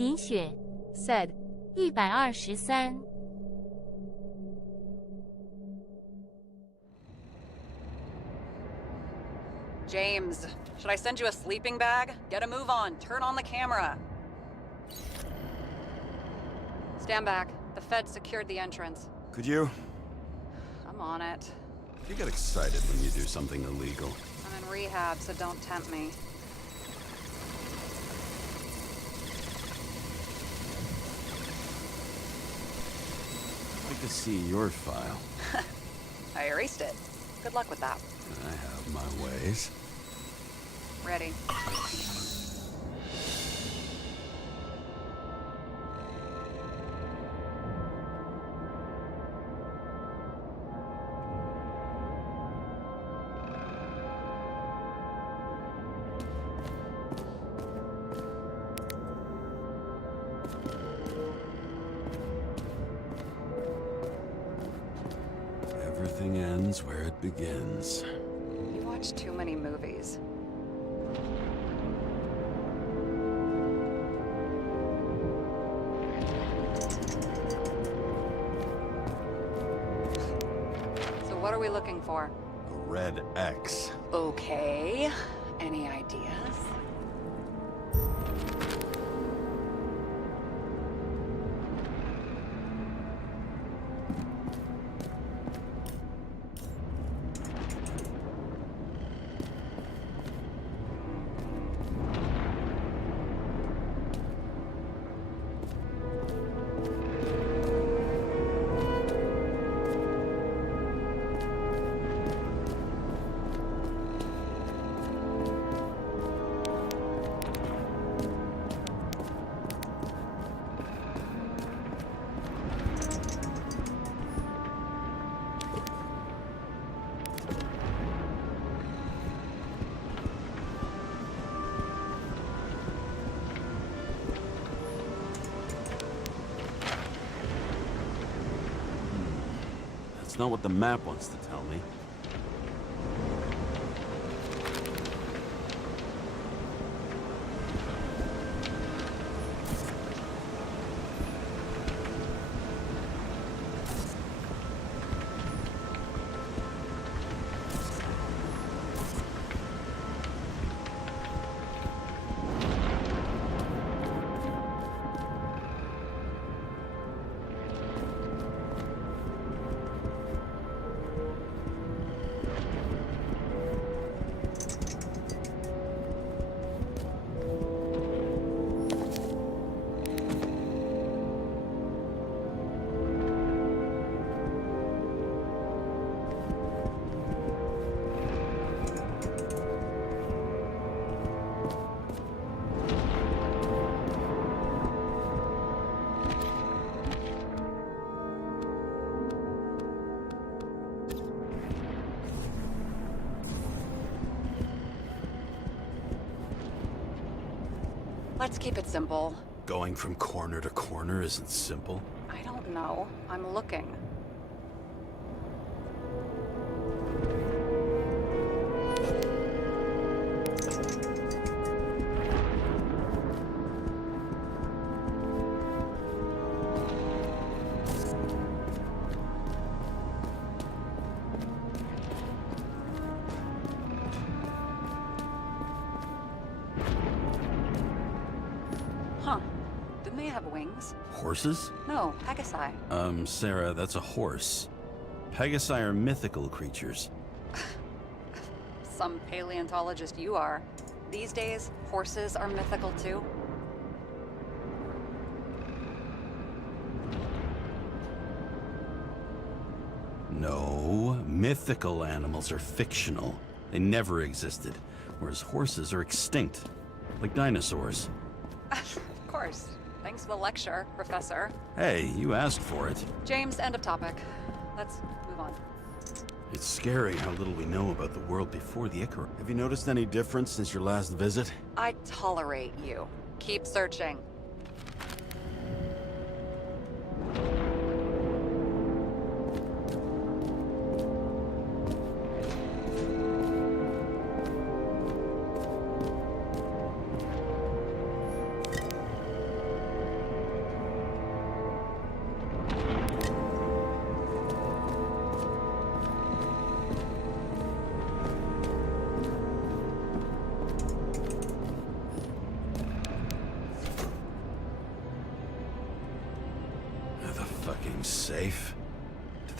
银雪 said 123。James, should I send you a sleeping bag? Get a move on. Turn on the camera. Stand back. The feds secured the entrance. Could you? I'm on it. You get excited when you do something illegal. I'm in rehab, so don't tempt me. I'd like to see your file. I erased it. Good luck with that. I have my ways. Ready. Everything ends where it begins. You watch too many movies. So what are we looking for? A red X. Okay. Any ideas? That's not what the map wants to tell me. Let's keep it simple. Going from corner to corner isn't simple. I don't know. I'm looking. Huh. Didn't they have wings? Horses? No, Pegasi. Sarah, that's a horse. Pegasi are mythical creatures. Some paleontologist you are. These days, horses are mythical too. No, mythical animals are fictional. They never existed, whereas horses are extinct, like dinosaurs. Of course. Thanks for the lecture, Professor. Hey, you asked for it. James, end of topic. Let's move on. It's scary how little we know about the world before the Icarus. Have you noticed any difference since your last visit? I tolerate you. Keep searching.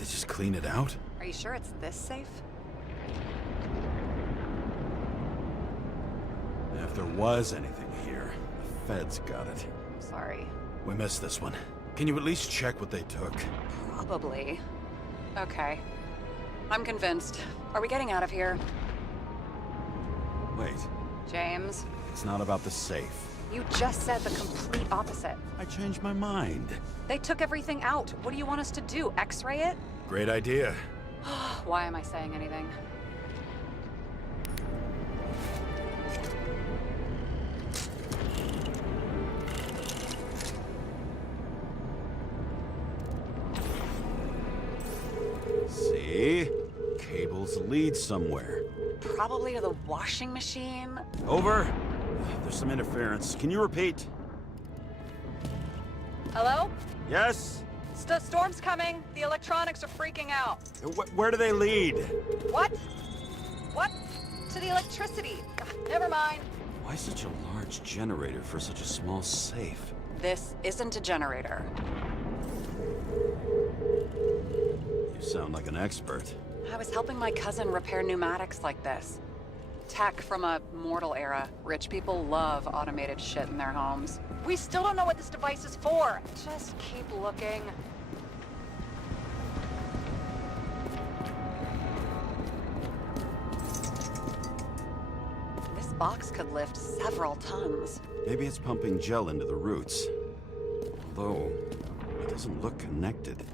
they just clean it out? Are you sure it's this safe? If there was anything here, the feds got it. I'm sorry. We missed this one. Can you at least check what they took? Probably. Okay. I'm convinced. Are we getting out of here? Wait, James, it's not about the safe. you just said the complete opposite. I changed my mind. They took everything out. What do you want us to do? X-ray it? Great idea. Why am I saying anything? See? Cables lead somewhere. Probably to the washing machine. Over. There's some interference. Can you repeat? Hello? Yes? Storm's coming. The electronics are freaking out. Where do they lead? What? What? To the electricity. Never mind. Why such a large generator for such a small safe? This isn't a generator. You sound like an expert. I was helping my cousin repair pneumatics like this. Tech from a mortal era. Rich people love automated shit in their homes. We still don't know what this device is for. Just keep looking. This box could lift several tons. Maybe it's pumping gel into the roots. Although, it doesn't look connected.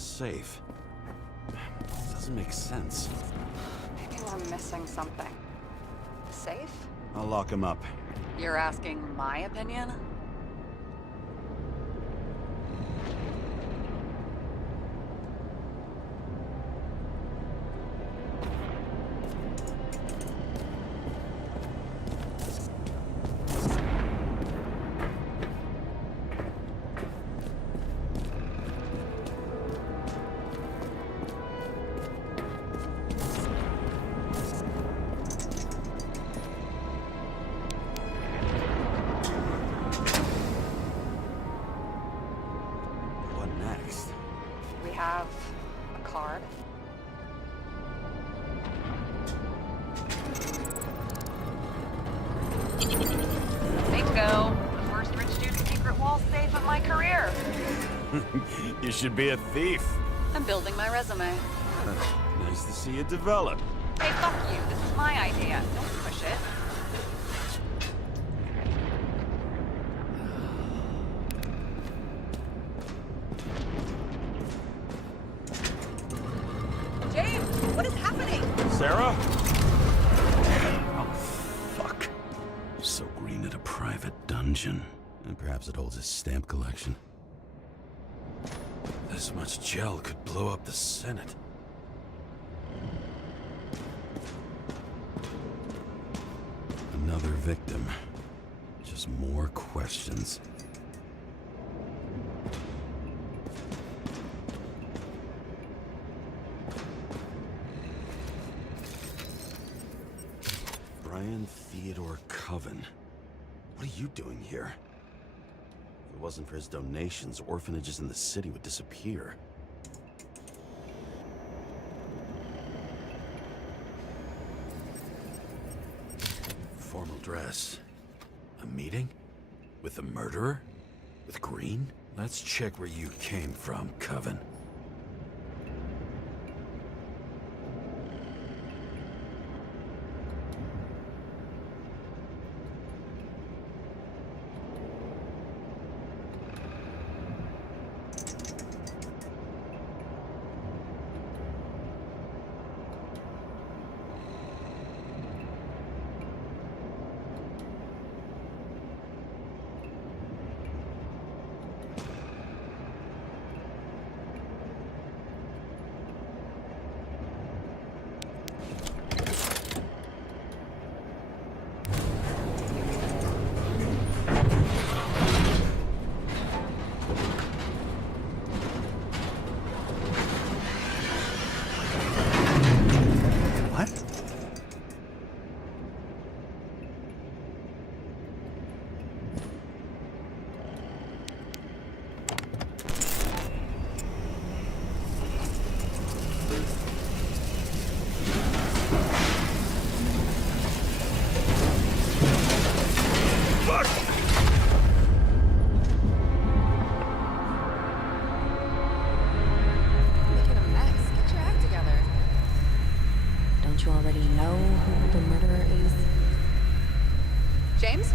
safe. Doesn't make sense. Maybe we're missing something. The safe? I'll lock him up. You're asking my opinion? Have a card. Bingo! The first rich dude's secret wall safe of my career. You should be a thief. I'm building my resume. Nice to see it develop. Hey, fuck you. This is my idea. Don't push it. Sarah? Oh, fuck. So Green at a private dungeon. And perhaps it holds his stamp collection. This much gel could blow up the Senate. Another victim. Just more questions. Brian Theodore Coven. What are you doing here? If it wasn't for his donations, orphanages in the city would disappear. Formal dress. A meeting? With a murderer? With Green? Let's check where you came from, Coven. James?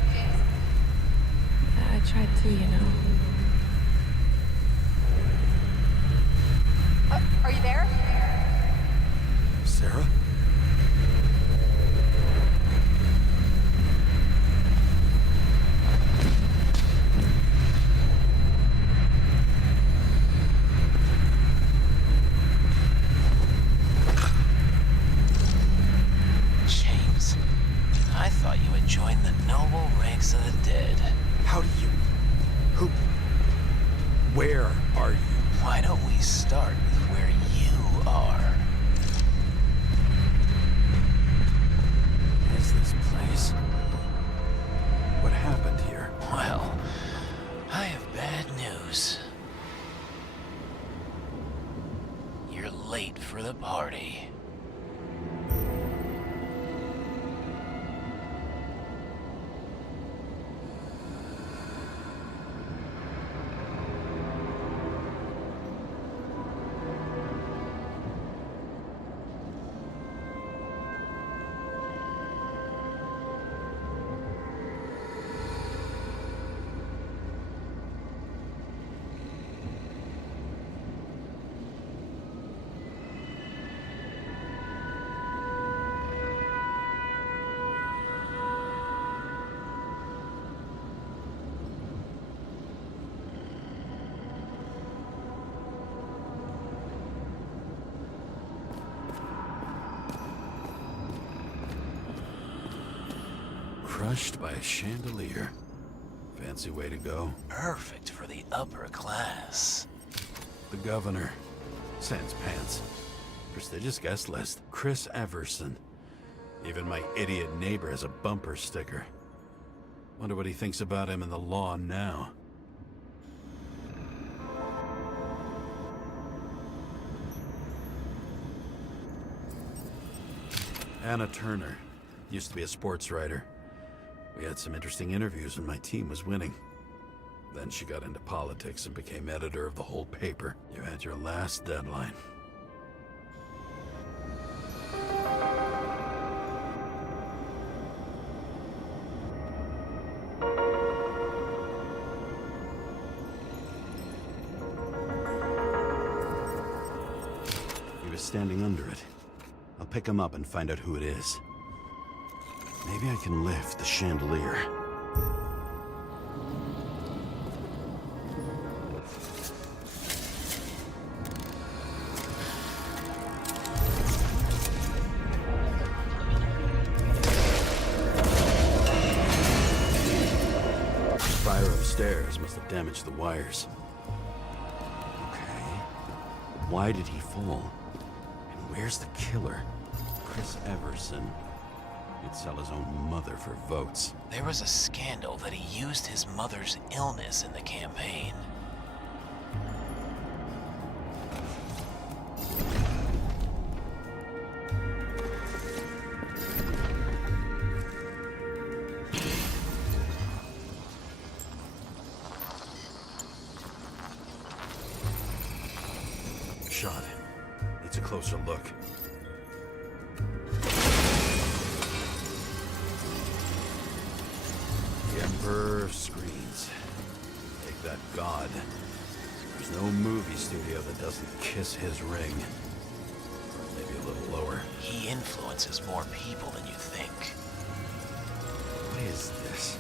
I tried to, you know. Are you there? Sarah? James, I thought you had joined the noble ranks of the dead. How do you... Who... Where are you? Why don't we start with where you are? What is this place? What happened here? Well, I have bad news. You're late for the party. crushed by a chandelier. Fancy way to go. Perfect for the upper class. The governor. Sans pants. Prestigious guest list. Chris Everson. Even my idiot neighbor has a bumper sticker. Wonder what he thinks about him in the law now. Anna Turner. Used to be a sports writer. We had some interesting interviews when my team was winning. Then she got into politics and became editor of the whole paper. You had your last deadline. He was standing under it. I'll pick him up and find out who it is. Maybe I can lift the chandelier. Fire upstairs must have damaged the wires. Okay. Why did he fall? And where's the killer? Chris Everson. He'd sell his own mother for votes. There was a scandal that he used his mother's illness in the campaign. Shot. Needs a closer look. The Emperor screens. Take that god. There's no movie studio that doesn't kiss his ring. Or maybe a little lower. He influences more people than you think. What is this?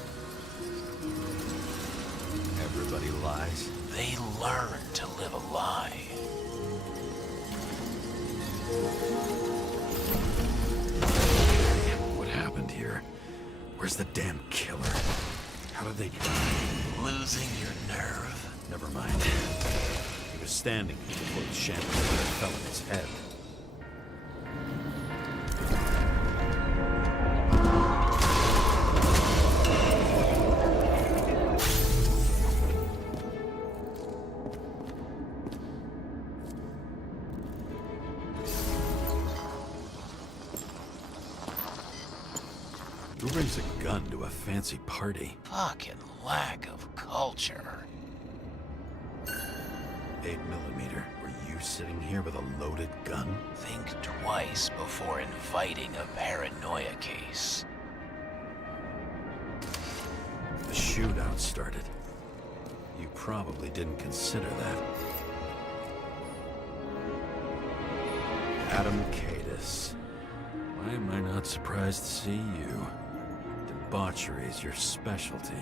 Everybody lies. They learn to live a lie. What happened here? Where's the damn killer? How did they die? Losing your nerve. Never mind. He was standing before the chandelier fell on his head. Who brings a gun to a fancy party? Fucking lack of culture. 8mm. Were you sitting here with a loaded gun? Think twice before inviting a paranoia case. The shootout started. You probably didn't consider that. Adam Cadis. Why am I not surprised to see you? Debauchery is your specialty.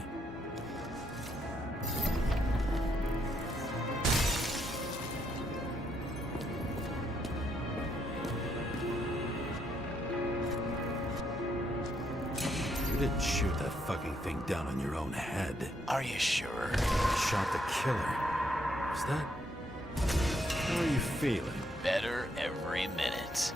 You didn't shoot that fucking thing down on your own head. Are you sure? You shot the killer. Is that... How are you feeling? Better every minute.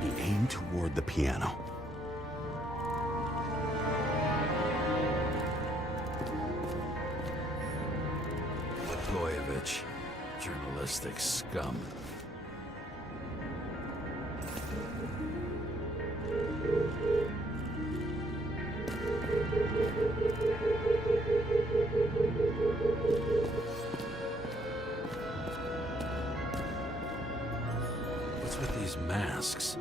He aimed toward the piano. Blagojevich, journalistic scum. What's with these masks?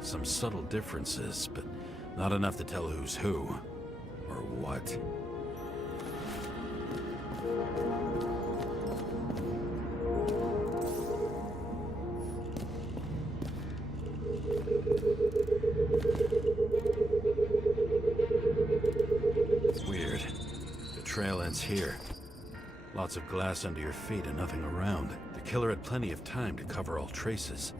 Some subtle differences, but not enough to tell who's who, or what. here. Lots of glass under your feet and nothing around. The killer had plenty of time to cover all traces.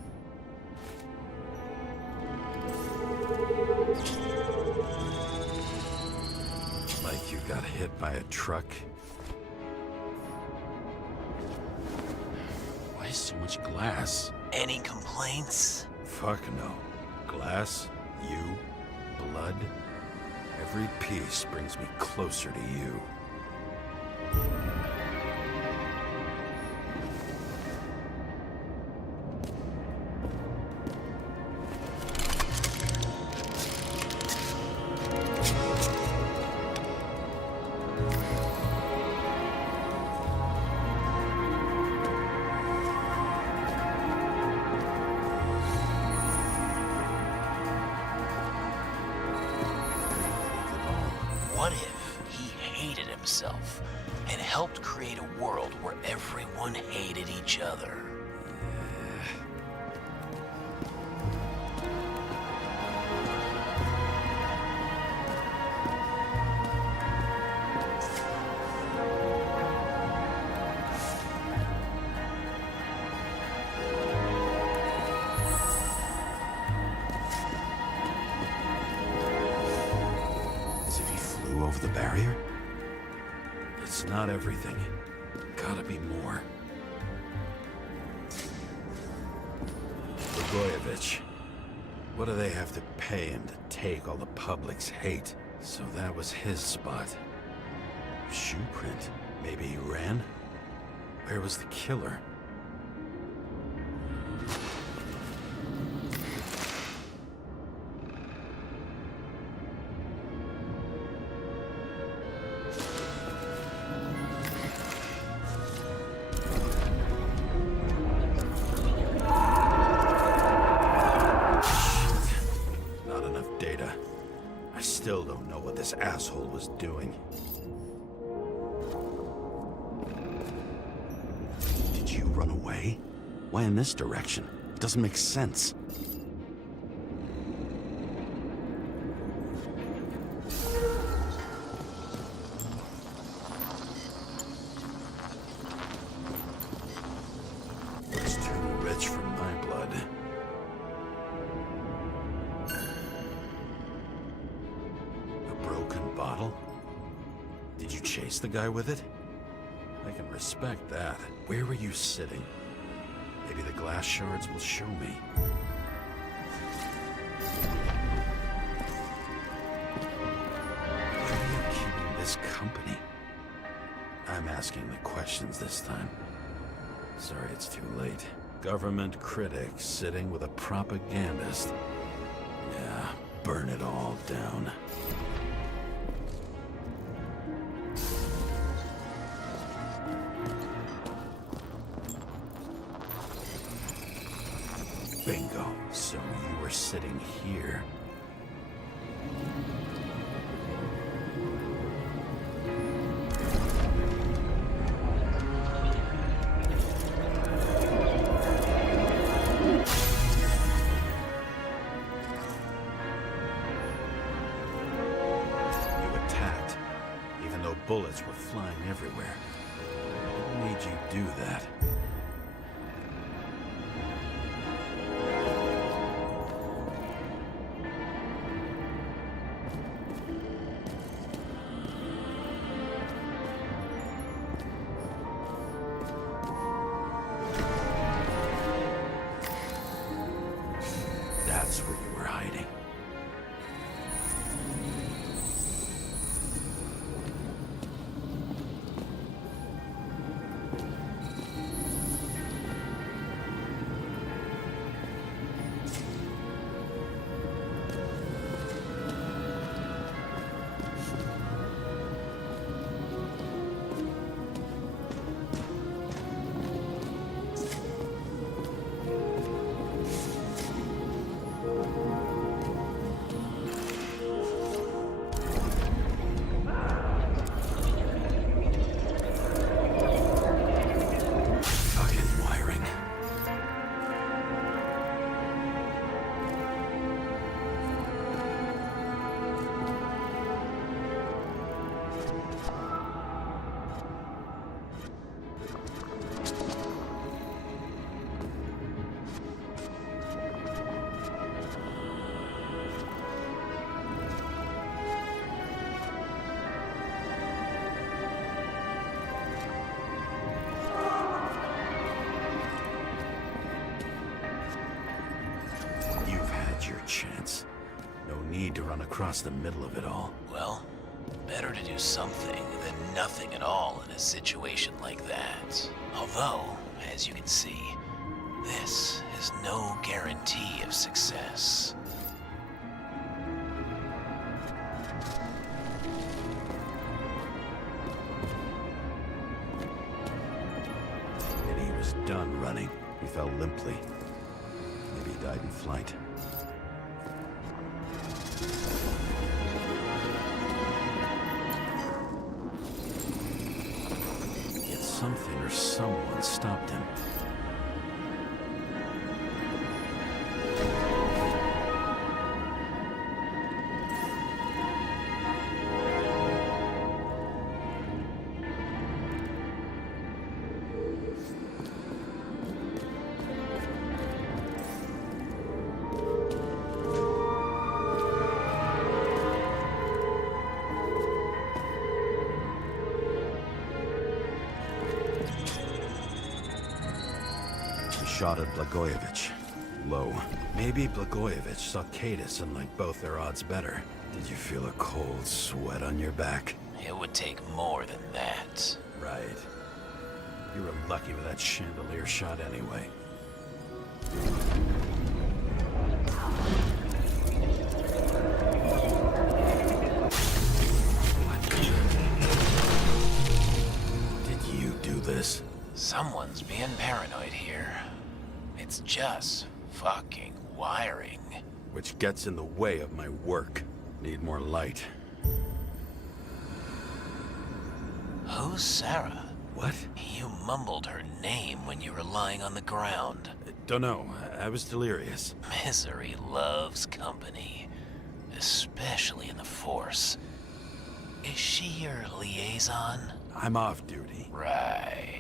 Like you got hit by a truck. Why so much glass? Any complaints? Fuck no. Glass, you, blood. Every piece brings me closer to you. What if he hated himself and helped create a world where everyone hated each other? Over the barrier? It's not everything. Gotta be more. Blagojevich. What do they have to pay him to take all the public's hate? So that was his spot. Shoe print. Maybe he ran? Where was the killer? Still don't know what this asshole was doing. Did you run away? Why in this direction? It doesn't make sense. It's too rich for my blood. Bottle? Did you chase the guy with it? I can respect that. Where were you sitting? Maybe the glass shards will show me. Why are you keeping this company? I'm asking the questions this time. Sorry it's too late. Government critic sitting with a propagandist. Yeah, burn it all down. Bingo. So you were sitting here. You attacked, even though bullets were flying everywhere. What made you do that? That's where you were hiding. chance. No need to run across the middle of it all. Well, better to do something than nothing at all in a situation like that. Although, as you can see, this is no guarantee of success. And he was done running. He fell limply. Maybe he died in flight. Yet something or someone stopped him. Shot at Blagojevich. Low. Maybe Blagojevich saw Cadis and liked both their odds better. Did you feel a cold sweat on your back? It would take more than that. Right. You were lucky with that chandelier shot anyway. What? Did you do this? Someone's being paranoid here. It's just fucking wiring. Which gets in the way of my work. Need more light. Who's Sarah? What? You mumbled her name when you were lying on the ground. Don't know. I was delirious. Misery loves company, especially in the Force. Is she your liaison? I'm off duty. Right.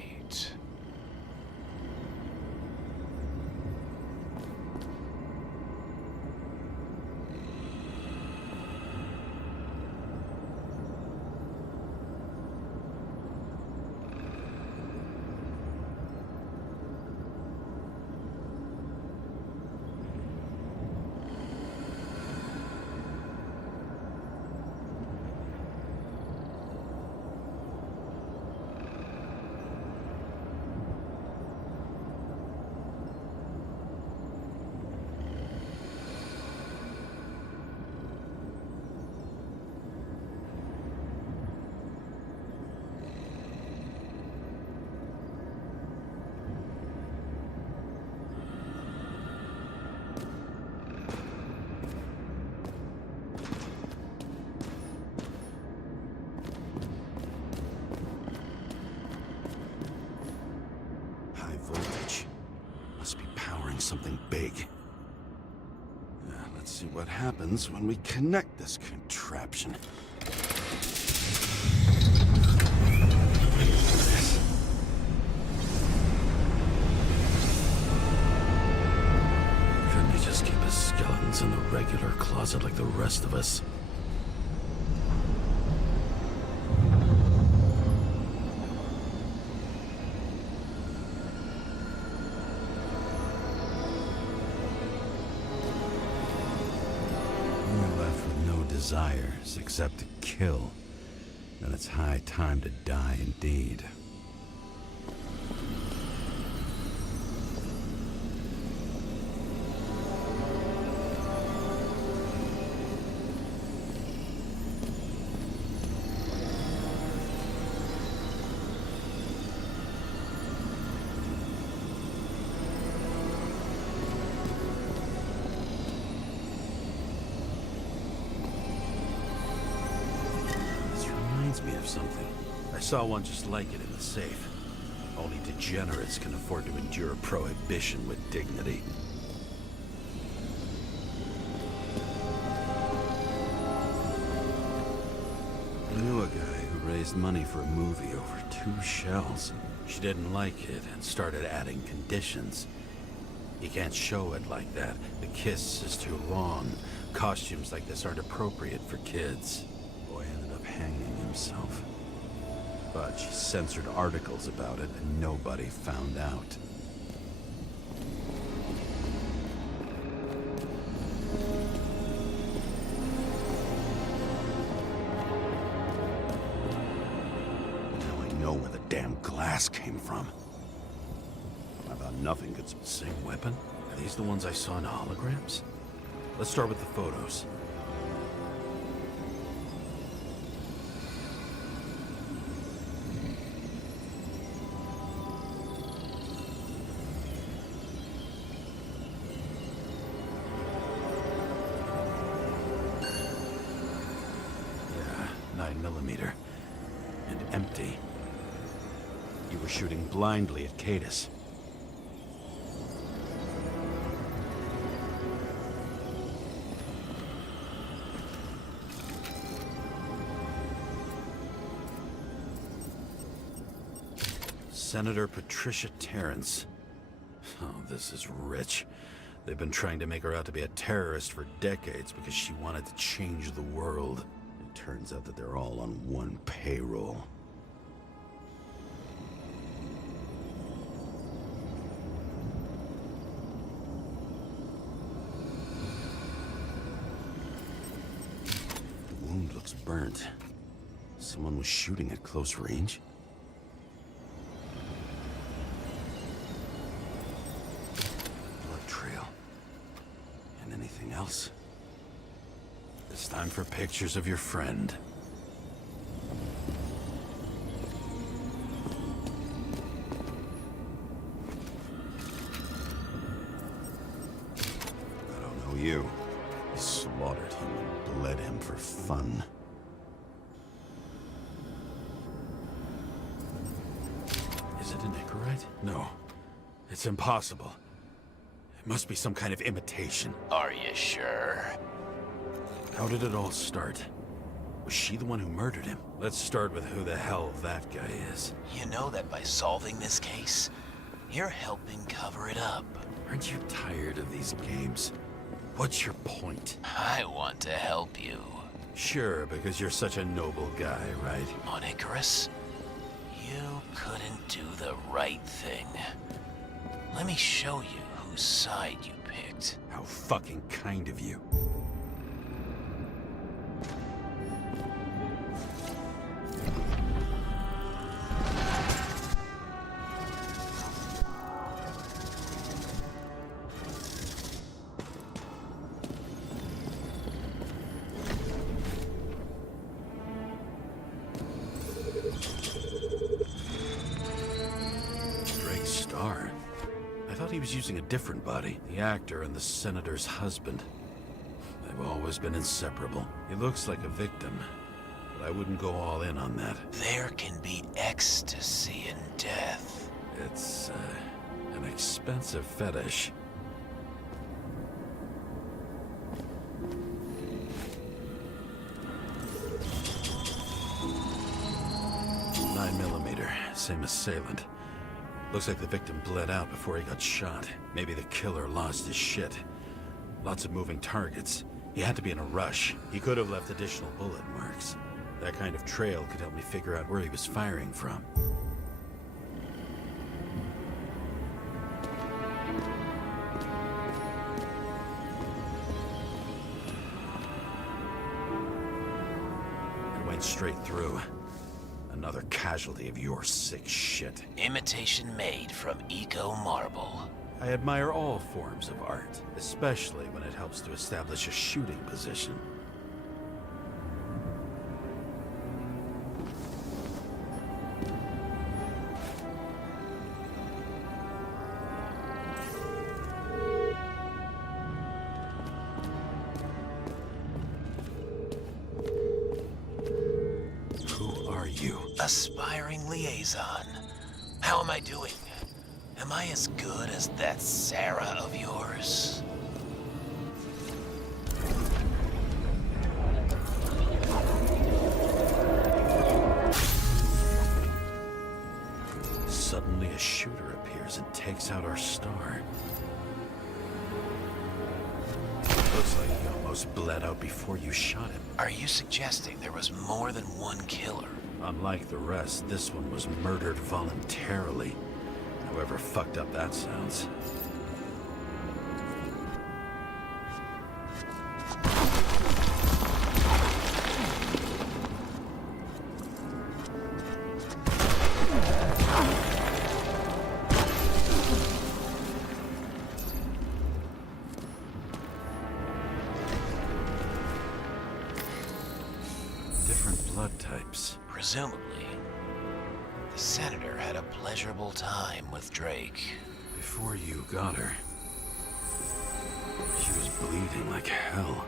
Voltage. Must be powering something big. Let's see what happens when we connect this contraption. Couldn't he just keep his skeletons in the regular closet like the rest of us? Desires except to kill, then it's high time to die indeed. Me of something. I saw one just like it in the safe. Only degenerates can afford to endure prohibition with dignity. I knew a guy who raised money for a movie over 2 shells. She didn't like it and started adding conditions. You can't show it like that. The kiss is too long. Costumes like this aren't appropriate for kids. Boy ended up hanging himself. But she censored articles about it and nobody found out. glass came from. I thought nothing could... Same weapon? Are these the ones I saw in holograms? Let's start with the photos. Yeah, 9mm. And empty. You were shooting blindly at Cadus. Senator Patricia Terrence. Oh, this is rich. They've been trying to make her out to be a terrorist for decades because she wanted to change the world. It turns out that they're all on one payroll. The wound looks burnt. Someone was shooting at close range? Anything else? It's time for pictures of your friend. I don't know you. He slaughtered him and bled him for fun. Is it a Nicorite? No. It's impossible. It must be some kind of imitation. Are you sure? How did it all start? Was she the one who murdered him? Let's start with who the hell that guy is. You know that by solving this case, you're helping cover it up. Aren't you tired of these games? What's your point? I want to help you. Sure, because you're such a noble guy, right? On Icarus, you couldn't do the right thing. Let me show you whose side you picked. How fucking kind of you. He was using a different body. The actor and the senator's husband. They've always been inseparable. He looks like a victim, but I wouldn't go all in on that. There can be ecstasy in death. It's, an expensive fetish. .9mm, same assailant. Looks like the victim bled out before he got shot. Maybe the killer lost his shit. Lots of moving targets. He had to be in a rush. He could have left additional bullet marks. That kind of trail could help me figure out where he was firing from. It went straight through. Another casualty of your sick shit. Imitation made from eco marble. I admire all forms of art, especially when it helps to establish a shooting position. Aspiring liaison. How am I doing? Am I as good as that Sarah of yours? Suddenly a shooter appears and takes out our star. Looks like he almost bled out before you shot him. Are you suggesting there was more than one killer? Unlike the rest, this one was murdered voluntarily. However fucked up that sounds. blood types. Presumably, the senator had a pleasurable time with Drake. Before you got her, she was bleeding like hell.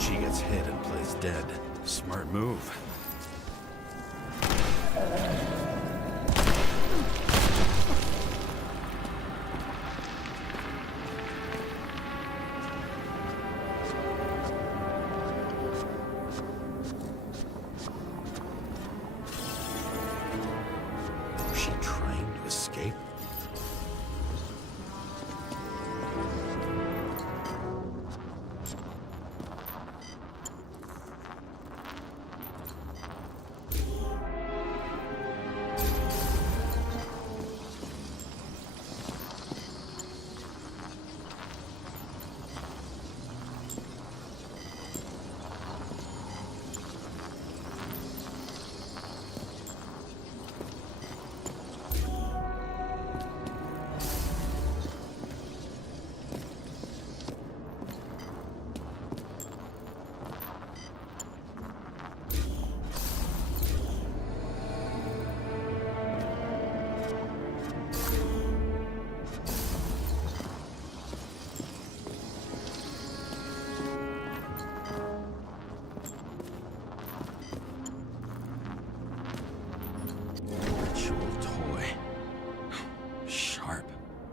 She gets hit and plays dead. Smart move. Was she trying to escape?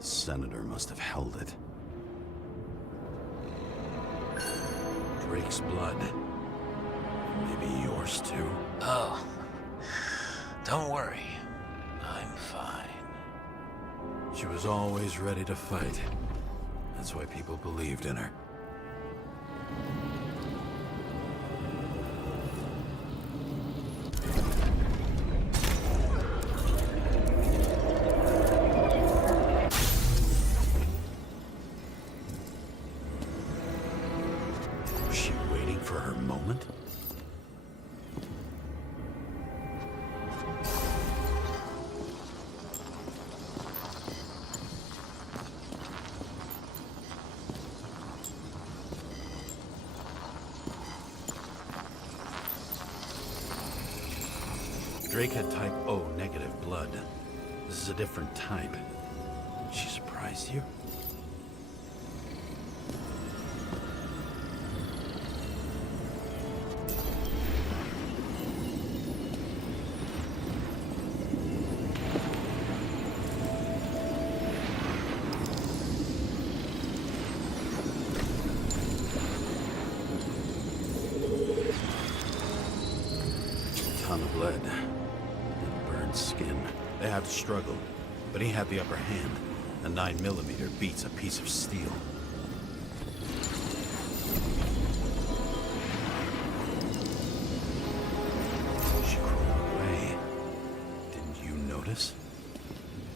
Senator must have held it. Drake's blood. Maybe yours too? Oh, don't worry. I'm fine. She was always ready to fight. That's why people believed in her. For her moment? Drake had type O negative blood. This is a different type. She surprised you? Ton of lead and burned skin. They had to struggle, but he had the upper hand. A 9mm beats a piece of steel. She crawled away. Didn't you notice?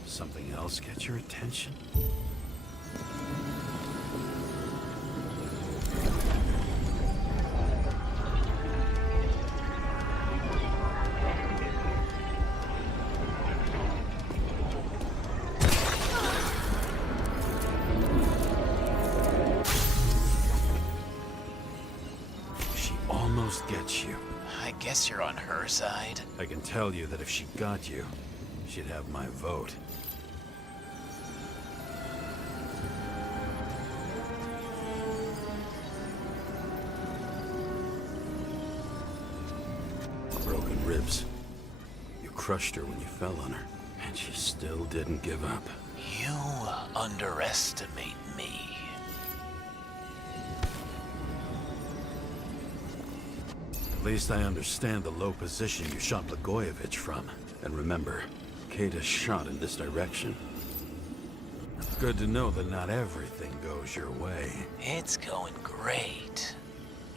Something else get your attention? Almost gets you. I guess you're on her side. I can tell you that if she got you, she'd have my vote. Broken ribs. You crushed her when you fell on her, and she still didn't give up. You underestimate me. At least I understand the low position you shot Blagojevich from. And remember, Kata shot in this direction. Good to know that not everything goes your way. It's going great.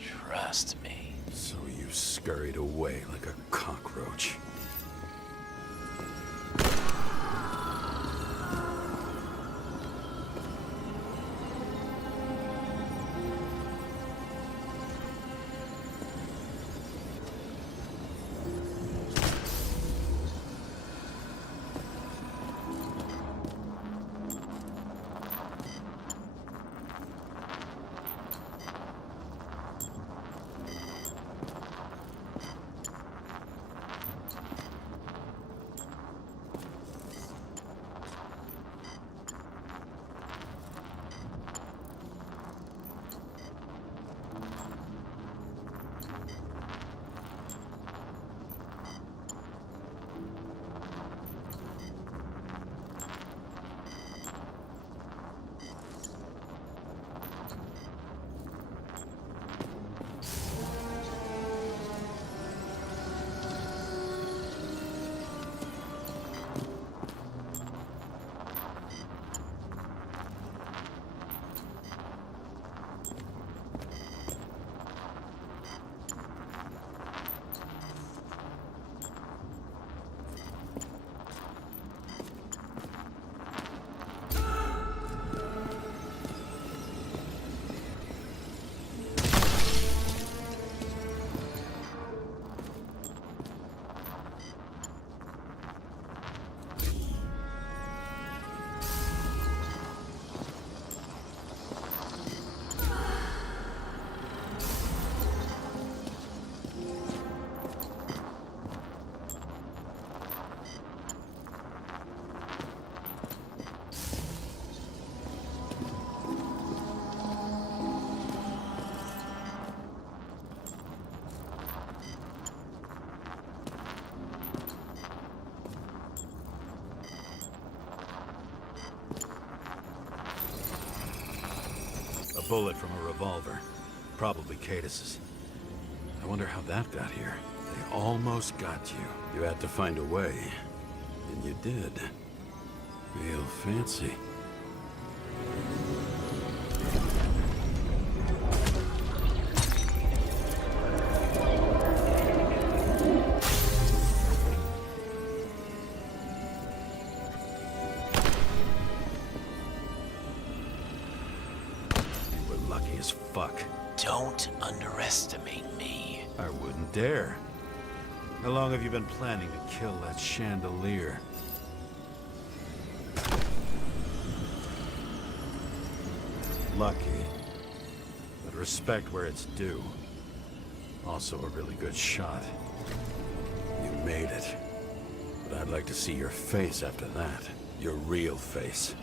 Trust me. So you scurried away like a cockroach. Bullet from a revolver. Probably Cadis's. I wonder how that got here. They almost got you. You had to find a way. And you did. Real fancy. As fuck. Don't underestimate me. I wouldn't dare. How long have you been planning to kill that chandelier? Lucky. But respect where it's due. Also a really good shot. You made it. But I'd like to see your face after that. Your real face.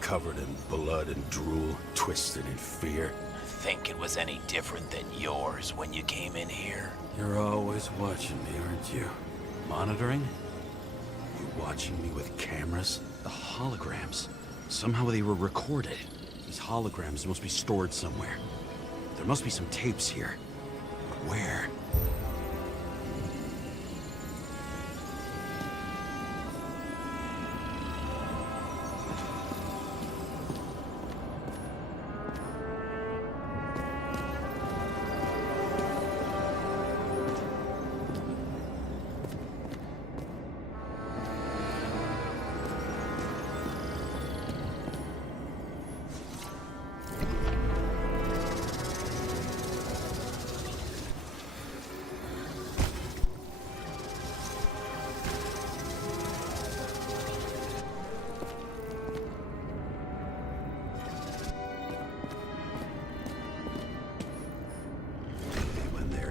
Covered in blood and drool, twisted in fear. Think it was any different than yours when you came in here? You're always watching me, aren't you? Monitoring? You watching me with cameras? The holograms. Somehow they were recorded. These holograms must be stored somewhere. There must be some tapes here. But where?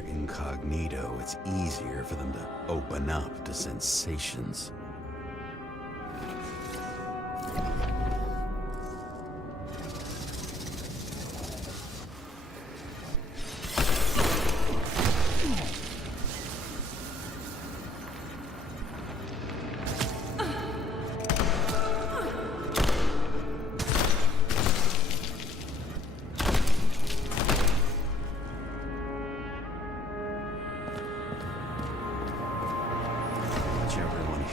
Incognito, it's easier for them to open up to sensations.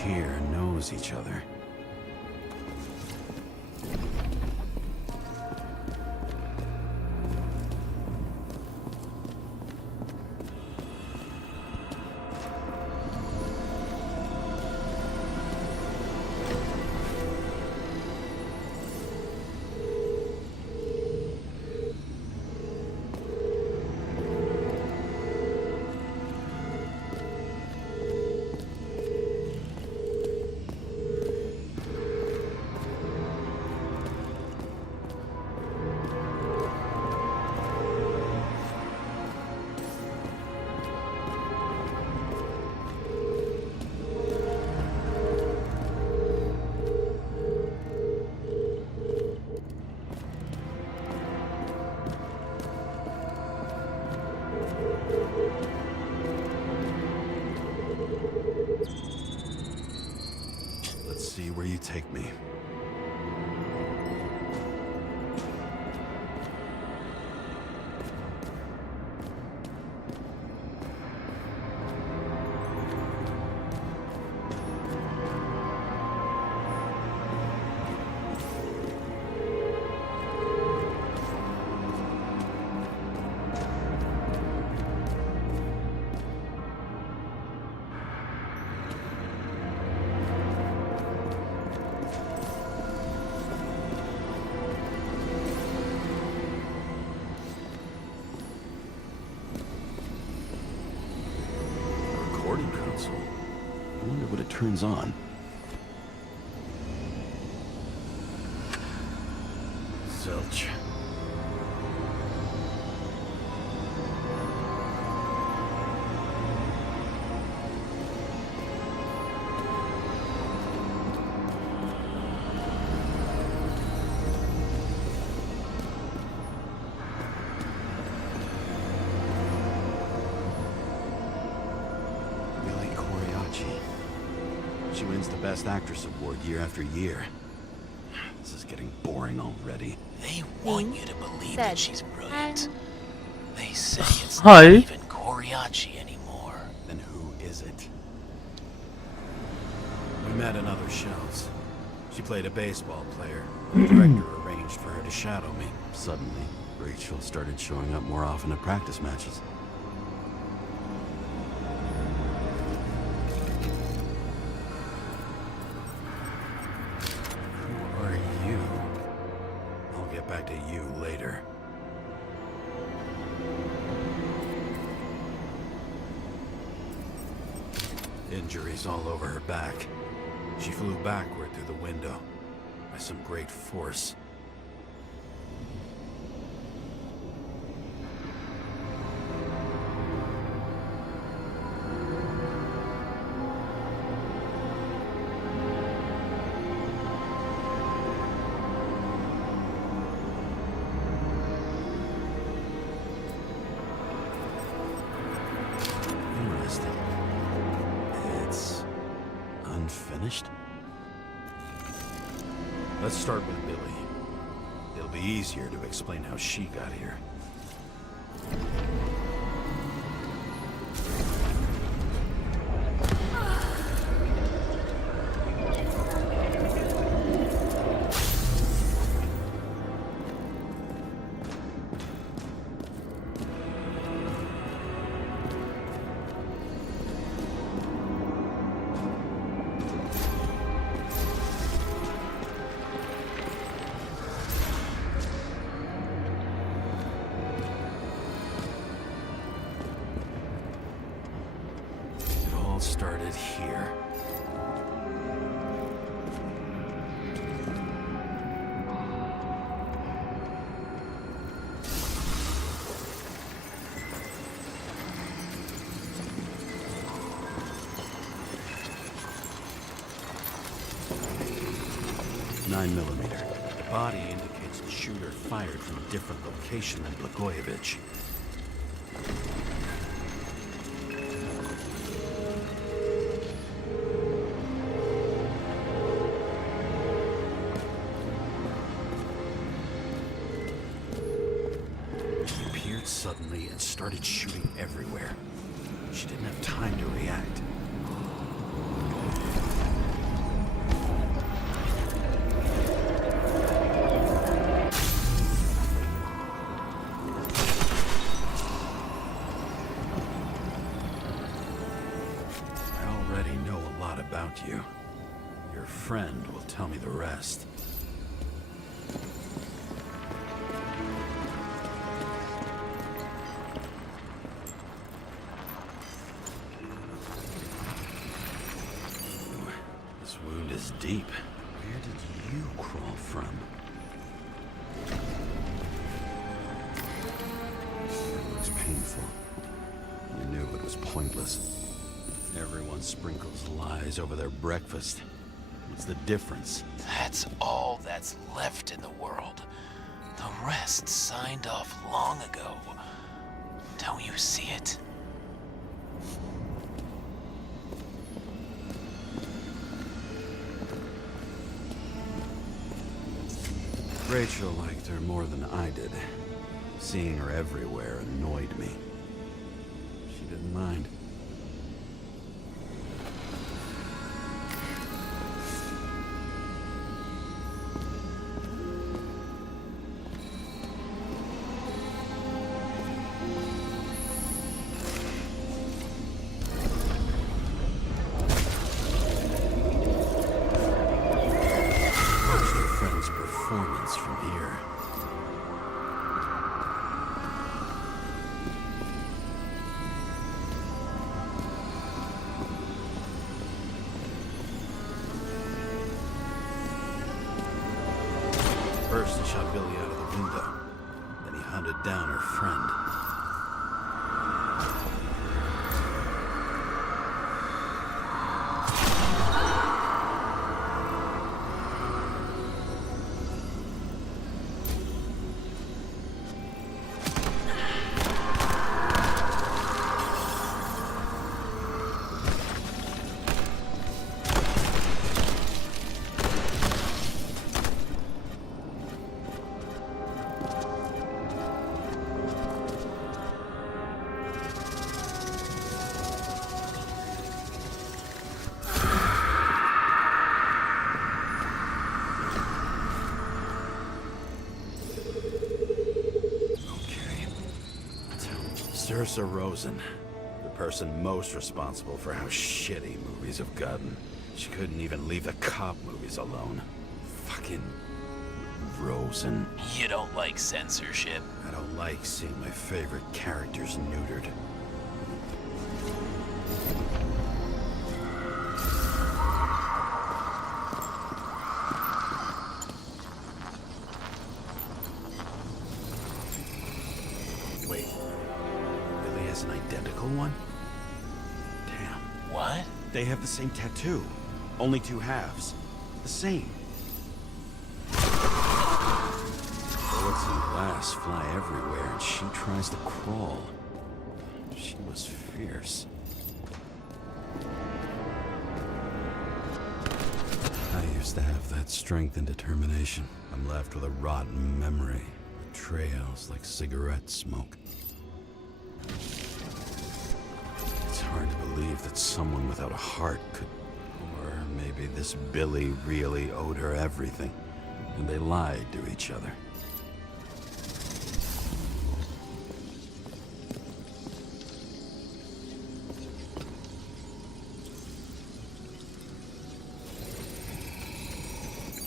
here knows each other. Let's see where you take me. Recording console. I wonder what it turns on. Zilch. She wins the Best Actress award year after year. This is getting boring already. They want you to believe that she's brilliant. They say it's Hi. not even Koriachi anymore. Then who is it? We met in other shows. She played a baseball player. The director arranged for her to shadow me. Suddenly, Rachel started showing up more often at practice matches. Who are you? I'll get back to you later. Injuries all over her back. She flew backward through the window by some great force. Interesting. It's unfinished? Let's start with Billy. It'll be easier to explain how she got here. Started here. .9mm. The body indicates the shooter fired from a different location than Blagojevich. Suddenly and started shooting everywhere. She didn't have time to react. lot about you. Your friend will tell me the rest. Ooh, this wound is deep. Where did you crawl from? It looks painful. You knew it was pointless. Everyone sprinkles lies over their breakfast. What's the difference? That's all that's left in the world. The rest signed off long ago. Don't you see it? Rachel liked her more than I did. Seeing her everywhere annoyed me. She didn't mind. From here. First, he shot Billy out of the window. Then he hunted down her friend. Saoirse Rosen, the person most responsible for how shitty movies have gotten. She couldn't even leave the cop movies alone. Fucking Rosen. You don't like censorship? I don't like seeing my favorite characters neutered. Wait. Billy has an identical one? Damn. What? They have the same tattoo. Only two halves. The same. Bullets and glass fly everywhere, and she tries to crawl. She was fierce. I used to have that strength and determination. I'm left with a rotten memory. Trails like cigarette smoke. It's hard to believe that someone without a heart could... Or maybe this Billy really owed her everything, and they lied to each other.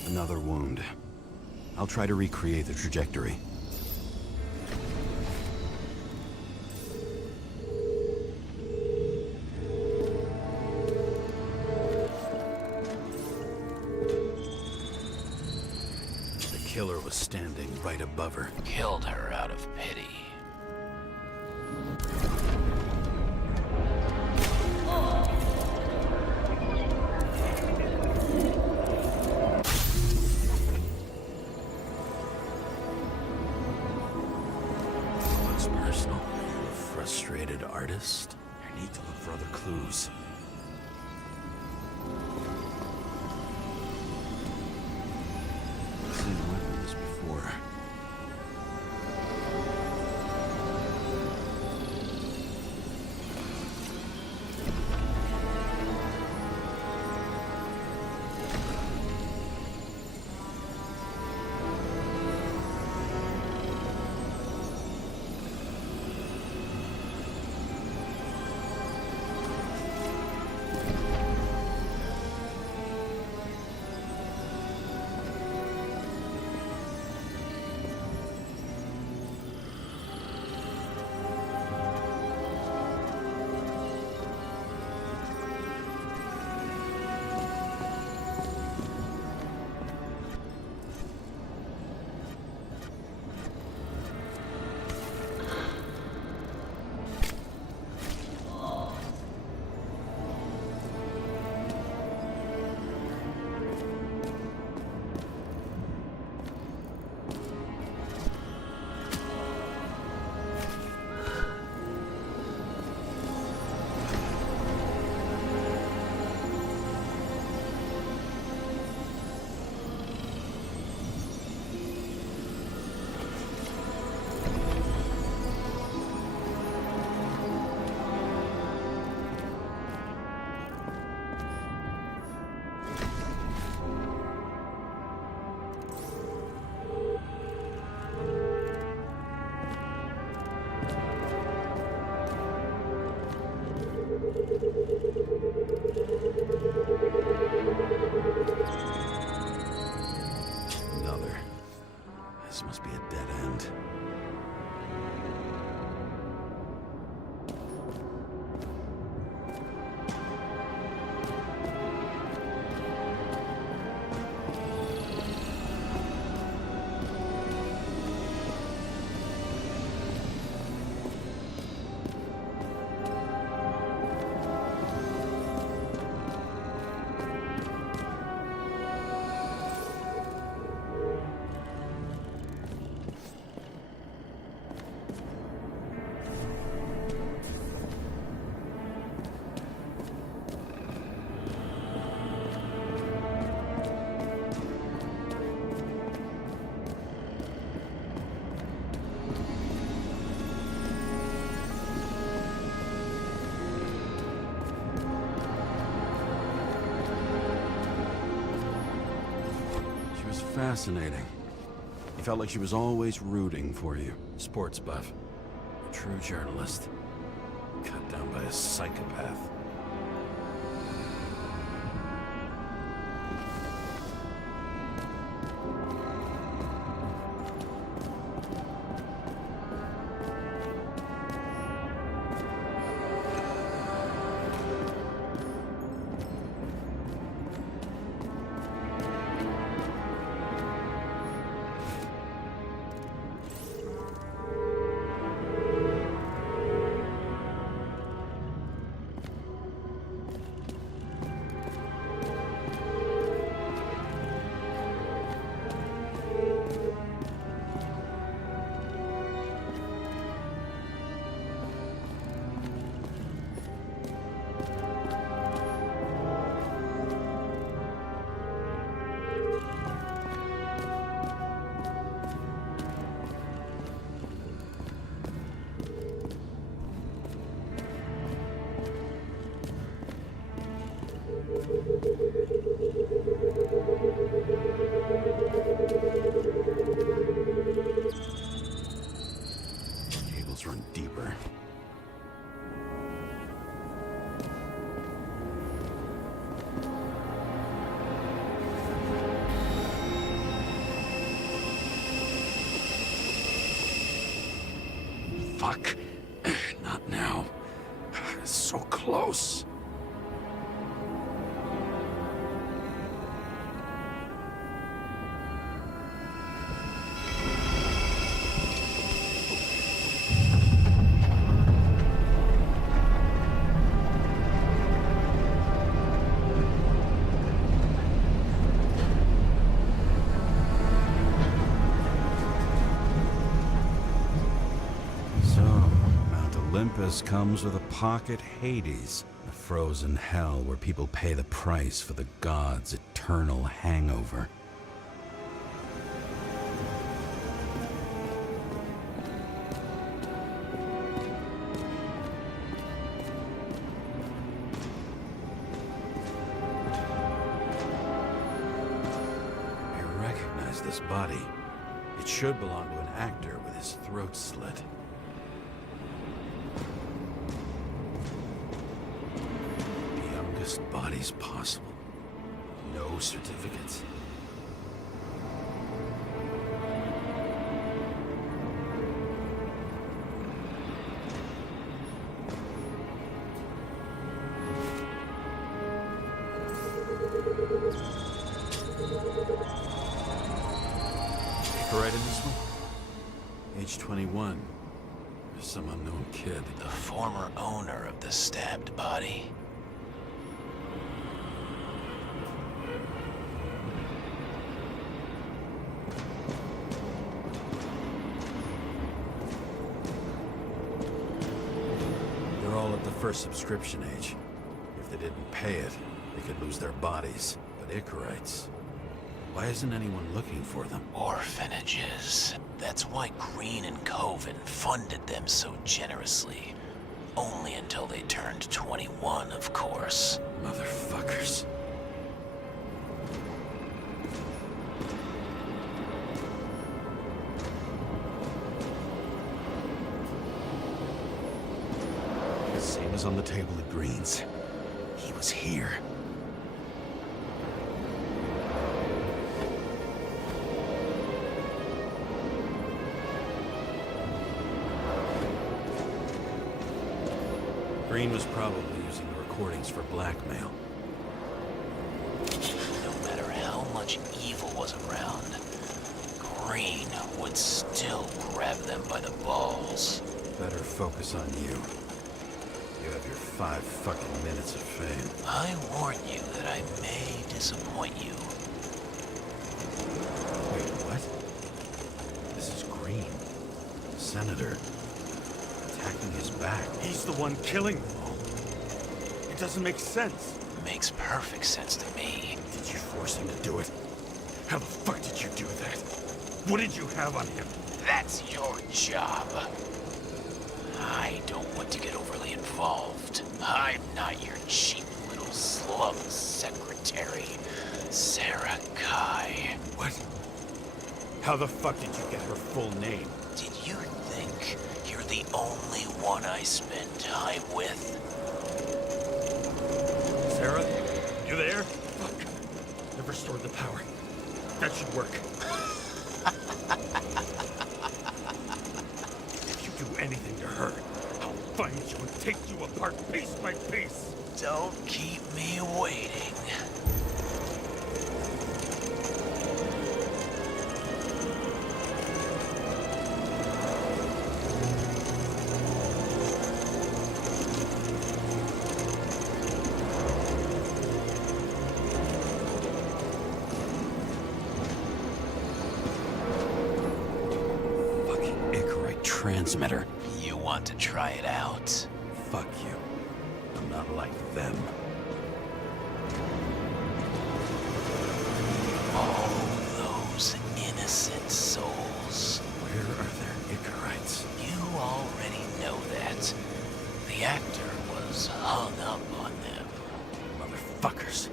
Another wound. I'll try to recreate the trajectory. The killer was standing right above her. Killed her out of pity. Personal. Frustrated artist. I need to look for other clues. I've seen weapons before. was fascinating. You felt like she was always rooting for you. Sports buff. A true journalist. Cut down by a psychopath. Cables run deeper. Fuck. Not now. So close. Olympus comes with a pocket Hades, a frozen hell where people pay the price for the gods' eternal hangover. I recognize this body. It should belong to an actor with his throat slit. Bodies possible. No certificates. Right in this one? Age 21. There's some unknown kid. The former owner of the stabbed body. First subscription age. If they didn't pay it, they could lose their bodies. But Icarites, why isn't anyone looking for them? Orphanages. That's why Green and Coven funded them so generously. Only until they turned 21, of course. Motherfuckers. Same as on the table at Green's. He was here. Green was probably using the recordings for blackmail. No matter how much evil was around, Green would still grab them by the balls. Better focus on you. You have your 5 fucking minutes of fame. I warn you that I may disappoint you. Wait, what? This is Green. Senator. Attacking his back. He's the one killing them all. It doesn't make sense. Makes perfect sense to me. Did you force him to do it? How the fuck did you do that? What did you have on him? That's your job. I don't want to get overly involved. I'm not your cheap little slum secretary, Sarah Kai. What? How the fuck did you get her full name? Did you think you're the only one I spend time with? Sarah? You there? Fuck. Never stored the power. That should work. If you do anything to her, I'll find you and take you apart piece by piece. Don't keep me waiting. Transmitter. You want to try it out? Fuck you. I'm not like them. All those innocent souls. Where are their Icarites? You already know that. The actor was hung up on them. Motherfuckers.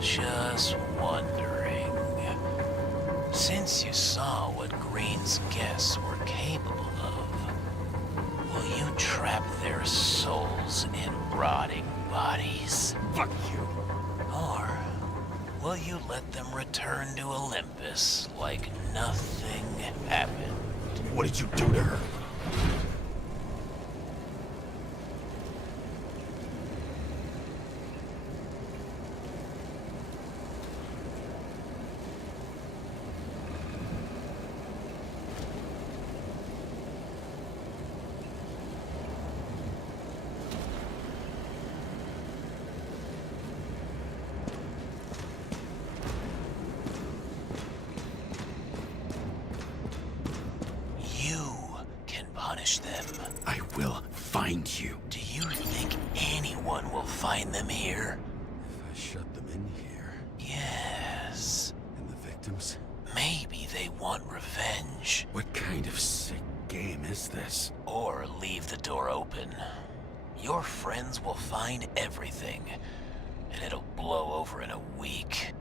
Just wondering, since you saw what Green's guests were capable of, will you trap their souls in rotting bodies? Fuck you. Or will you let them return to Olympus like nothing happened? What did you do to her? Them. I will find you. Do you think anyone will find them here? If I shut them in here. Yes. And the victims? Maybe they want revenge. What kind of sick game is this? Or leave the door open. Your friends will find everything, and it'll blow over in a week.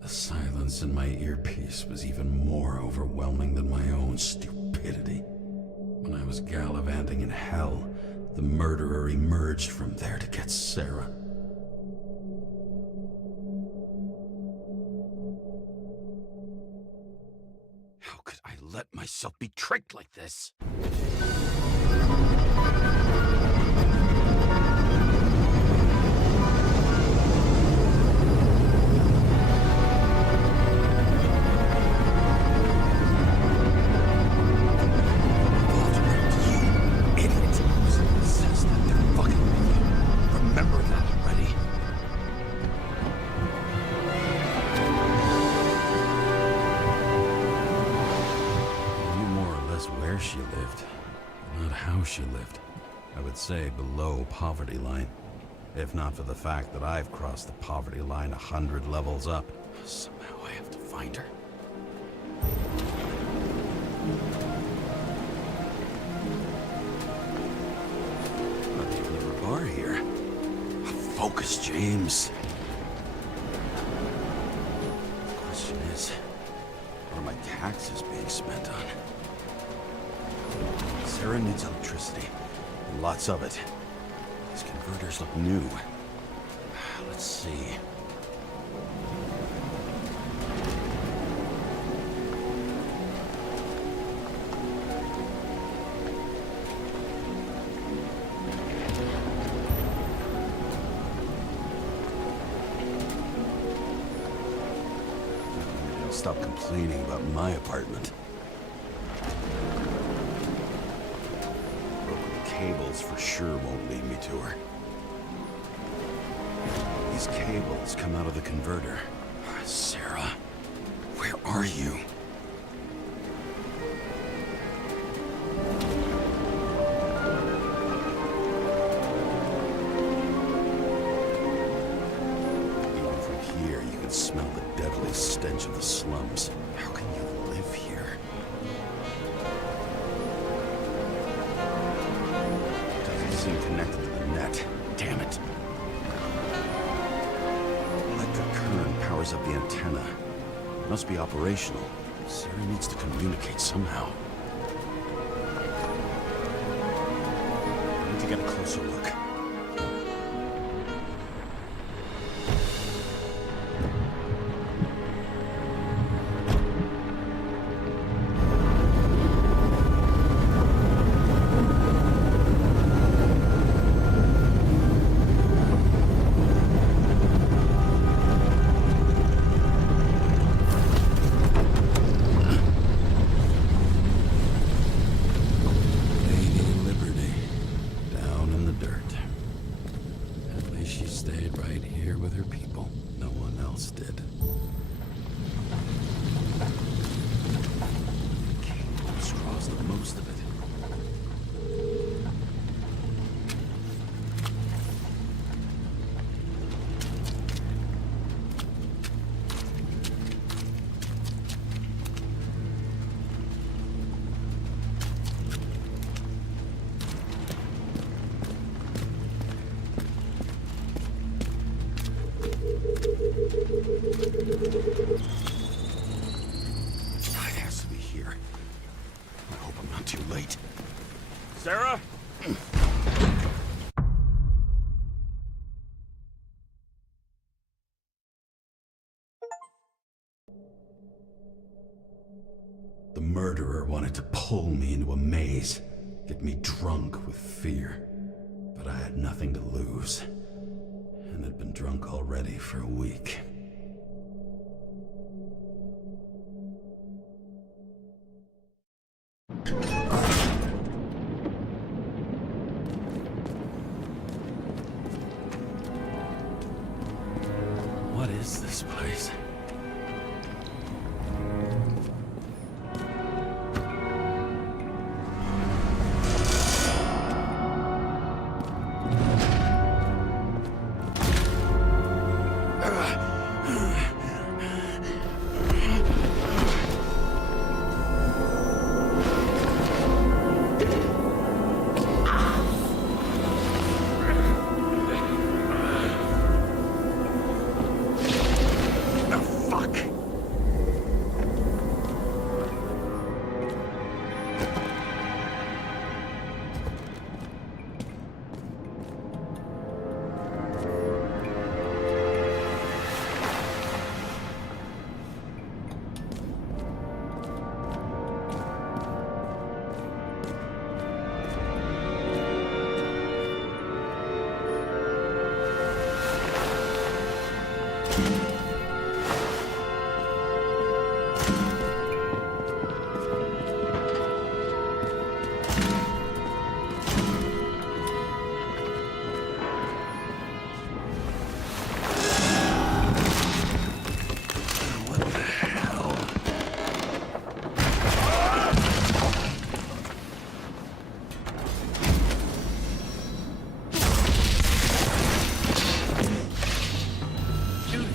The silence in my earpiece was even more overwhelming than my own stupidity. When I was gallivanting in hell, the murderer emerged from there to get Sarah. How could I let myself be tricked like this? She lived, not how she lived. I would say below poverty line. If not for the fact that I've crossed the poverty line 100 levels up. Somehow I have to find her. Not even a bar here. Focus, James. The question is, what are my taxes being spent on? Sarah needs electricity, and lots of it. These converters look new. Let's see. Stop complaining about my apartment. Broken cables for sure won't lead me to her. These cables come out of the converter. Sarah, where are you? Even from here, you can smell the deadly stench of the slums. How can you live here? Doesn't seem connected to the net. Damn it. Electric current powers up the antenna. It must be operational. Sarah needs to communicate somehow. I need to get a closer look. It has to be here. I hope I'm not too late. Sarah? The murderer wanted to pull me into a maze, get me drunk with fear. But I had nothing to lose, and had been drunk already for a week. What is this place?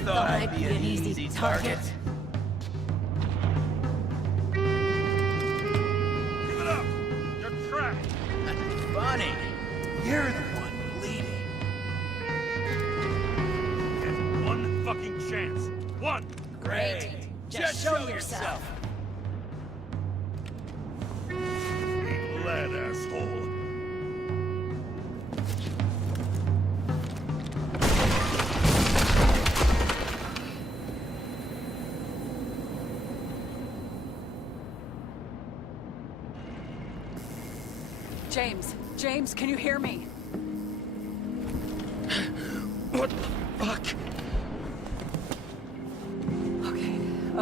I'd be an easy target. Give it up! You're trapped! Funny. You're the one bleeding. Get one fucking chance. One! Great. Just show yourself. Ain't lad, asshole. James, can you hear me? What the fuck?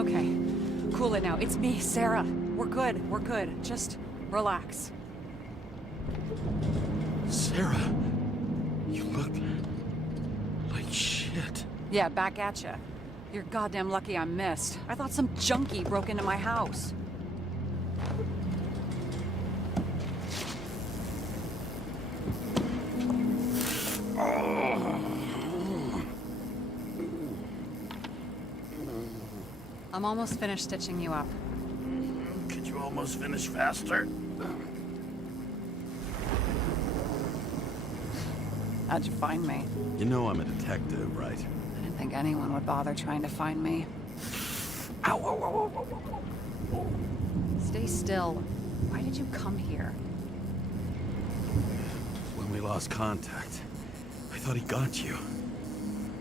Okay. Cool it now. It's me, Sarah. We're good. We're good. Just relax. Sarah, you look like shit. Yeah, back at ya. You're goddamn lucky I missed. I thought some junkie broke into my house. I'm almost finished stitching you up. Could you almost finish faster? How'd you find me? You know I'm a detective, right? I didn't think anyone would bother trying to find me. Ow, ow, ow, ow, ow, ow. Stay still. Why did you come here? When we lost contact, I thought he got you.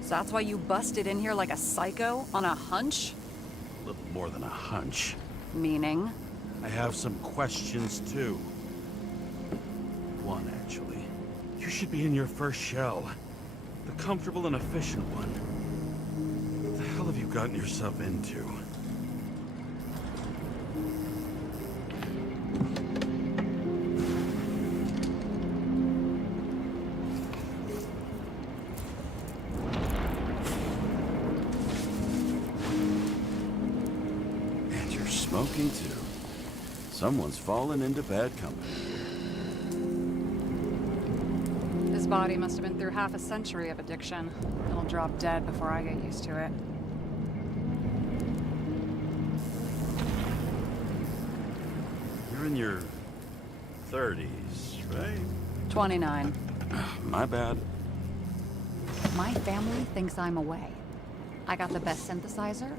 So that's why you busted in here like a psycho on a hunch? A little more than a hunch. Meaning? I have some questions, too. One, actually. You should be in your first shell. The comfortable and efficient one. What the hell have you gotten yourself into? And you're smoking, too. Someone's fallen into bad company. His body must have been through half a century of addiction. It'll drop dead before I get used to it. You're in your 30s, right? 29. My bad. My family thinks I'm away. I got the best synthesizer,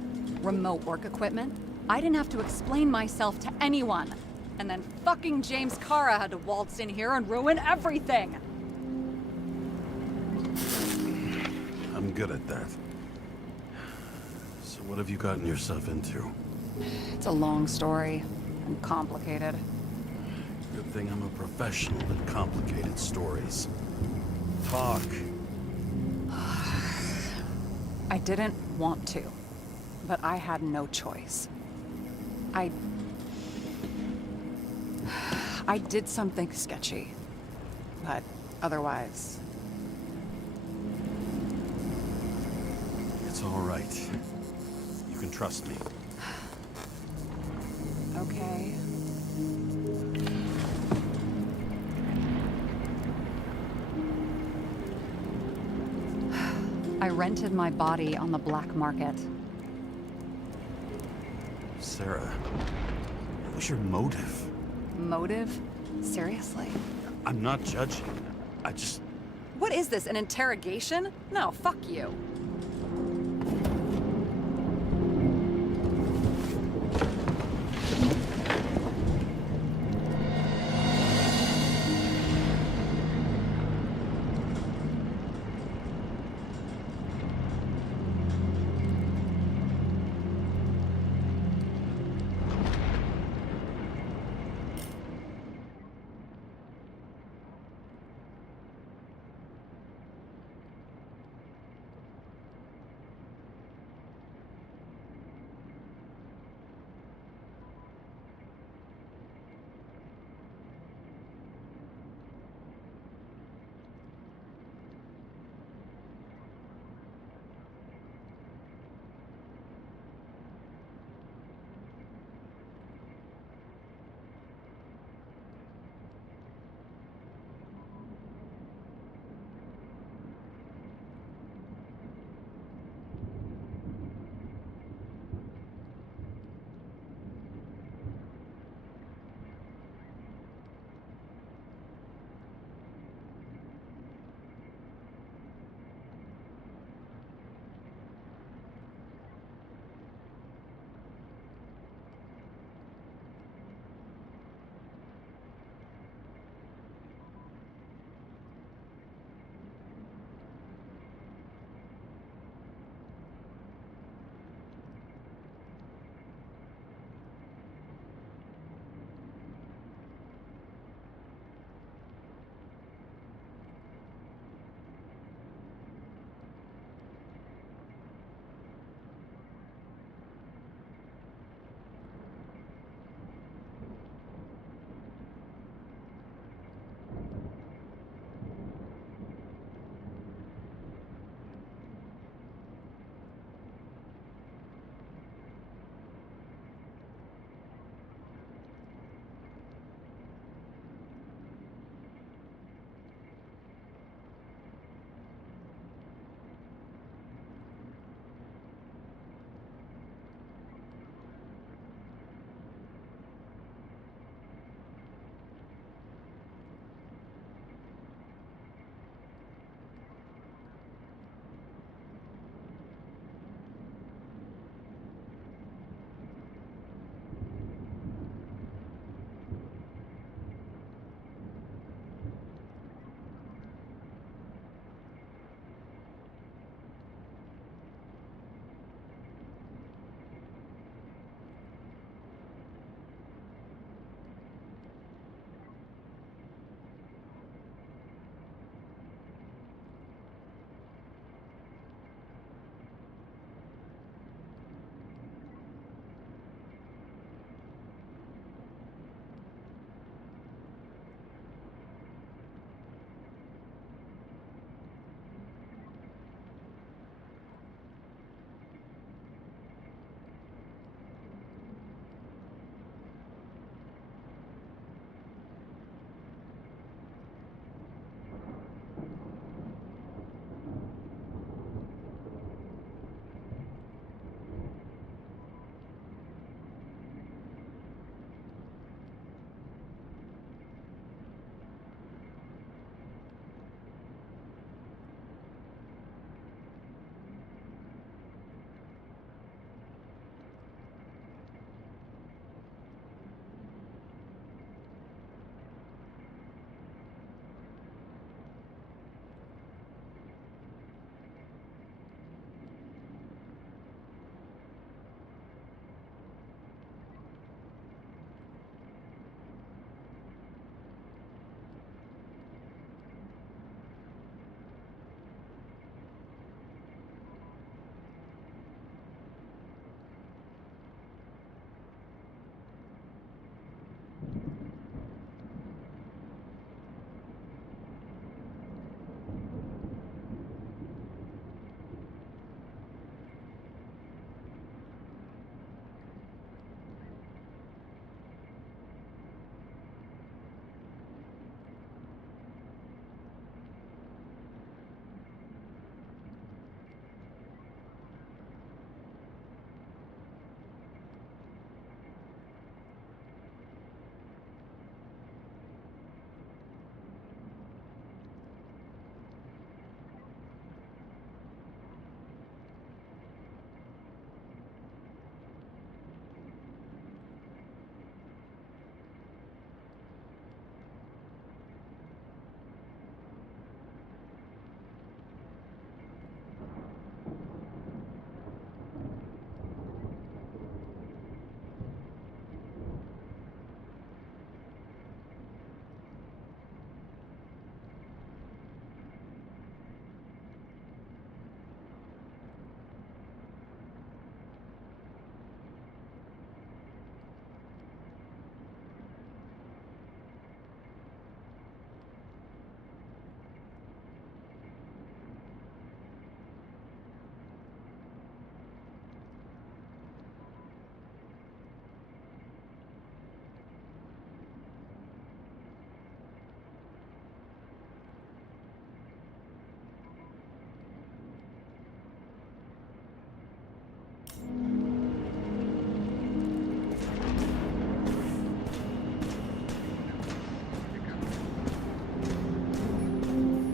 remote work equipment. I didn't have to explain myself to anyone. And then fucking James Cara had to waltz in here and ruin everything. I'm good at that. So what have you gotten yourself into? It's a long story and complicated. Good thing I'm a professional at complicated stories. Talk. I didn't want to, but I had no choice. I did something sketchy, but otherwise... It's all right. You can trust me. Okay. I rented my body on the black market. Sarah, what was your motive? Motive? Seriously? I'm not judging. I just... What is this, an interrogation? No, fuck you.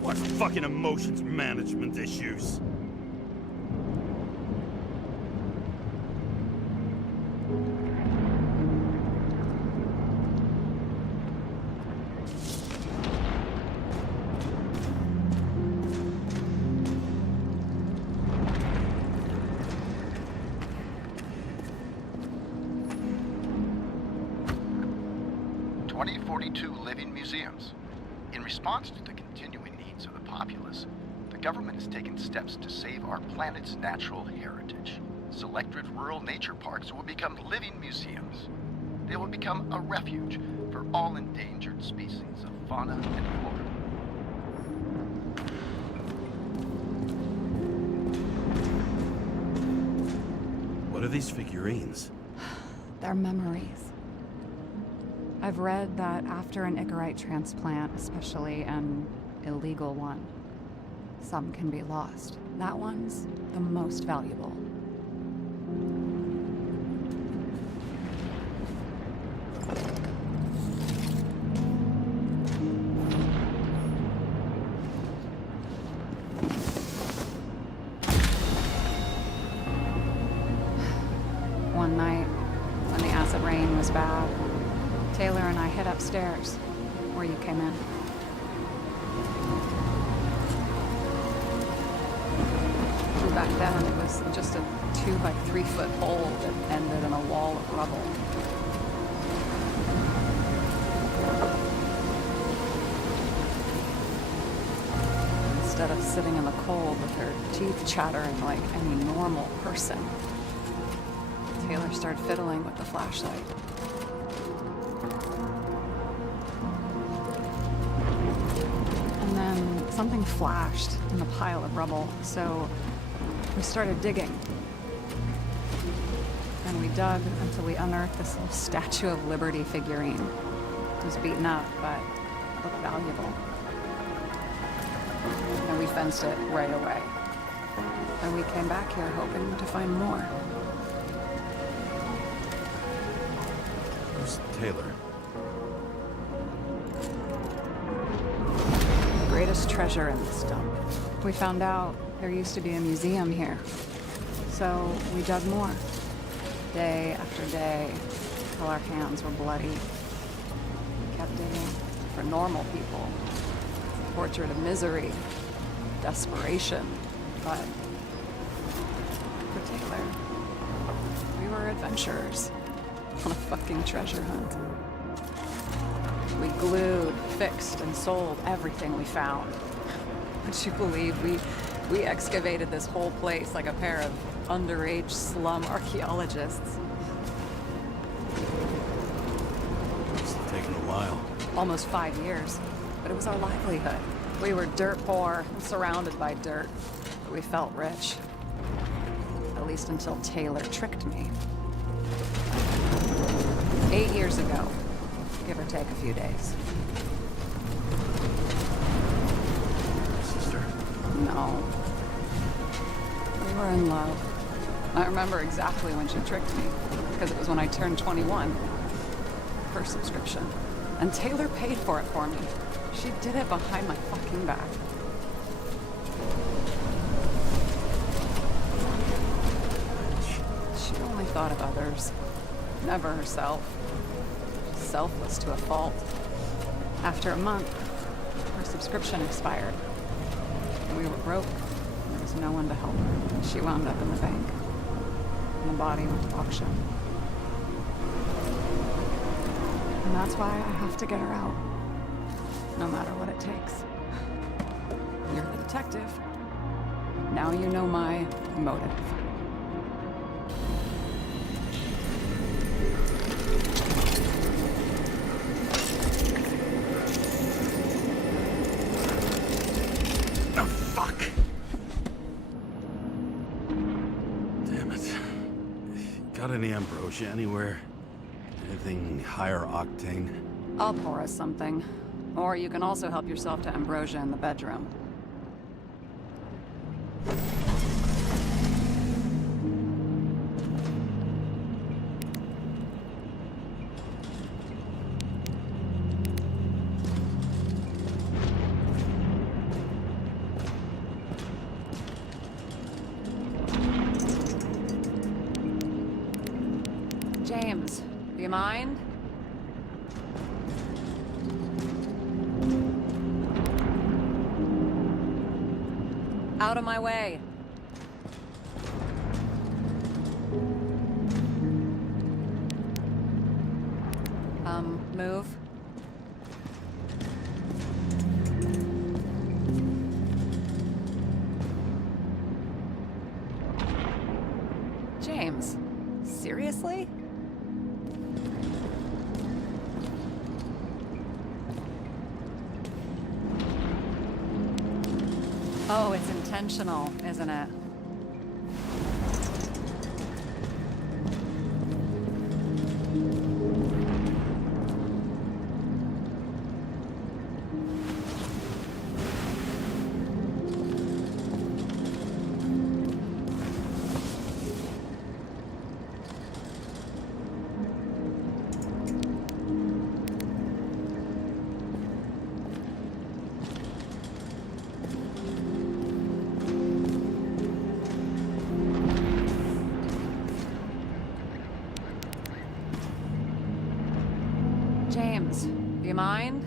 What fucking emotions management issues? Living museums. In response to the continuing needs of the populace, the government has taken steps to save our planet's natural heritage. Selected rural nature parks will become living museums. They will become a refuge for all endangered species of fauna and flora. What are these figurines? They're memories. I've read that after an Icarite transplant, especially an illegal one, some can be lost. That one's the most valuable. One night, when the acid rain was bad, Taylor and I hid upstairs, where you came in. Back then, it was just a 2 by 3 foot hole that ended in a wall of rubble. Instead of sitting in the cold with her teeth chattering like any normal person, Taylor started fiddling with the flashlight. And then something flashed in the pile of rubble, so we started digging. And we dug until we unearthed this little Statue of Liberty figurine. It was beaten up, but looked valuable. And we fenced it right away. And we came back here hoping to find more. Where's Taylor? The greatest treasure in this dump. We found out there used to be a museum here. So we dug more. Day after day, till our hands were bloody. We kept digging for normal people. Portrait of misery, desperation, but for Taylor, we were adventurers on a fucking treasure hunt. We glued, fixed, and sold everything we found. Would you believe we excavated this whole place like a pair of underage slum archaeologists? It's taken a while. Almost 5 years, but it was our livelihood. We were dirt poor and surrounded by dirt, but we felt rich. At least until Taylor tricked me. 8 years ago, give or take a few days. Sister? No. We were in love. I remember exactly when she tricked me, because it was when I turned 21. First subscription. And Taylor paid for it for me. She did it behind my fucking back. She only thought of others, never herself. Selfless to a fault. After a month, her subscription expired. We were broke. There was no one to help her. She wound up in the bank. And the body went to auction. And that's why I have to get her out. No matter what it takes. You're the detective. Now you know my motive. Oh, fuck! Damn it. Got any ambrosia anywhere? Anything higher octane? I'll pour us something. Or you can also help yourself to ambrosia in the bedroom. you mind? Out of my way. Move. James, seriously? Oh, it's intentional, isn't it? James, do you mind?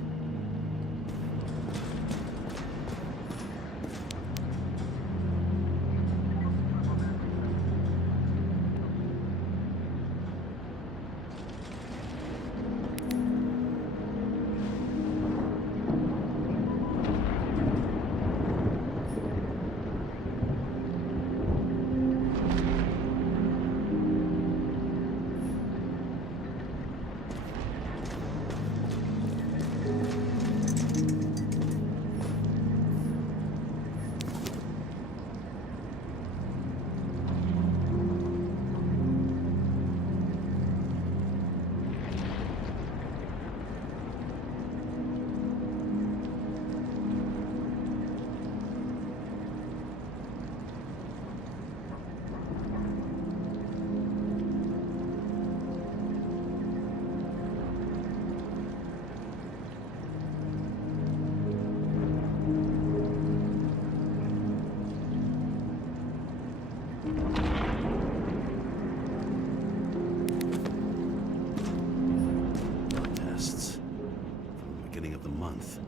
Tests from the beginning of the month.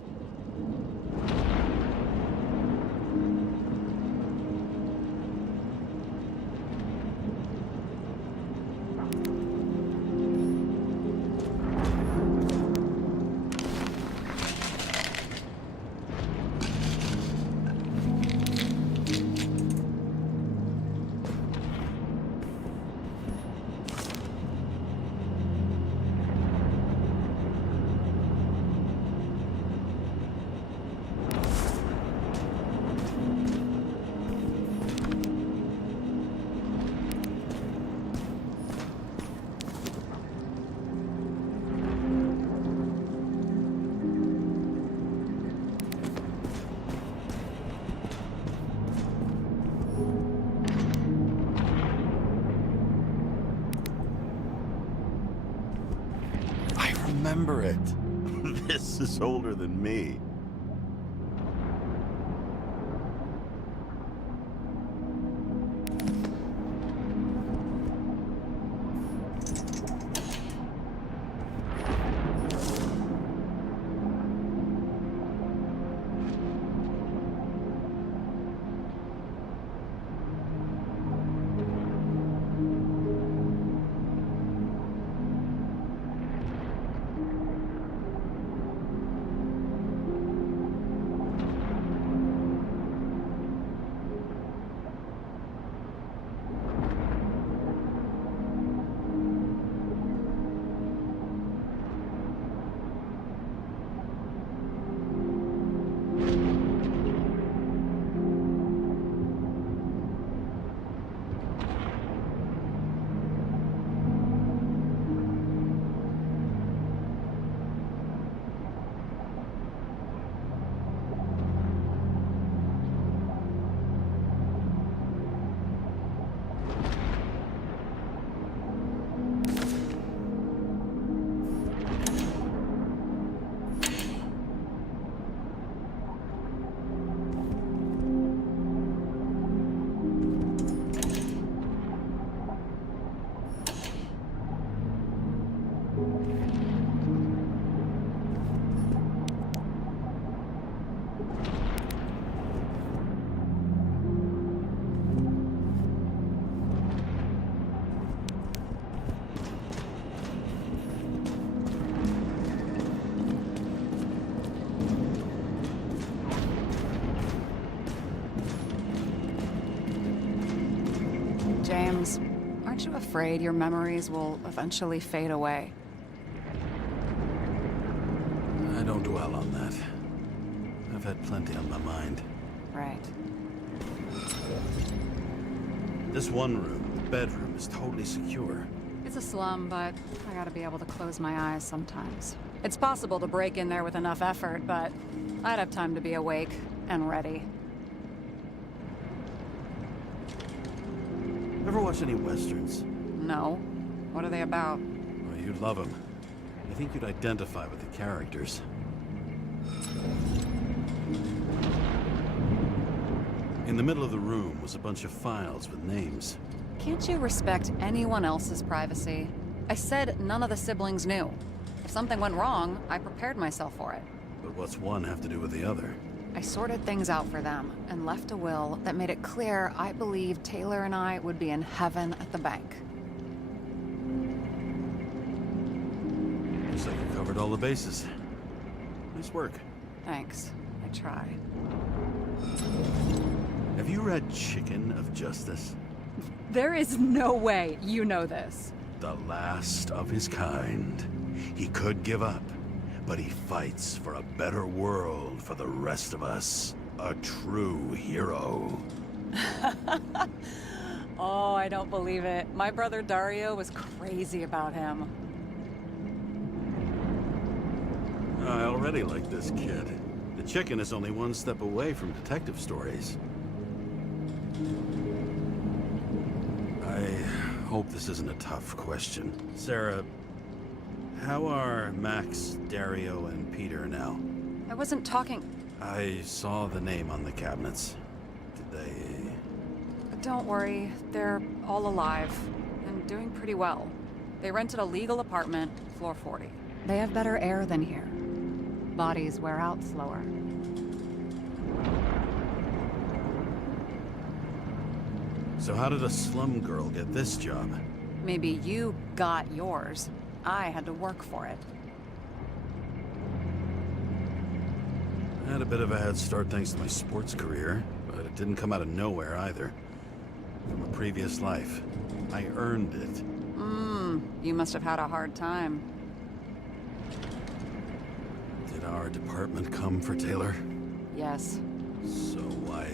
Remember it. This is older than me. things, aren't you afraid your memories will eventually fade away? I don't dwell on that. I've had plenty on my mind. Right. This one room, the bedroom, is totally secure. It's a slum, but I gotta be able to close my eyes sometimes. It's possible to break in there with enough effort, but I'd have time to be awake and ready. Ever watch any westerns? No. What are they about? Well, you'd love them. I think you'd identify with the characters. In the middle of the room was a bunch of files with names. Can't you respect anyone else's privacy? I said none of the siblings knew. If something went wrong, I prepared myself for it. But what's one have to do with the other? I sorted things out for them and left a will that made it clear I believed Taylor and I would be in heaven at the bank. Looks like you covered all the bases. Nice work. Thanks. I try. Have you read Chicken of Justice? There is no way you know this. The last of his kind. He could give up, but he fights for a better world for the rest of us. A true hero. Oh, I don't believe it. My brother Dario was crazy about him. I already like this kid. The Chicken is only one step away from detective stories. I hope this isn't a tough question. Sarah, how are Max, Dario, and Peter now? I wasn't talking... I saw the name on the cabinets. Did they... Don't worry, they're all alive and doing pretty well. They rented a legal apartment, floor 40. They have better air than here. Bodies wear out slower. So how did a slum girl get this job? Maybe you got yours. I had to work for it. I had a bit of a head start thanks to my sports career, but it didn't come out of nowhere either. From a previous life. I earned it. You must have had a hard time. Did our department come for Taylor? Yes. So why...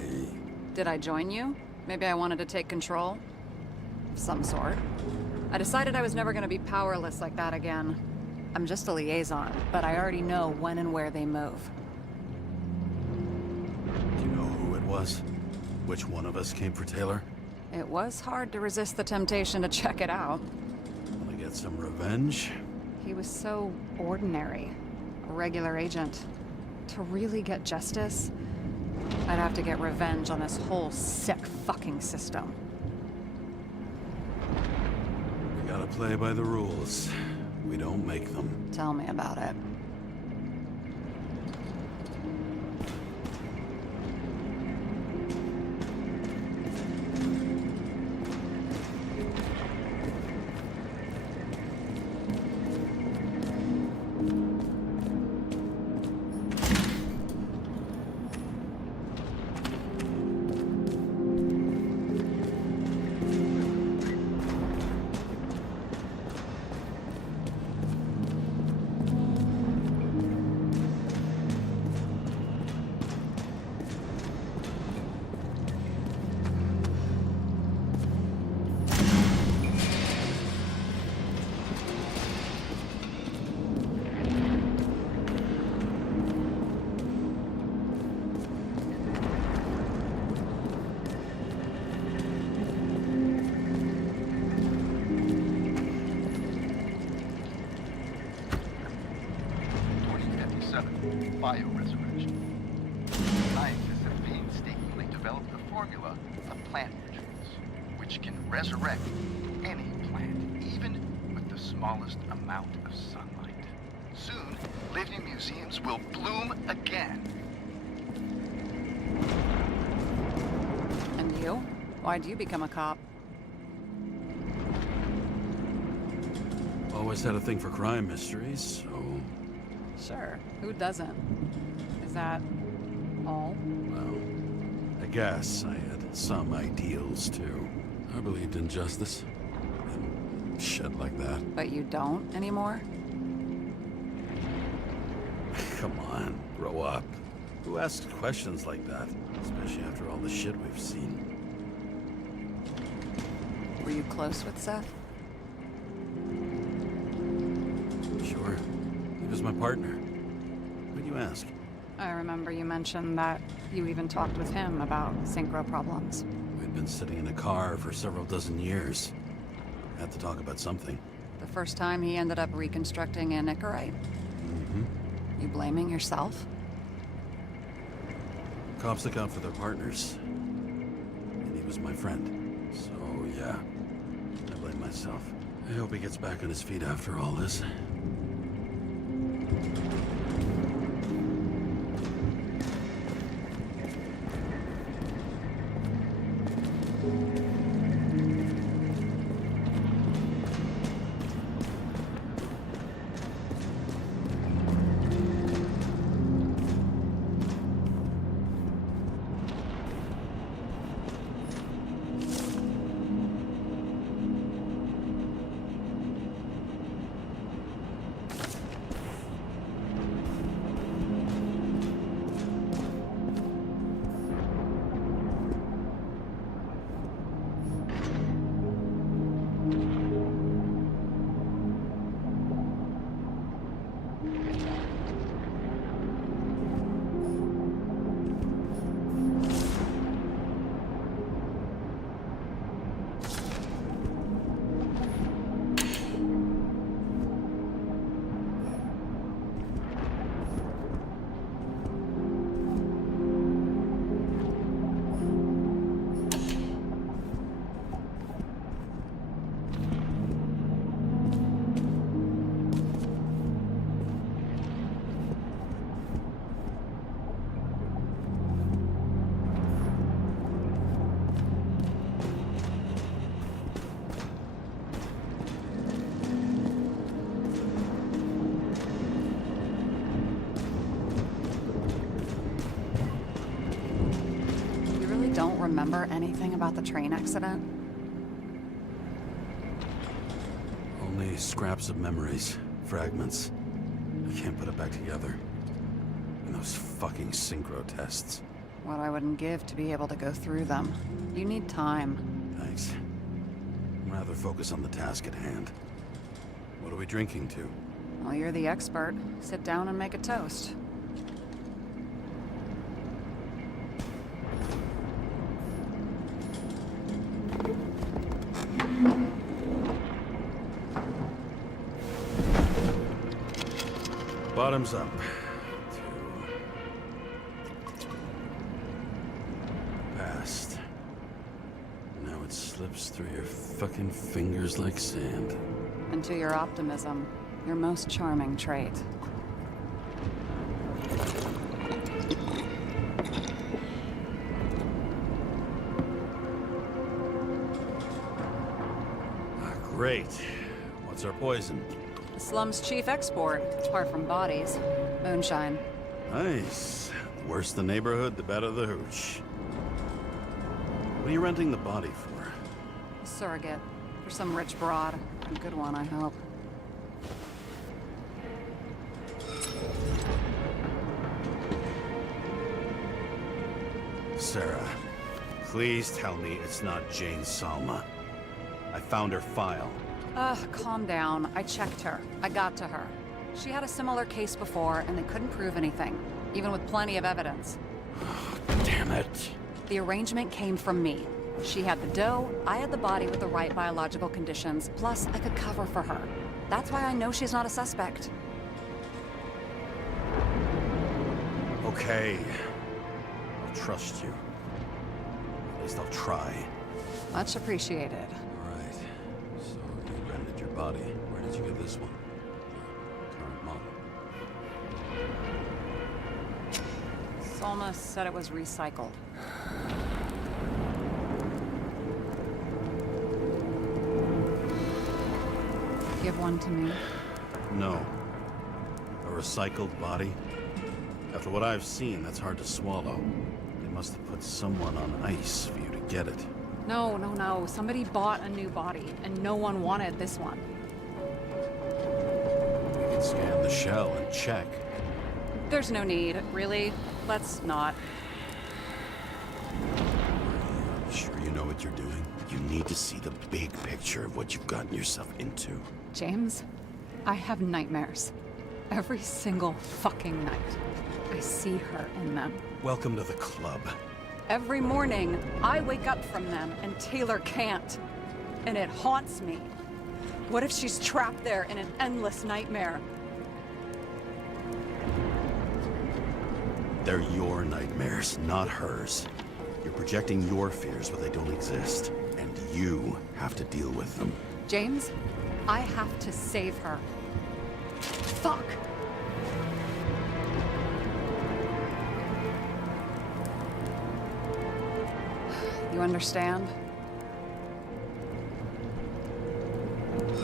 Did I join you? Maybe I wanted to take control? Of some sort. I decided I was never gonna be powerless like that again. I'm just a liaison, but I already know when and where they move. Do you know who it was? Which one of us came for Taylor? It was hard to resist the temptation to check it out. Want to get some revenge? He was so ordinary. A regular agent. To really get justice, I'd have to get revenge on this whole sick fucking system. We gotta play by the rules. We don't make them. Tell me about it. Bioresurrection. Scientists have painstakingly developed the formula of plant nutrients, which can resurrect any plant, even with the smallest amount of sunlight. Soon, living museums will bloom again. And you? Why'd you become a cop? Always had a thing for crime mysteries, so... Sure. Who doesn't? Is that all? Well, I guess I had some ideals, too. I believed in justice. And shit like that. But you don't anymore? Come on, grow up. Who asks questions like that? Especially after all the shit we've seen. Were you close with Seth? Sure. He was my partner. Why'd you ask? I remember you mentioned that you even talked with him about synchro problems. We'd been sitting in a car for several dozen years. Had to talk about something. The first time he ended up reconstructing a Nicorite? Mm-hmm. You blaming yourself? Cops look out for their partners. And he was my friend. So, yeah. I blame myself. I hope he gets back on his feet after all this. Don't remember anything about the train accident? Only scraps of memories. Fragments. I can't put it back together. And those fucking synchro tests. What I wouldn't give to be able to go through them. You need time. Thanks. I'd rather focus on the task at hand. What are we drinking to? Well, you're the expert. Sit down and make a toast. Bottoms up. Past. Now it slips through your fucking fingers like sand. And to your optimism, your most charming trait. Great. What's our poison? The slum's chief export, apart from bodies. Moonshine. Nice. The worse the neighborhood, the better the hooch. What are you renting the body for? A surrogate. For some rich broad. A good one, I hope. Sarah, please tell me it's not Jane Salma. I found her file. Calm down. I checked her. I got to her. She had a similar case before, and they couldn't prove anything, even with plenty of evidence. Damn it. The arrangement came from me. She had the dough, I had the body with the right biological conditions, plus I could cover for her. That's why I know she's not a suspect. Okay. I'll trust you. At least I'll try. Much appreciated. Alright. So you rented your body. Where did you get this one? The current model. Salma said it was recycled. Give one to me. No. A recycled body? After what I've seen, that's hard to swallow. They must have put someone on ice for you to get it. No. Somebody bought a new body, and no one wanted this one. We can scan the shell and check. There's no need, really. Let's not. Sure you know what you're doing? You need to see the big picture of what you've gotten yourself into. James, I have nightmares. Every single fucking night. I see her in them. Welcome to the club. Every morning, I wake up from them, and Taylor can't. And it haunts me. What if she's trapped there in an endless nightmare? They're your nightmares, not hers. You're projecting your fears, but they don't exist. And you have to deal with them. James, I have to save her. Fuck! You understand?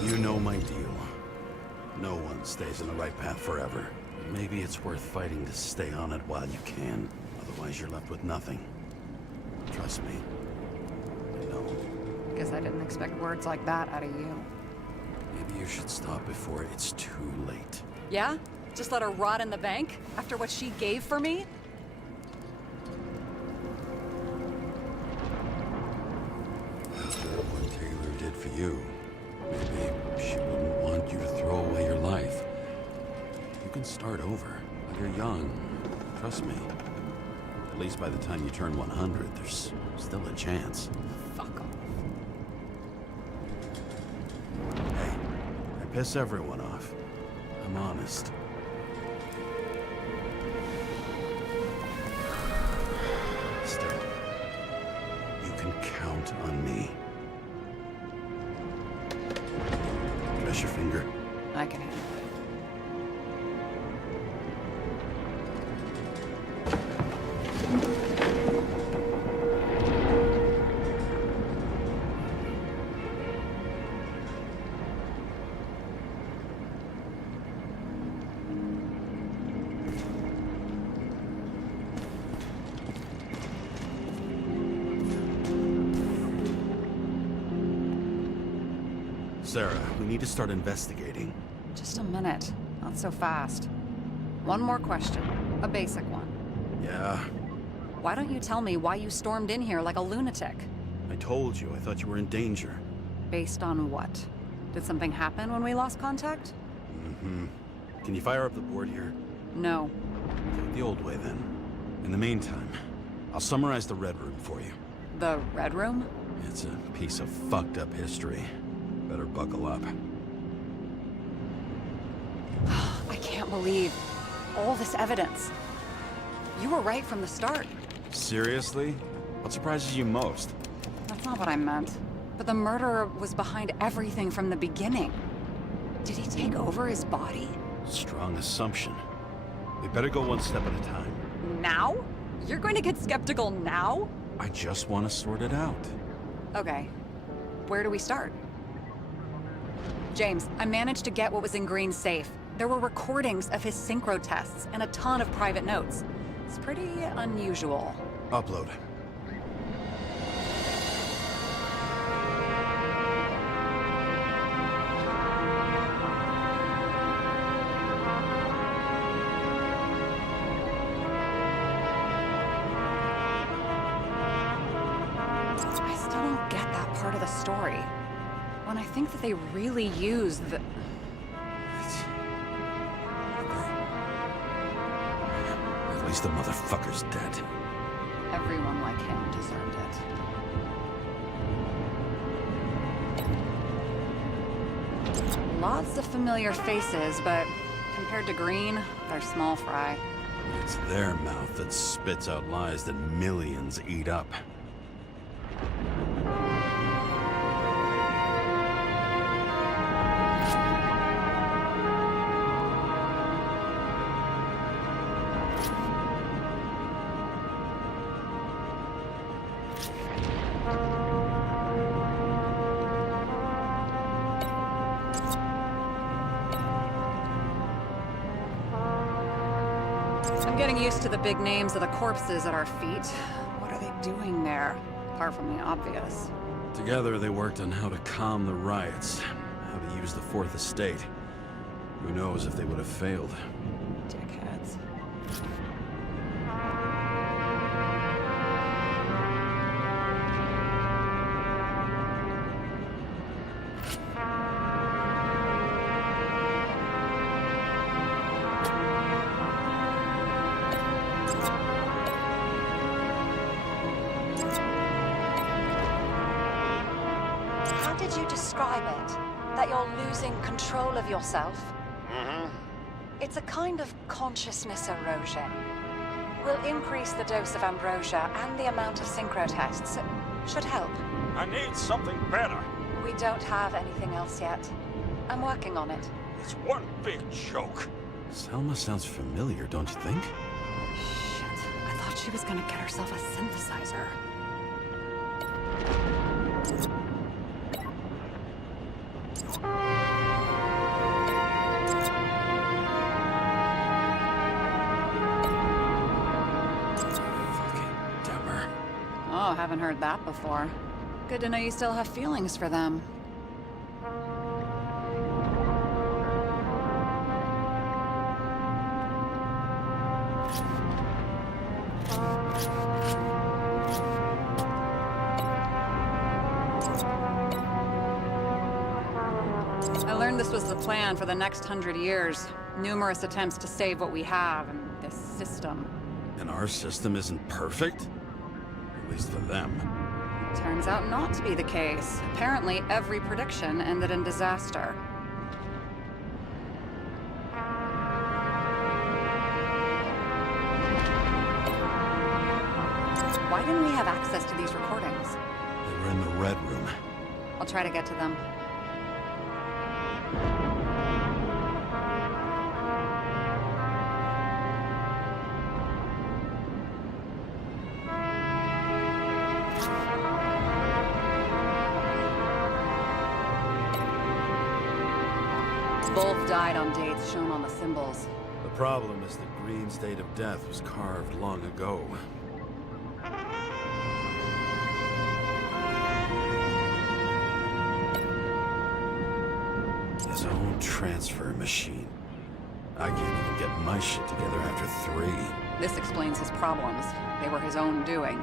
You know my deal. No one stays in the right path forever. Maybe it's worth fighting to stay on it while you can. Otherwise, you're left with nothing. Trust me. I know. Guess I didn't expect words like that out of you. Maybe you should stop before it's too late. Yeah? Just let her rot in the bank? After what she gave for me? What Taylor did for you. Maybe she wouldn't want you to throw away your life. You can start over. You're young. Trust me. At least by the time you turn 100, there's still a chance. Fuck off. Hey, I piss everyone off. I'm honest. Still, you can count on me. Press your finger. I can handle it. Sarah, we need to start investigating. Just a minute. Not so fast. One more question. A basic one. Yeah, Why don't you tell me why you stormed in here like a lunatic? I told you. I thought you were in danger. Based on what? Did something happen when we lost contact? Mm-hmm. Can you fire up the board here? No. The old way, then. In the meantime, I'll summarize the Red Room for you. The Red Room? It's a piece of fucked up history. Better buckle up. I can't believe all this evidence. You were right from the start. Seriously? What surprises you most? That's not what I meant. But the murderer was behind everything from the beginning. Did he take over his body? Strong assumption. We better go one step at a time. Now? You're going to get skeptical now? I just want to sort it out. Okay. Where do we start? James, I managed to get what was in Green's safe. There were recordings of his synchro tests and a ton of private notes. It's pretty unusual. Upload. I still don't get that part of the story. When I think that they really used the... At least the motherfucker's dead. Everyone like him deserved it. Lots of familiar faces, but compared to Green, they're small fry. It's their mouth that spits out lies that millions eat up. I'm getting used to the big names of the corpses at our feet. What are they doing there? apart from the obvious. Together, they worked on how to calm the riots, how to use the Fourth Estate. Who knows if they would have failed. Dickheads. How did you describe it? That you're losing control of yourself? Mm-hmm. It's a kind of consciousness erosion. We'll increase the dose of ambrosia and the amount of synchro tests. It should help. I need something better. We don't have anything else yet. I'm working on it. It's one big joke. Selma sounds familiar, don't you think? Shit. I thought she was gonna get herself a synthesizer. Fucking dumber. Oh, haven't heard that before. Good to know you still have feelings for them. I learned this was the plan for the next 100 years. Numerous attempts to save what we have in this system. And our system isn't perfect? At least for them. Turns out not to be the case. Apparently, every prediction ended in disaster. Why didn't we have access to these recordings? They were in the Red Room. I'll try to get to them. Both died on dates shown on the symbols. The problem is the green state of death was carved long ago. His own transfer machine. I can't even get my shit together after 3. This explains his problems. They were his own doing.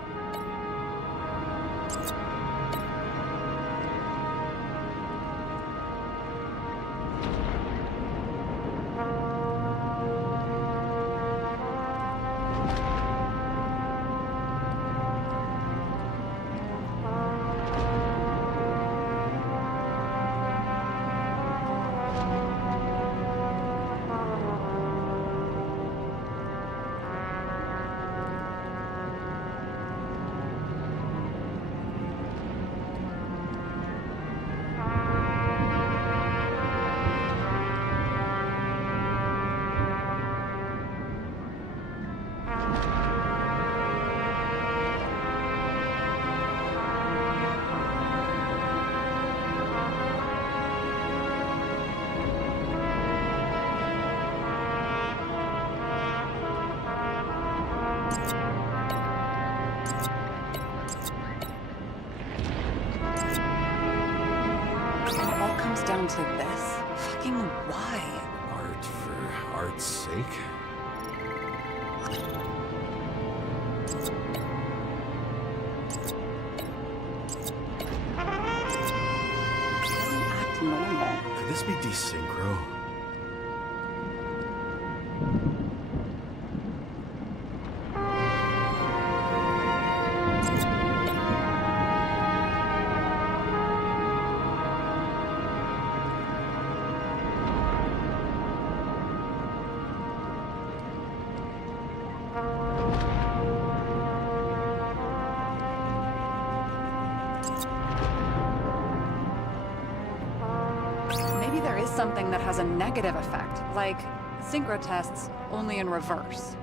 Down to this? Fucking why? Art for art's sake? Doesn't act normal. Could this be desynchro? Maybe there is something that has a negative effect, like synchro tests, only in reverse.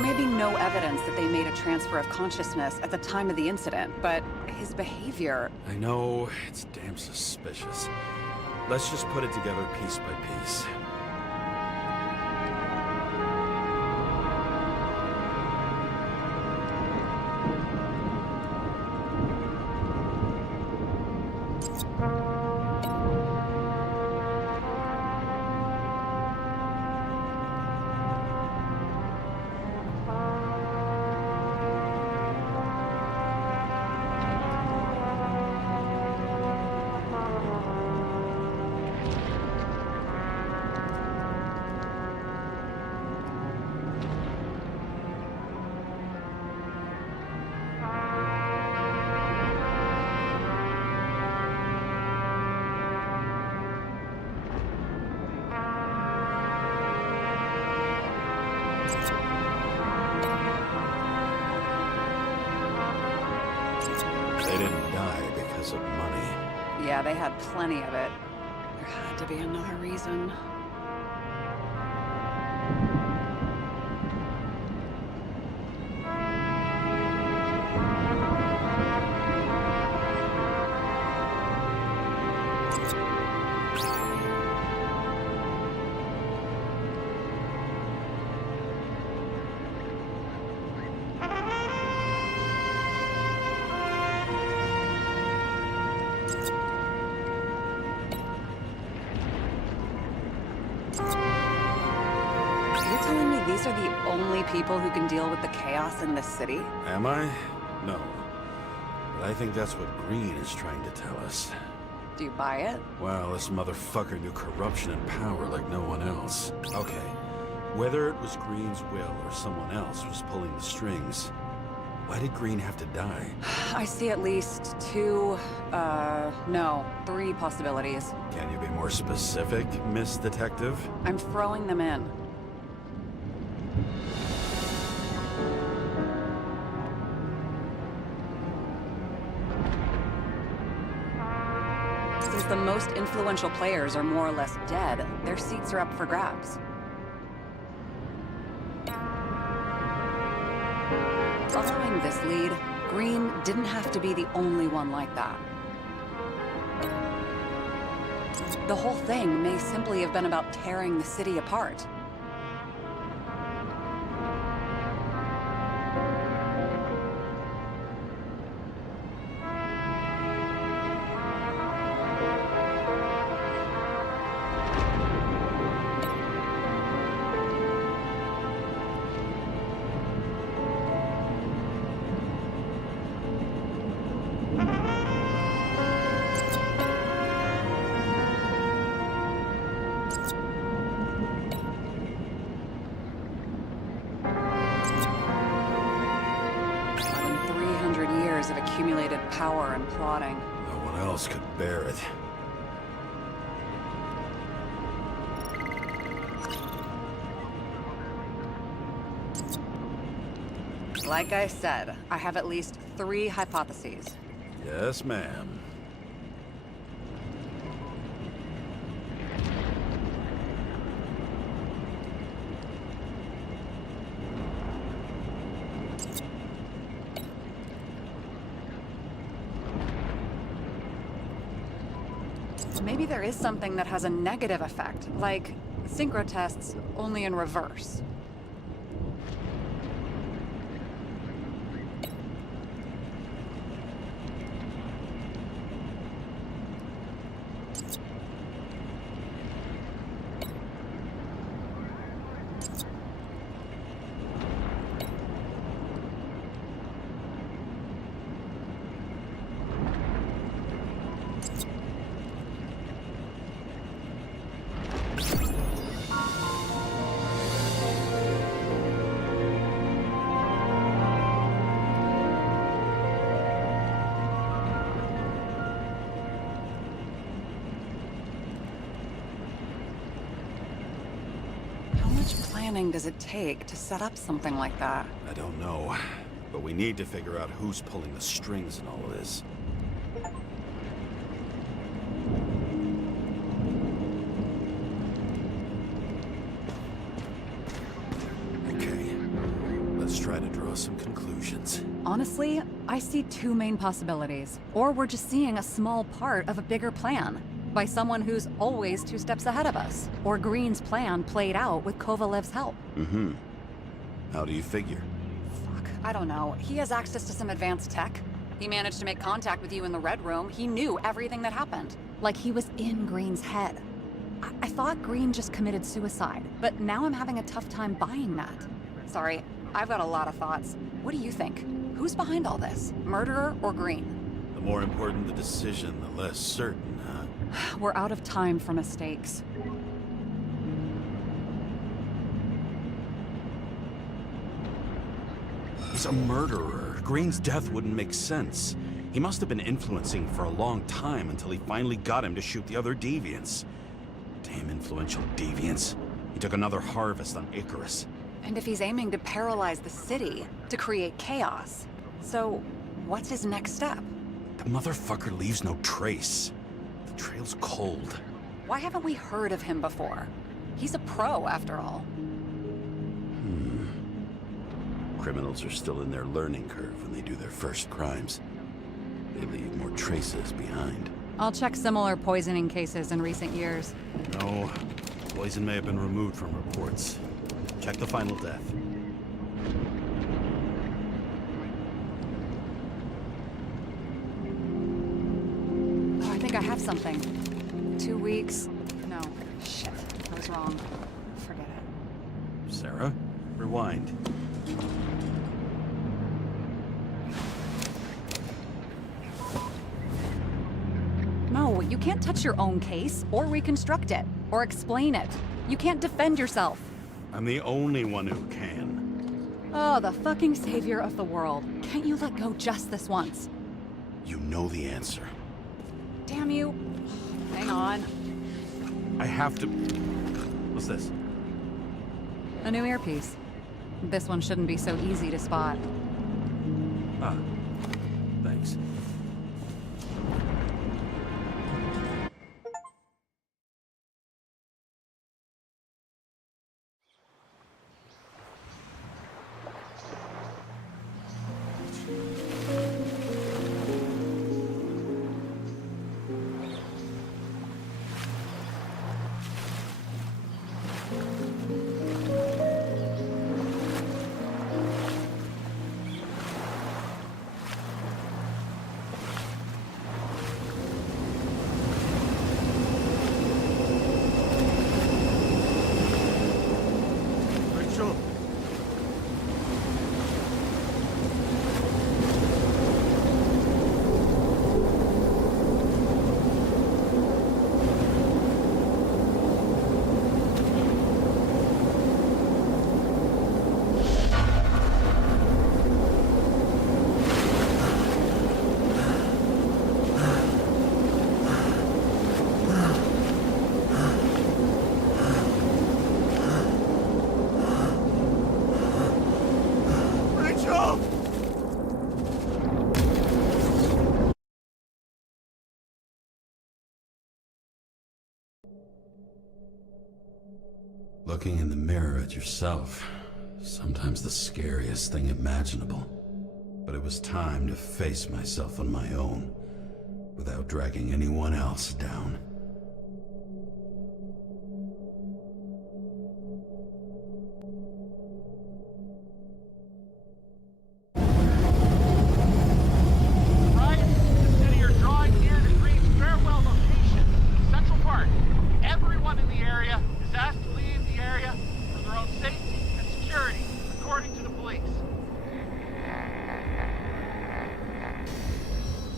may be no evidence that they made a transfer of consciousness at the time of the incident, but his behavior... I know, it's damn suspicious. Let's just put it together piece by piece. They didn't die because of money. Yeah, they had plenty of it. There had to be another reason. These are the only people who can deal with the chaos in this city? Am I? No. But I think that's what Green is trying to tell us. Do you buy it? Well, this motherfucker knew corruption and power like no one else. Okay, whether it was Green's will or someone else was pulling the strings, why did Green have to die? I see at least three possibilities. Can you be more specific, Miss Detective? I'm throwing them in. Since the most influential players are more or less dead, their seats are up for grabs. Following this lead, Green didn't have to be the only one like that. The whole thing may simply have been about tearing the city apart. Of accumulated power and plotting. No one else could bear it. Like I said, I have at least 3 hypotheses. Yes, ma'am. Maybe there is something that has a negative effect, like synchro tests, only in reverse. Planning does it take to set up something like that? I don't know, but we need to figure out who's pulling the strings in all of this. Okay, conclusions. Honestly, I see two main possibilities. Or we're just seeing a small part of a bigger plan by someone who's always 2 steps ahead of us. Or Green's plan played out with Kovalev's help. Mm-hmm. How do you figure? Fuck, I don't know. He has access to some advanced tech. He managed to make contact with you in the Red Room. He knew everything that happened. Like he was in Green's head. I thought Green just committed suicide, but now I'm having a tough time buying that. Sorry, I've got a lot of thoughts. What do you think? Who's behind all this? Murderer or Green? The more important the decision, the less certain, huh? We're out of time for mistakes. He's a murderer. Green's death wouldn't make sense. He must have been influencing for a long time until he finally got him to shoot the other deviants. Damn influential deviants. He took another harvest on Icarus. And if he's aiming to paralyze the city, to create chaos, so what's his next step? The motherfucker leaves no trace. The trail's cold. Why haven't we heard of him before? He's a pro, after all. Criminals are still in their learning curve when they do their first crimes. They leave more traces behind. I'll check similar poisoning cases in recent years. No, poison may have been removed from reports. Check the final death. Oh, I think I have something. 2 weeks. No, shit. I was wrong. Forget it. Sarah, rewind. No, you can't touch your own case, or reconstruct it, or explain it. You can't defend yourself. I'm the only one who can. Oh, the fucking savior of the world. Can't you let go just this once? You know the answer. Damn you. Hang on. I have to... What's this? A new earpiece. This one shouldn't be so easy to spot. Ah, thanks. Looking in the mirror at yourself, sometimes the scariest thing imaginable. But it was time to face myself on my own, without dragging anyone else down.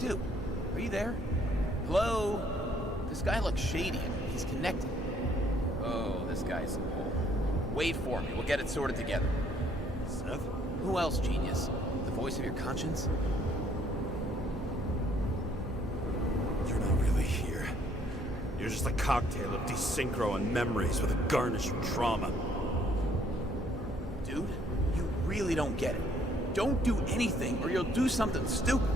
Dude, are you there? Hello? This guy looks shady. He's connected. Oh, this guy's cool. Wait for me. We'll get it sorted together. Seth? Who else, genius? The voice of your conscience? You're not really here. You're just a cocktail of desynchro and memories with a garnish of trauma. Dude, you really don't get it. Don't do anything or you'll do something stupid.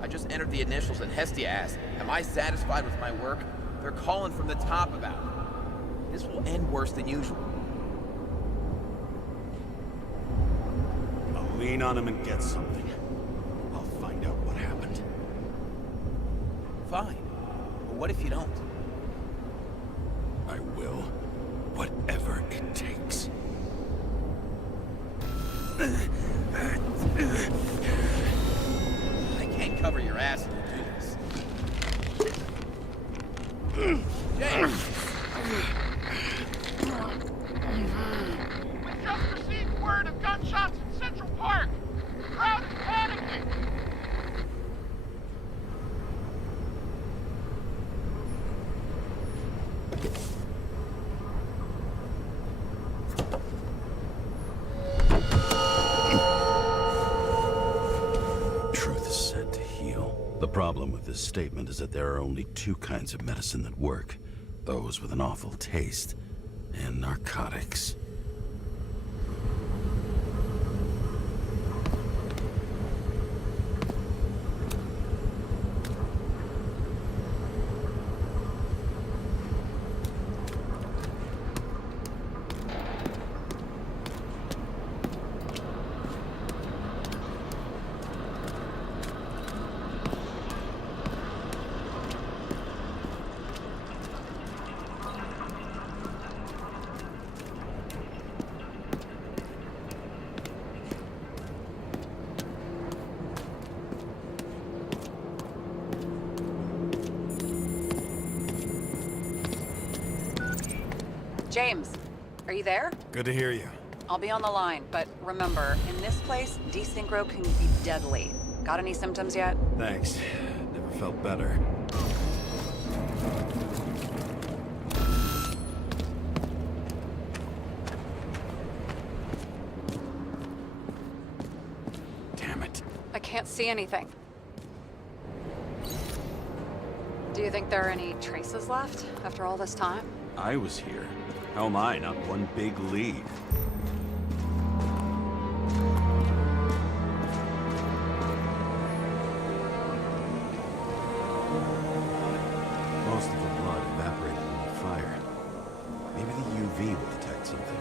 I just entered the initials and Hestia asked, am I satisfied with my work? They're calling from the top about it. This will end worse than usual. I'll lean on him and get something. I'll find out what happened. Fine. But what if you don't? I will. Whatever it takes. I can't cover your ass if you do this. James! We just received word of gunshots in Central Park. The crowd is panicking. Truth is said to heal. The problem with this statement is that there are only two kinds of medicine that work. Those with an awful taste, and narcotics. James, are you there? Good to hear you. I'll be on the line, but remember, in this place, desynchro can be deadly. Got any symptoms yet? Thanks. Never felt better. Damn it. I can't see anything. Do you think there are any traces left after all this time? I was here. How am I not one big lead? Most of the blood evaporated in the fire. Maybe the UV will detect something.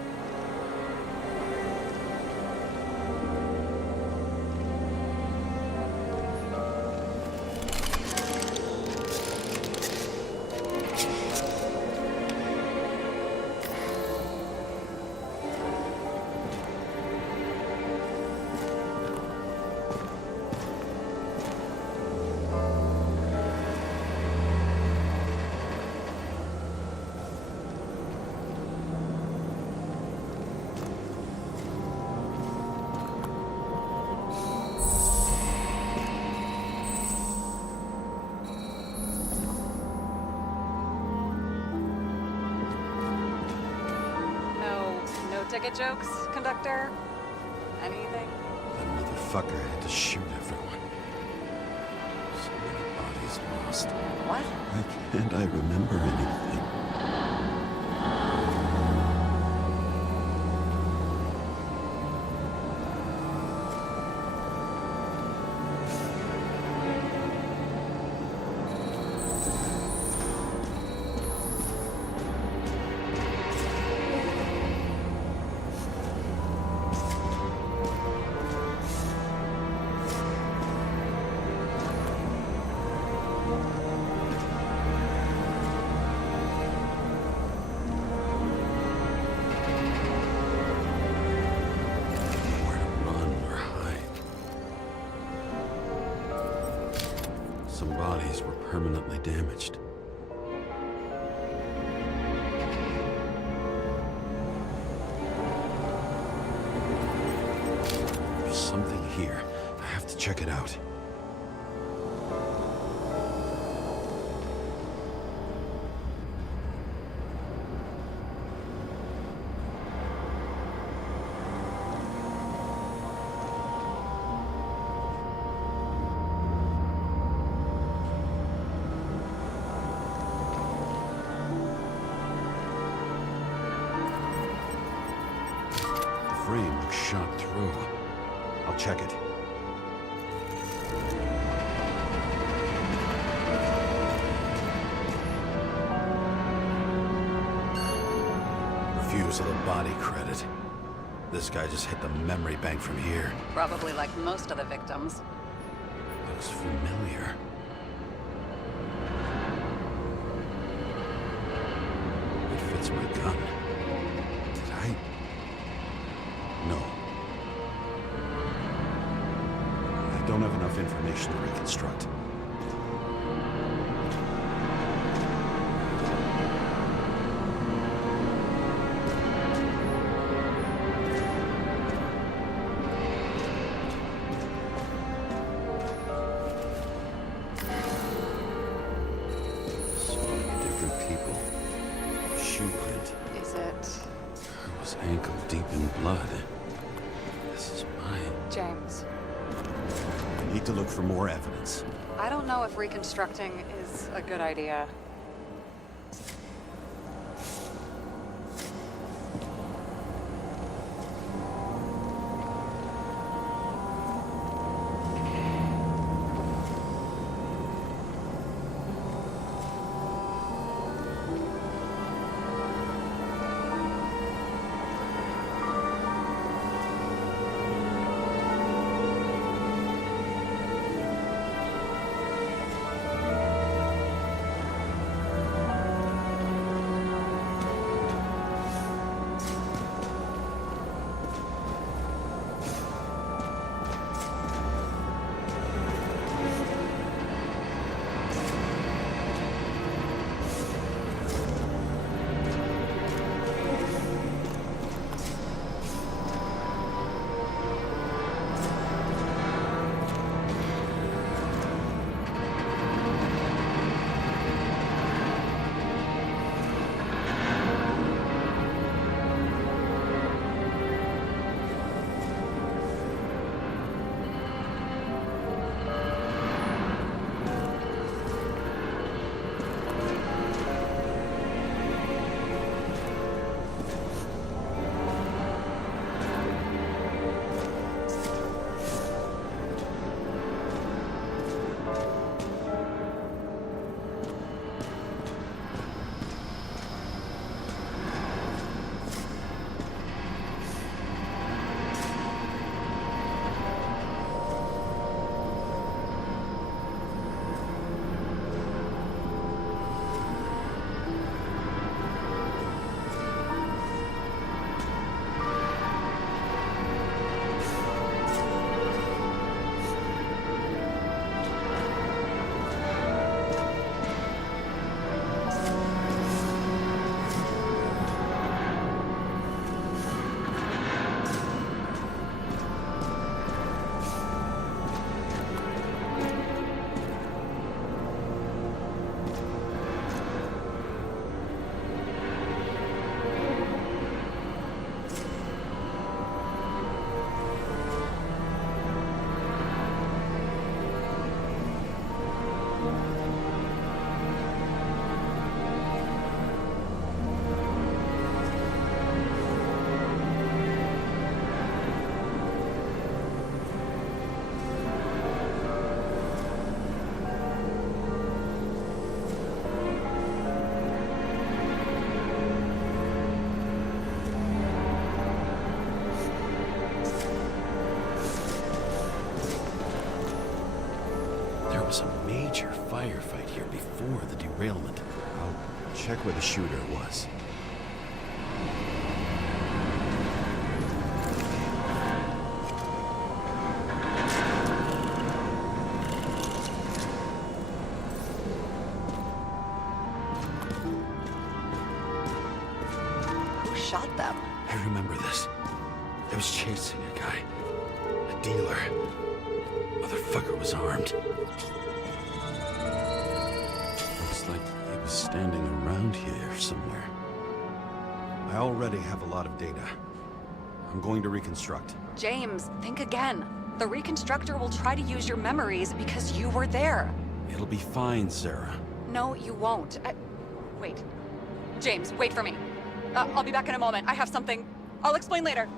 No ticket jokes, conductor? Anything? That motherfucker had to shoot everyone. So many bodies lost. What? Why can't I remember anything? Some bodies were permanently damaged. There's something here. I have to check it out. Frame looks shot through. I'll check it. Refusal of body credit. This guy just hit the memory bank from here. Probably like most of the victims. Looks familiar. It fits my gun. Did I? No. I don't have enough information to reconstruct. Ankle deep in blood. This is mine. James. I need to look for more evidence. I don't know if reconstructing is a good idea. was a major firefight here before the derailment. I'll check where the shooter was. Who shot them? I remember this. I was chasing a guy. A dealer. Motherfucker was armed. Looks like he was standing around here somewhere. I already have a lot of data. I'm going to reconstruct. James, think again. The reconstructor will try to use your memories because you were there. It'll be fine, Sarah. No, you won't. Wait. James, wait for me. I'll be back in a moment. I have something. I'll explain later.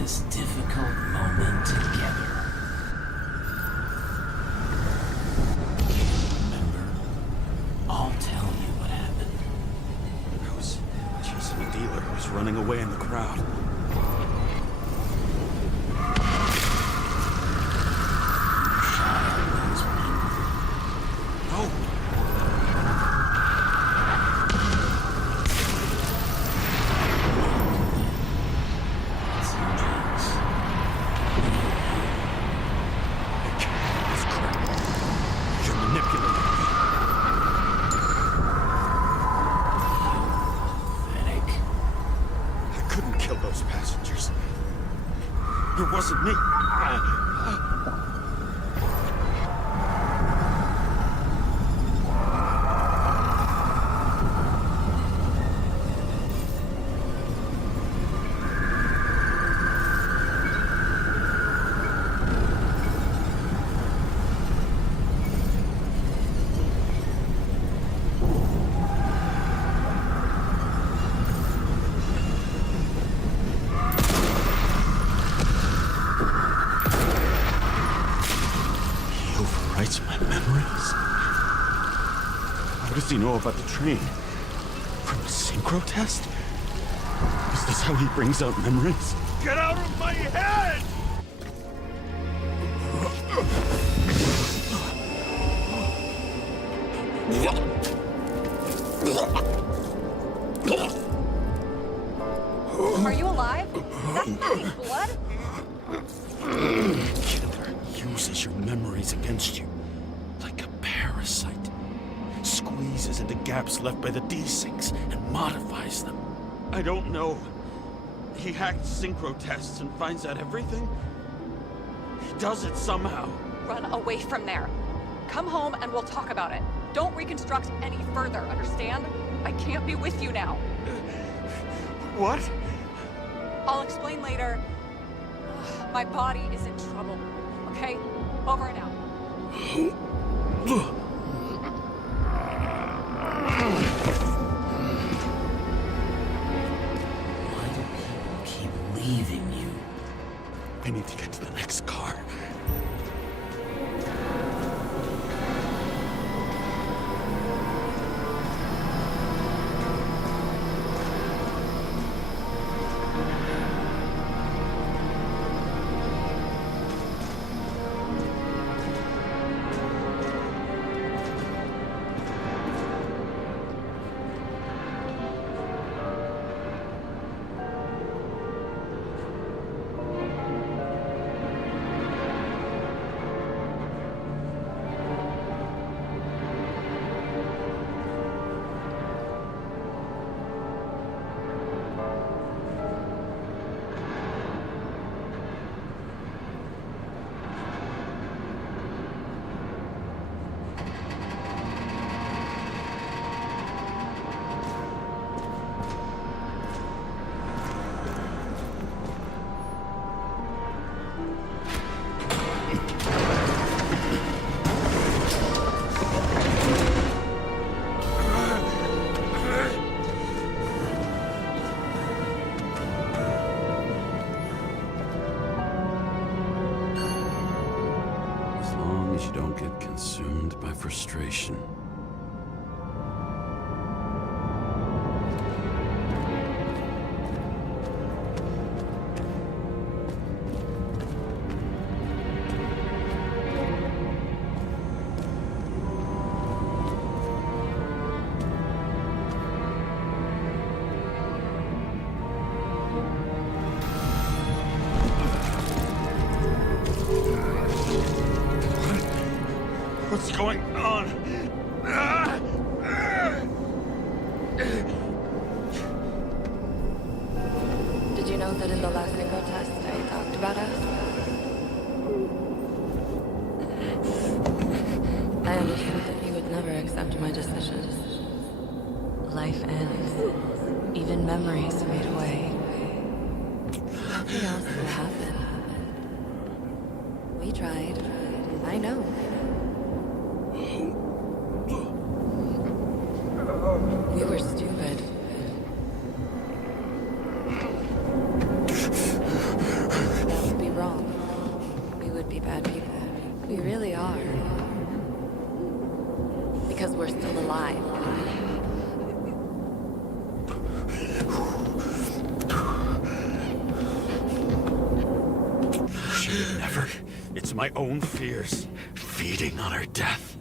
this difficult moment together. Remember? I'll tell you what happened. I was chasing a dealer who was running away in the crowd. No! It wasn't me. How does he know about the train? From a synchro test? Is this how he brings out memories? Get out of my head! Are you alive? Is that fake blood? Killer uses your memories against you. Like a parasite. Squeezes into gaps left by the desyncs and modifies them. I don't know. He hacked synchro tests and finds out everything? He does it somehow. Run away from there. Come home and we'll talk about it. Don't reconstruct any further, understand? I can't be with you now. What? I'll explain later. My body is in trouble. Okay? Over and out. Why do people keep leaving you? I need to get to the next car. You don't get consumed by frustration. What's going on? Did you know that in the last synchro test I talked about us? I understood that you would never accept my decisions. Life ends. Even memories fade away. Nothing else will happen. We tried. I know. We were stupid. my own fears, feeding on her death.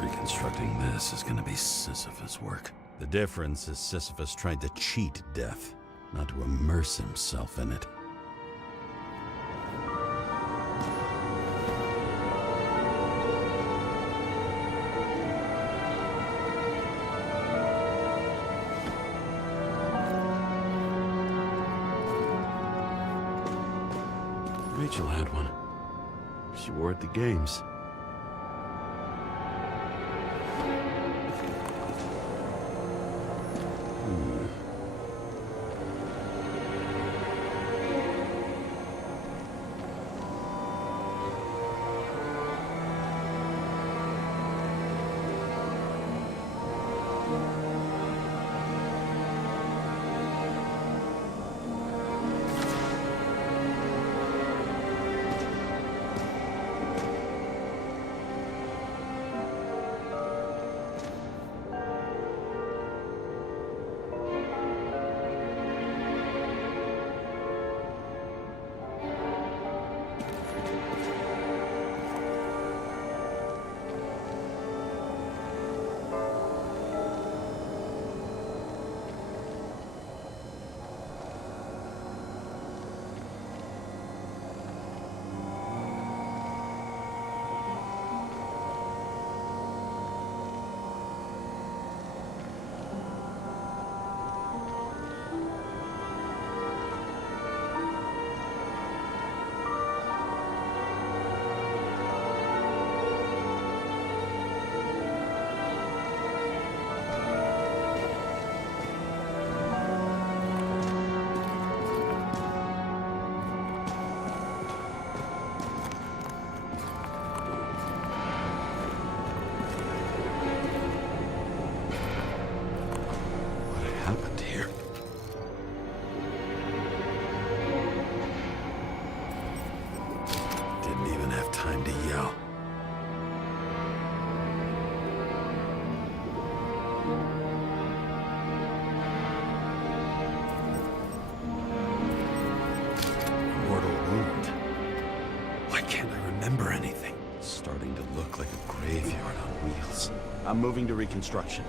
Reconstructing this is gonna be Sisyphus work. The difference is Sisyphus tried to cheat death, not to immerse himself in it. Rachel had one. She wore it at the games. Time to yell. Mortal wound. Why can't I remember anything? It's starting to look like a graveyard on wheels. I'm moving to reconstruction.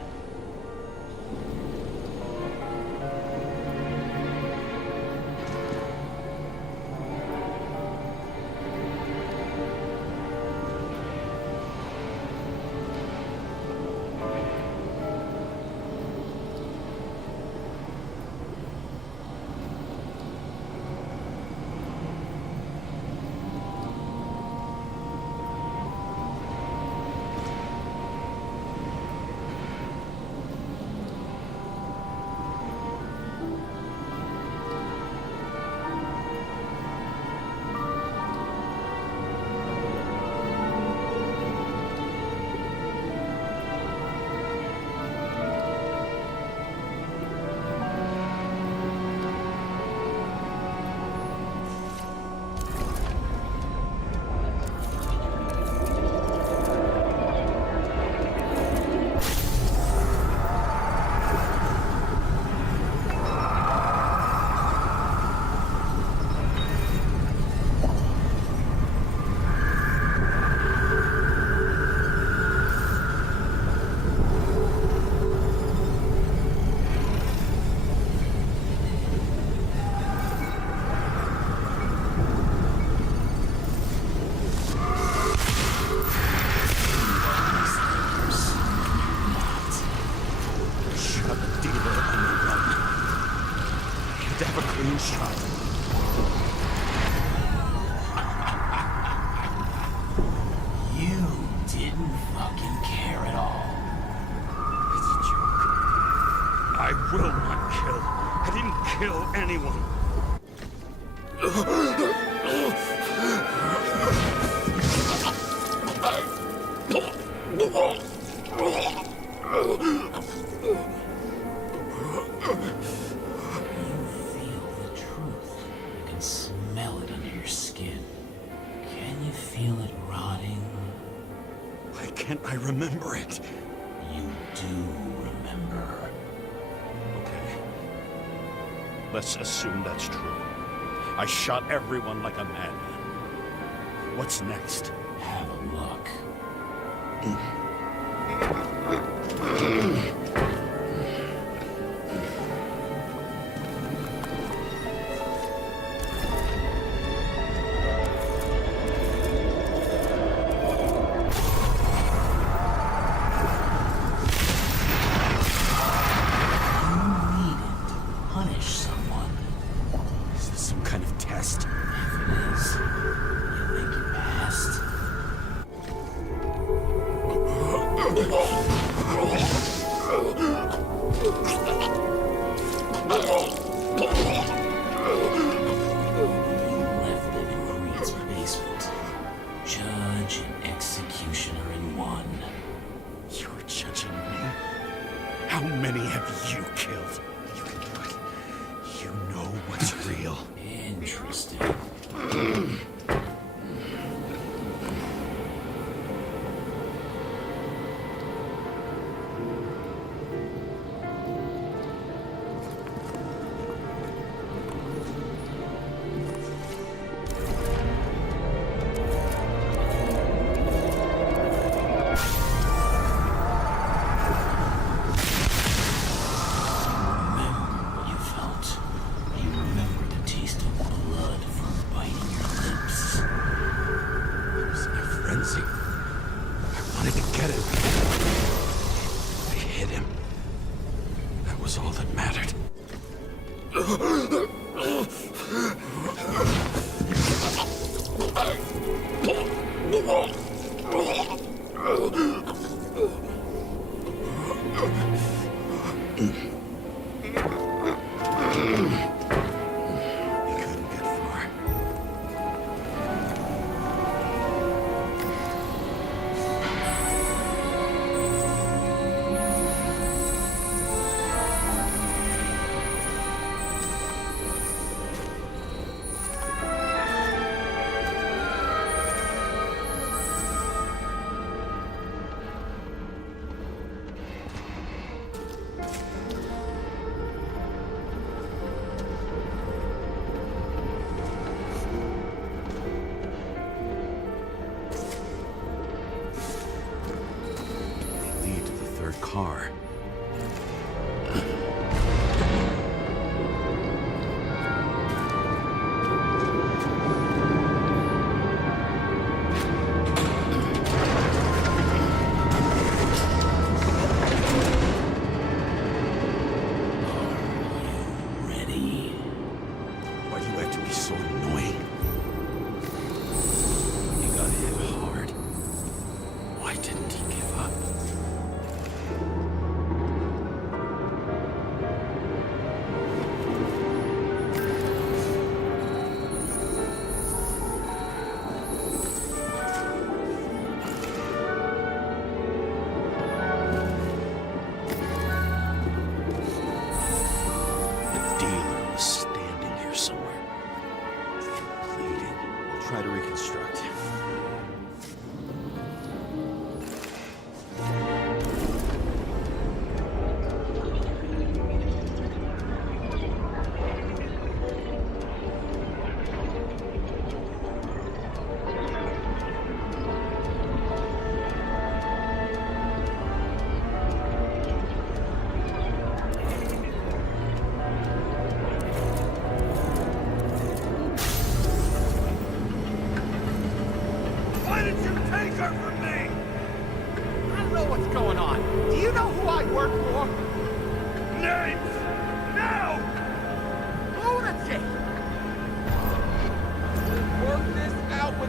to have a clean shot. You didn't fucking care at all. It's a joke. I will not kill. I didn't kill anyone. I remember it. You do remember. Okay. Let's assume that's true. I shot everyone like a madman. What's next? Have a look.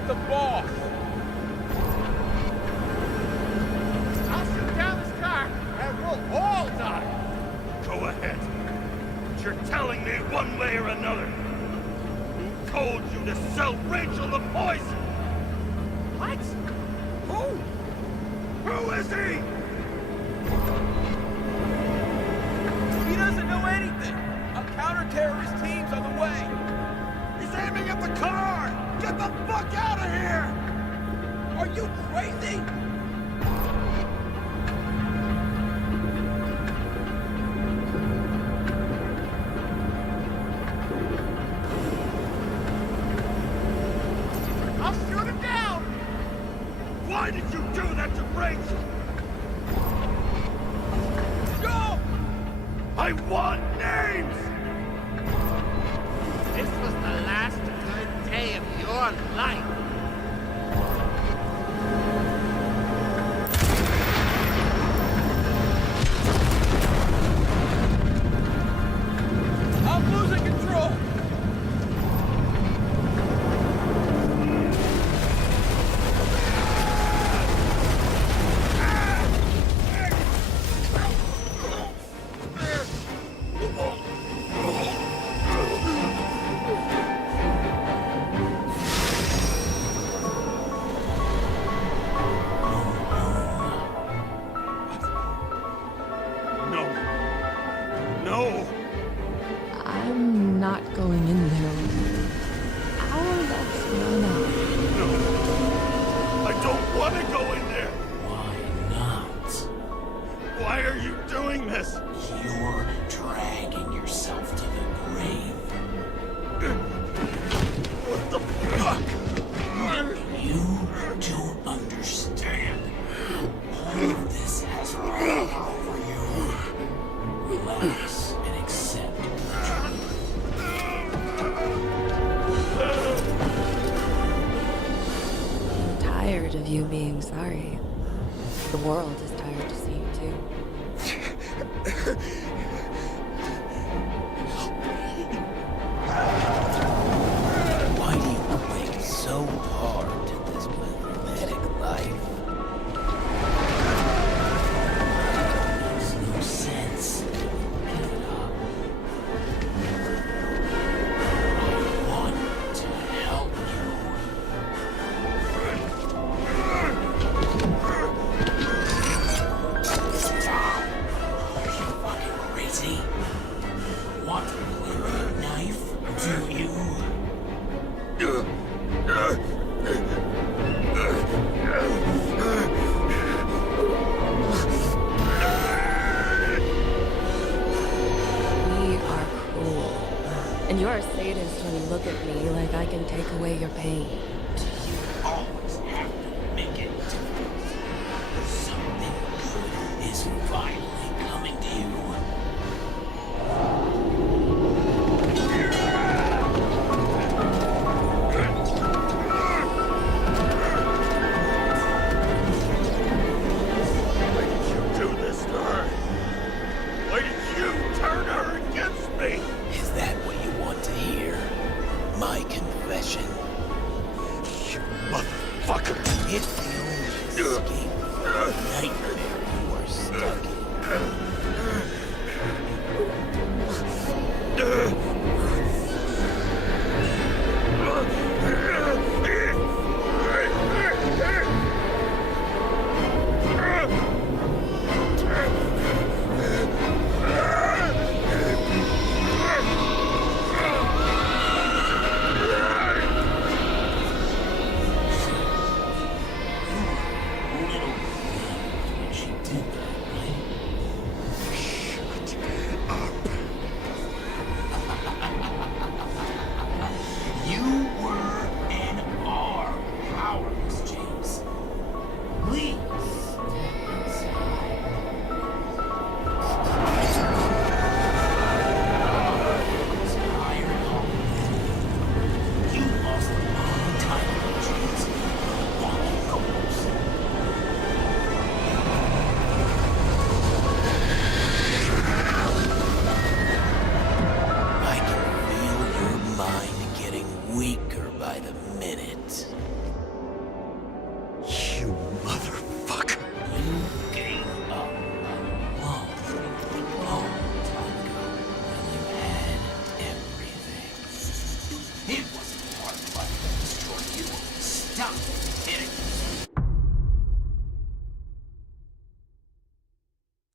with the boss. I'll shoot down this car and we'll all die. Go ahead. But you're telling me one way or another. Who told you to sell Rachel the poison? What? Who? Who is he? He doesn't know anything. A counter-terrorist team's on the way. He's aiming at the car! Get the fuck out of here! Are you crazy? I'll shoot him down! Why did you do that to Rachel? Go! I want names! This was the last good day of your life. I'm losing control. No. No! I'm not going in there. Our love's run out. No! I don't want to go in there! Why not? Why are you doing this? You're dragging yourself to the grave. What the fuck? You don't understand. All of this has rolled over you. Relax and accept the truth. I'm tired of you being sorry. The world is tired to see you too. Why do you cling so hard to this pathetic life? Makes no sense. Give it up. I want to help you. Stop. Are you fucking crazy? Want to play with a knife? Do you? We are cruel. And you're a sadist when you look at me like I can take away your pain. You always have to make it difficult. Something good is finally coming to you. Why did you do this to her? Why did you turn her against me? Is that what you want to hear? My confession?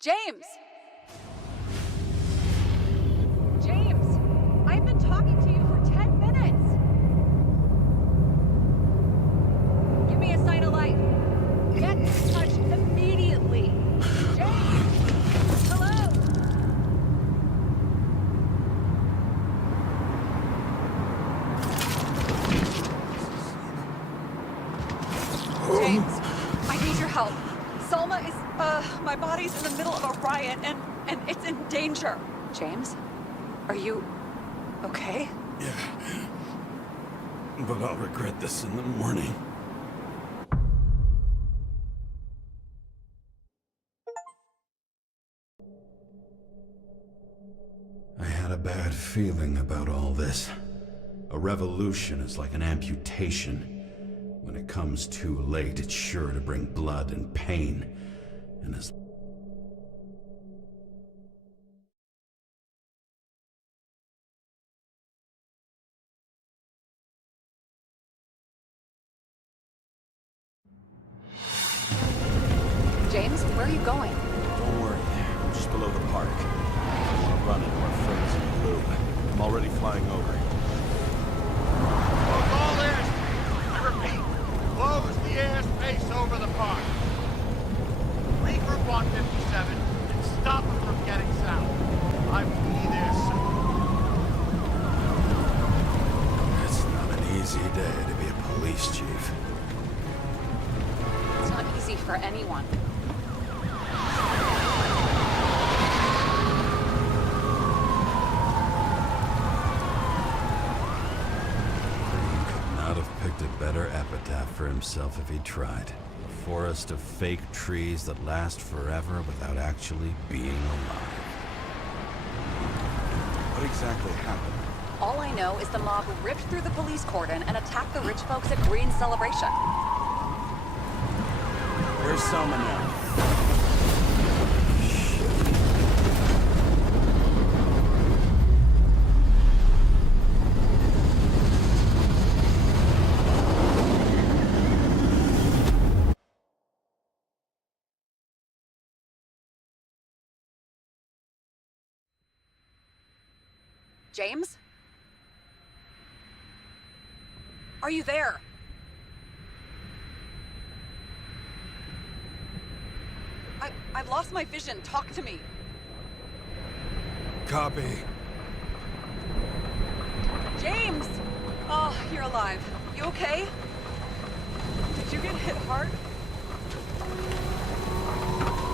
James! James! I've been talking to you for 10 minutes! Give me a sign of life. Get in touch immediately. James! Hello? James, I need your help. Salma is, my body's in the middle of a riot and it's in danger. James? Are you okay? Yeah. But I'll regret this in the morning. I had a bad feeling about all this. A revolution is like an amputation. When it comes too late, it's sure to bring blood and pain. And as James, where are you going? Don't worry, I'm just below the park. I'll run into our friends in blue. I'm already flying over. Close all airspace. I repeat, close the airspace over the park. Regroup on 57 and stop them from getting south. I will be there soon. It's not an easy day to be a police chief. It's not easy for anyone. Not have picked a better epitaph for himself if he tried. A forest of fake trees that last forever without actually being alive. What exactly happened? All I know is the mob ripped through the police cordon and attacked the rich folks at Green's celebration. Where's Selma now? James? Are you there? I've lost my vision. Talk to me. Copy. James! Oh, you're alive. You okay? Did you get hit hard?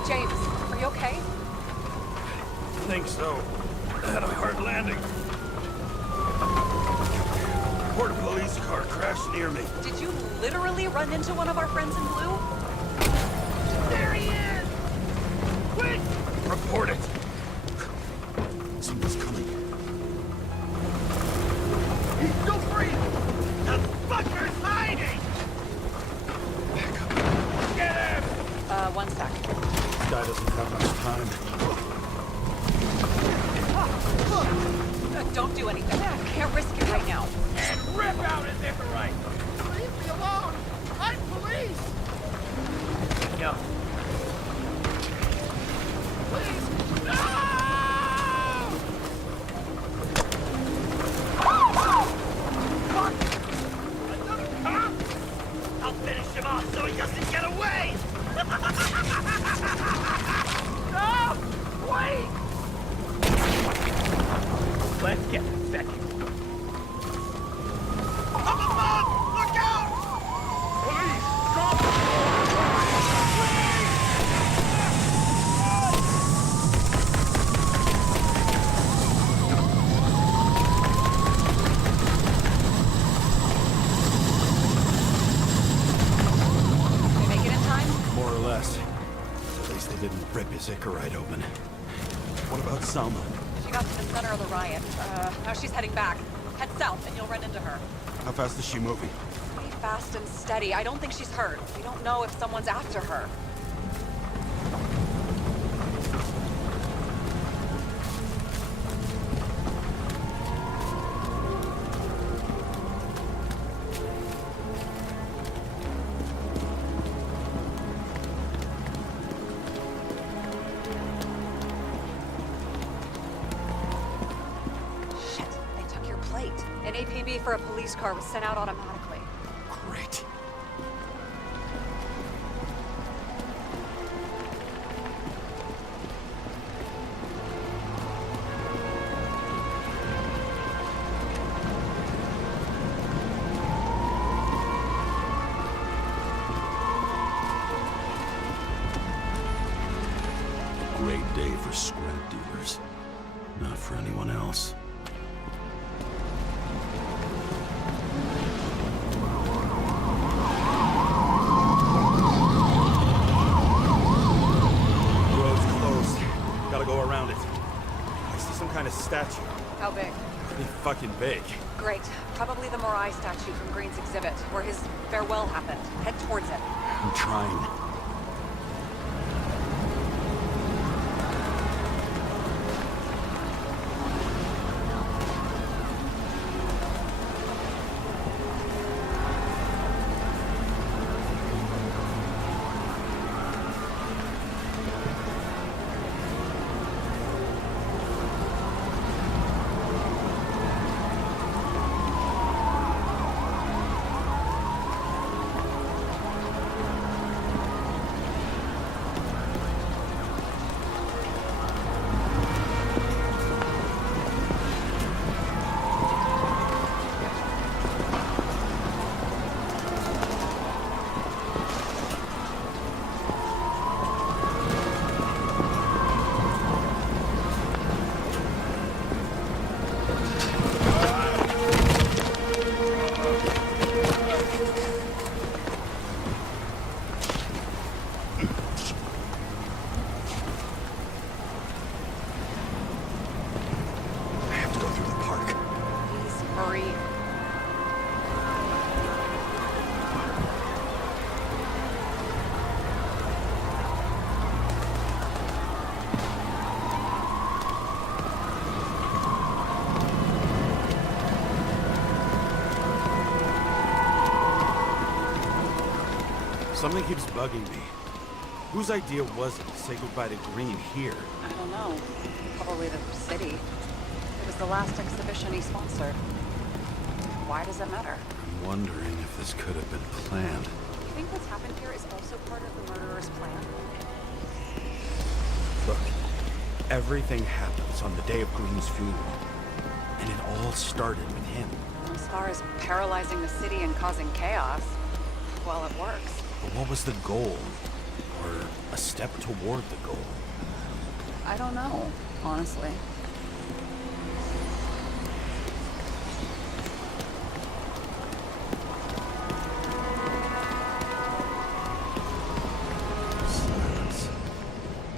James, are you okay? I think so. I had a hard landing. Border police car crashed near me. Did you literally run into one of our friends in blue? There he is! Quick! Report it. Someone's coming. He's still breathing! The fucker's hiding! Back up. Get him! One sec. This guy doesn't have much time. Don't do anything. Can't risk it right now. And rip out his Icarite! Leave me alone! I'm police! Go. Please! No! Fuck! Another cop? I'll finish him off so he doesn't get away! No! Wait! Let's get this second. Up above! Look out! Police! Drop! They make it in time? More or less. At least they didn't rip his Icarite open. What about Selma? She got to the center of the riot. Now she's heading back. Head south and you'll run into her. How fast is she moving? Be fast and steady. I don't think she's hurt. We don't know if someone's after her. light. An APB for a police car was sent out automatically. Great. Great day for scrap dealers. Not for anyone else. Road's closed. Gotta go around it. I see some kind of statue. How big? Pretty fucking big. Great. Probably the Morai statue from Green's exhibit, where his farewell happened. Head towards it. I'm trying. Something keeps bugging me. Whose idea was it to say goodbye to Green here? I don't know. Probably the city. It was the last exhibition he sponsored. Why does it matter? I'm wondering if this could have been planned. You think what's happened here is also part of the murderer's plan? Look, everything happens on the day of Green's funeral. And it all started with him. As far as paralyzing the city and causing chaos, well, it works. But what was the goal? Or a step toward the goal? I don't know, honestly. Silence.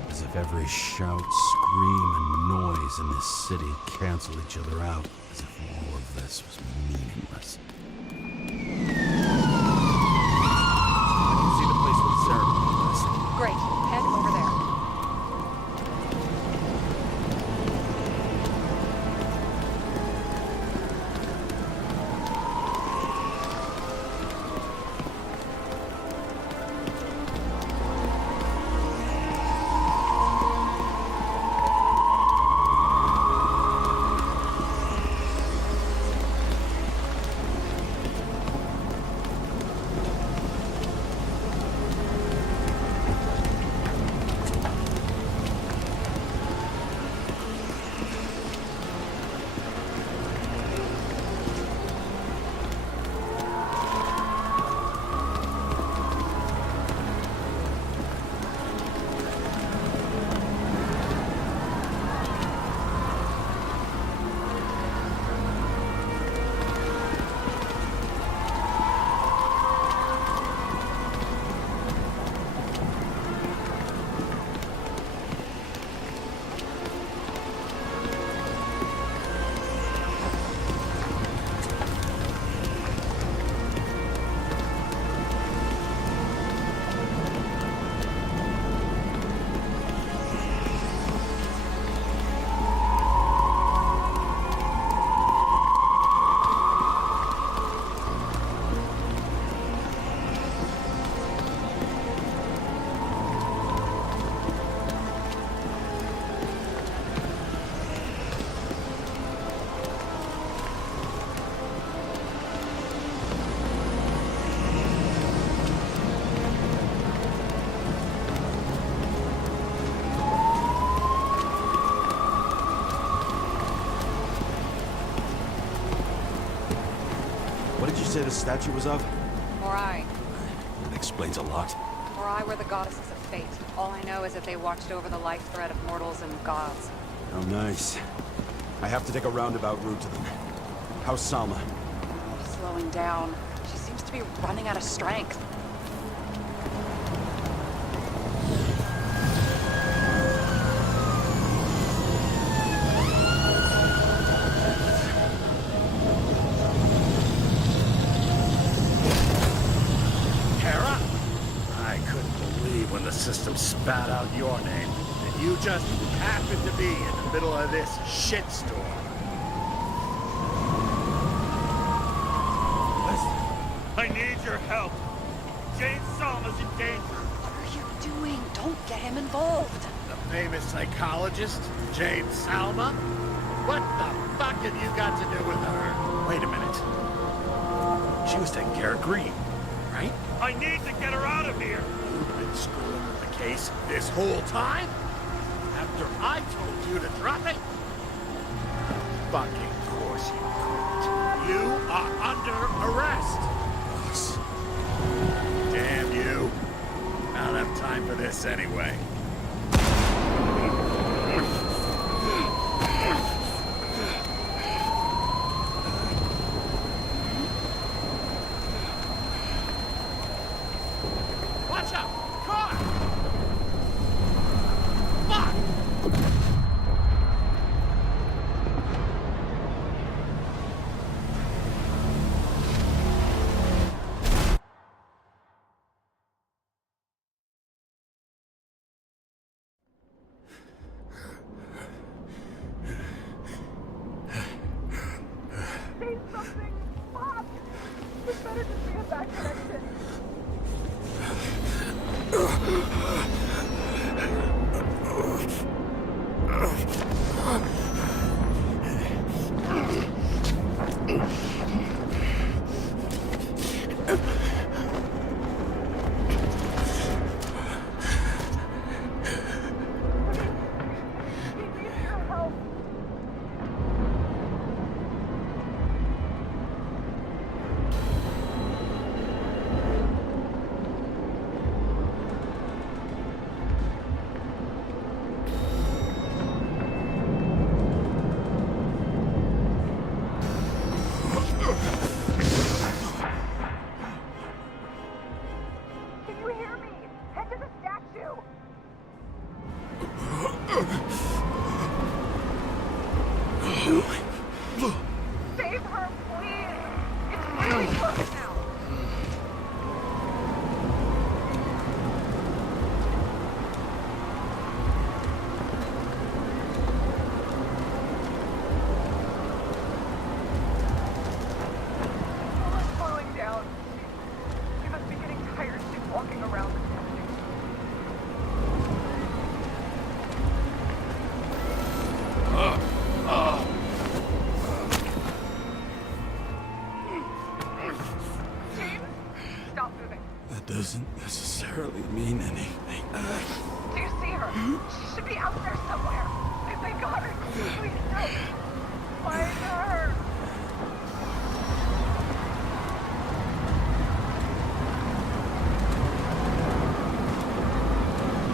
As if every shout, scream, and noise in this city cancel each other out. As if all of this was meaningless. Great. Head over there. What did you say the statue was of? Morai. That explains a lot. Morai were the goddesses of fate. All I know is that they watched over the life thread of mortals and gods. Oh, nice. I have to take a roundabout route to them. How's Salma? Slowing down. She seems to be running out of strength. Kara? I couldn't believe when the system spat out your name, and you just happened to be in the middle of this shitstorm. I need your help. James Salma's in danger. What are you doing? Don't get him involved. The famous psychologist, James Salma? What the fuck have you got to do with her? Wait a minute. She was taking care of Green, right? I need to get her out of here. You've been screwing with the case this whole time? After I told you to drop it? Fucking course you couldn't. You are under arrest. Damn you. I don't have time for this anyway. Watch out! Car! Fuck! Say something. Fuck. This better just be a bad connection. Can you hear me? Head to the statue. Save her, please. It's really close now. Someone's falling down. She must be getting tired walking around the statue. James, stop moving. That doesn't necessarily mean anything. Do you see her? She should be out there somewhere. If they got her, please no. Find her.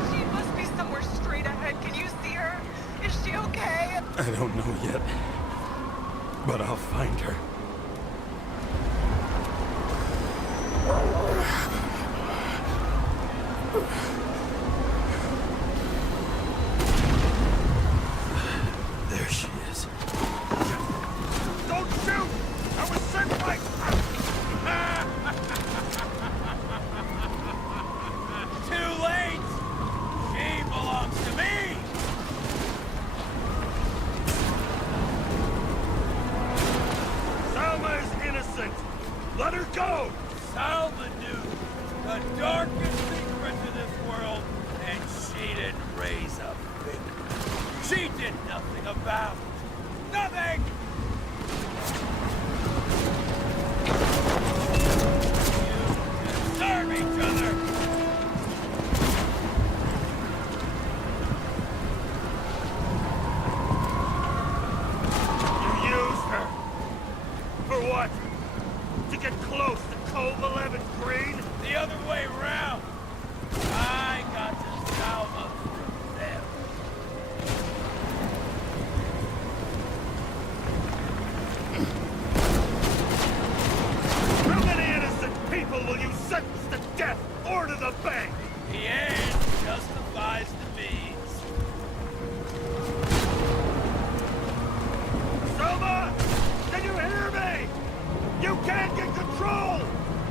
She must be somewhere straight ahead. Can you see her? Is she okay? I don't know yet, but I'll find her. There she is. Don't shoot! I was sent by... Too late! She belongs to me! Salma is innocent. Let her go. Salma knew the darkest secrets of this world, and she didn't raise a finger. She did nothing about it. Nothing! You deserve each other! You used her. For what? To get close to Cove 11 Green? The other way around. I got to salva through them. How many innocent people will you sentence to death or to the bank? The end justifies the means. Selma! Can you hear me? You can't get control!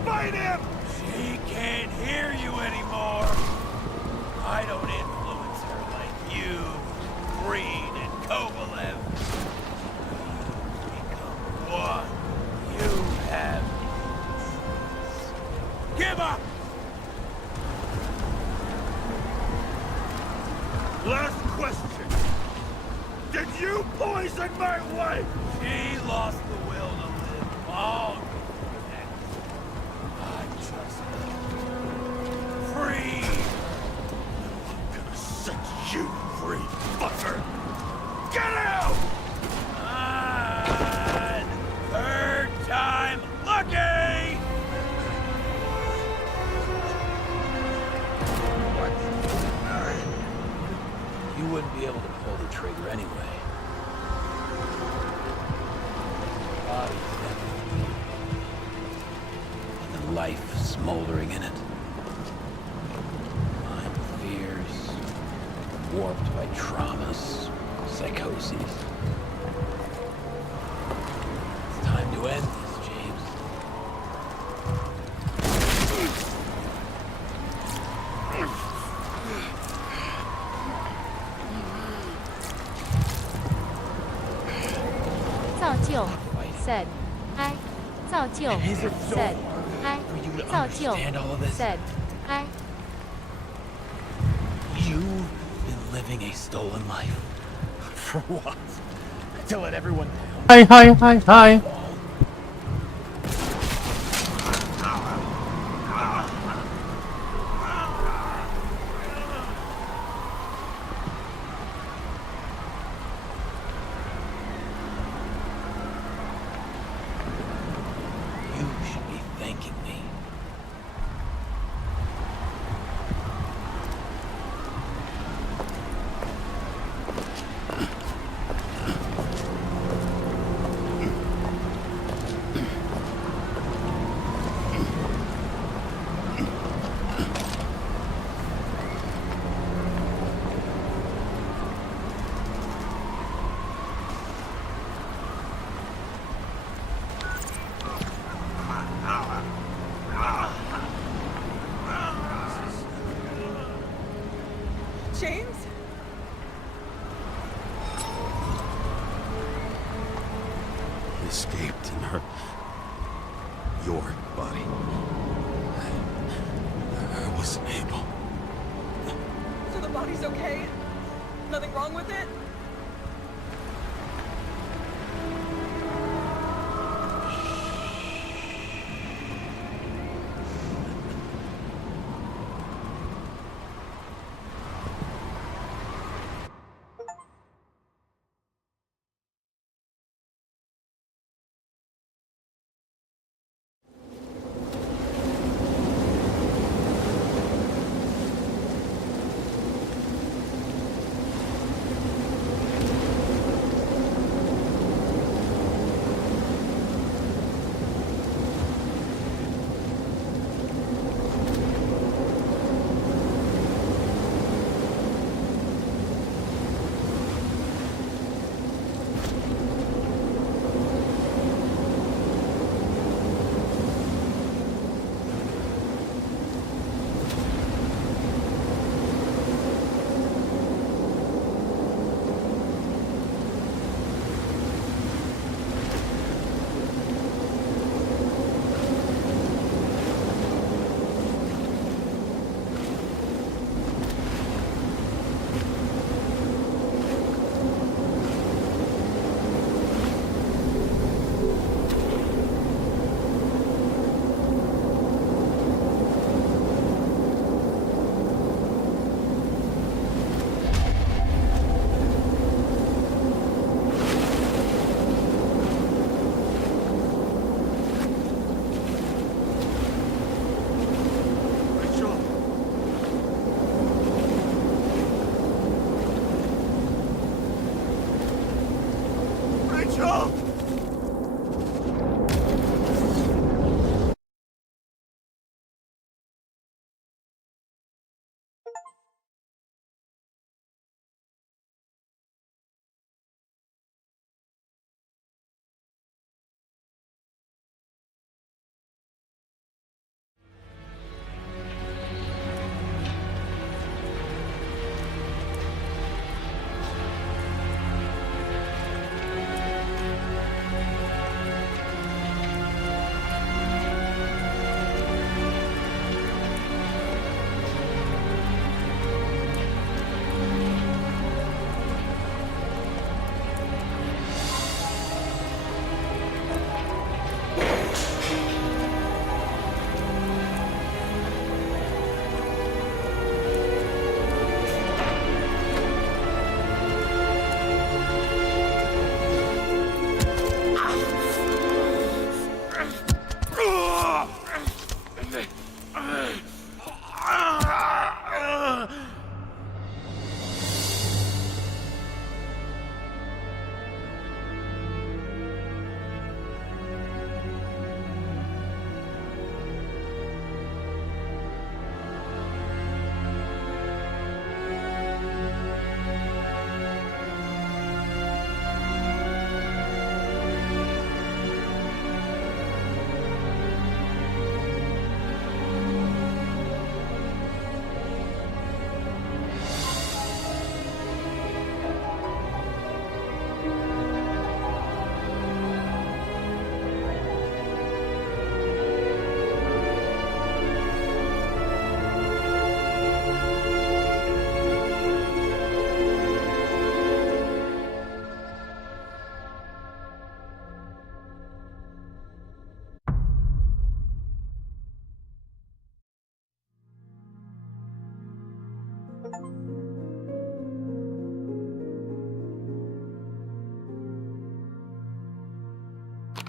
Fight him! She can't hear you anymore. I don't influence her like you, Green and Kovalev. Become one. You have give up! Last question. Did you poison my wife? She lost the will to live long. I trust her. Free! I'm gonna set you free, fucker! Get out! And third time lucky! You wouldn't be able to pull the trigger anyway. Body's empty. And the life smoldering in it. Mind fears, warped by traumas, psychoses. It's time to end this, James. said I 造就 said I 造就 said I You've been living a stolen life. For what? To let everyone down. Hi. You should be thanking me. James? He escaped in her... your body. I wasn't able. So the body's okay? Nothing wrong with it?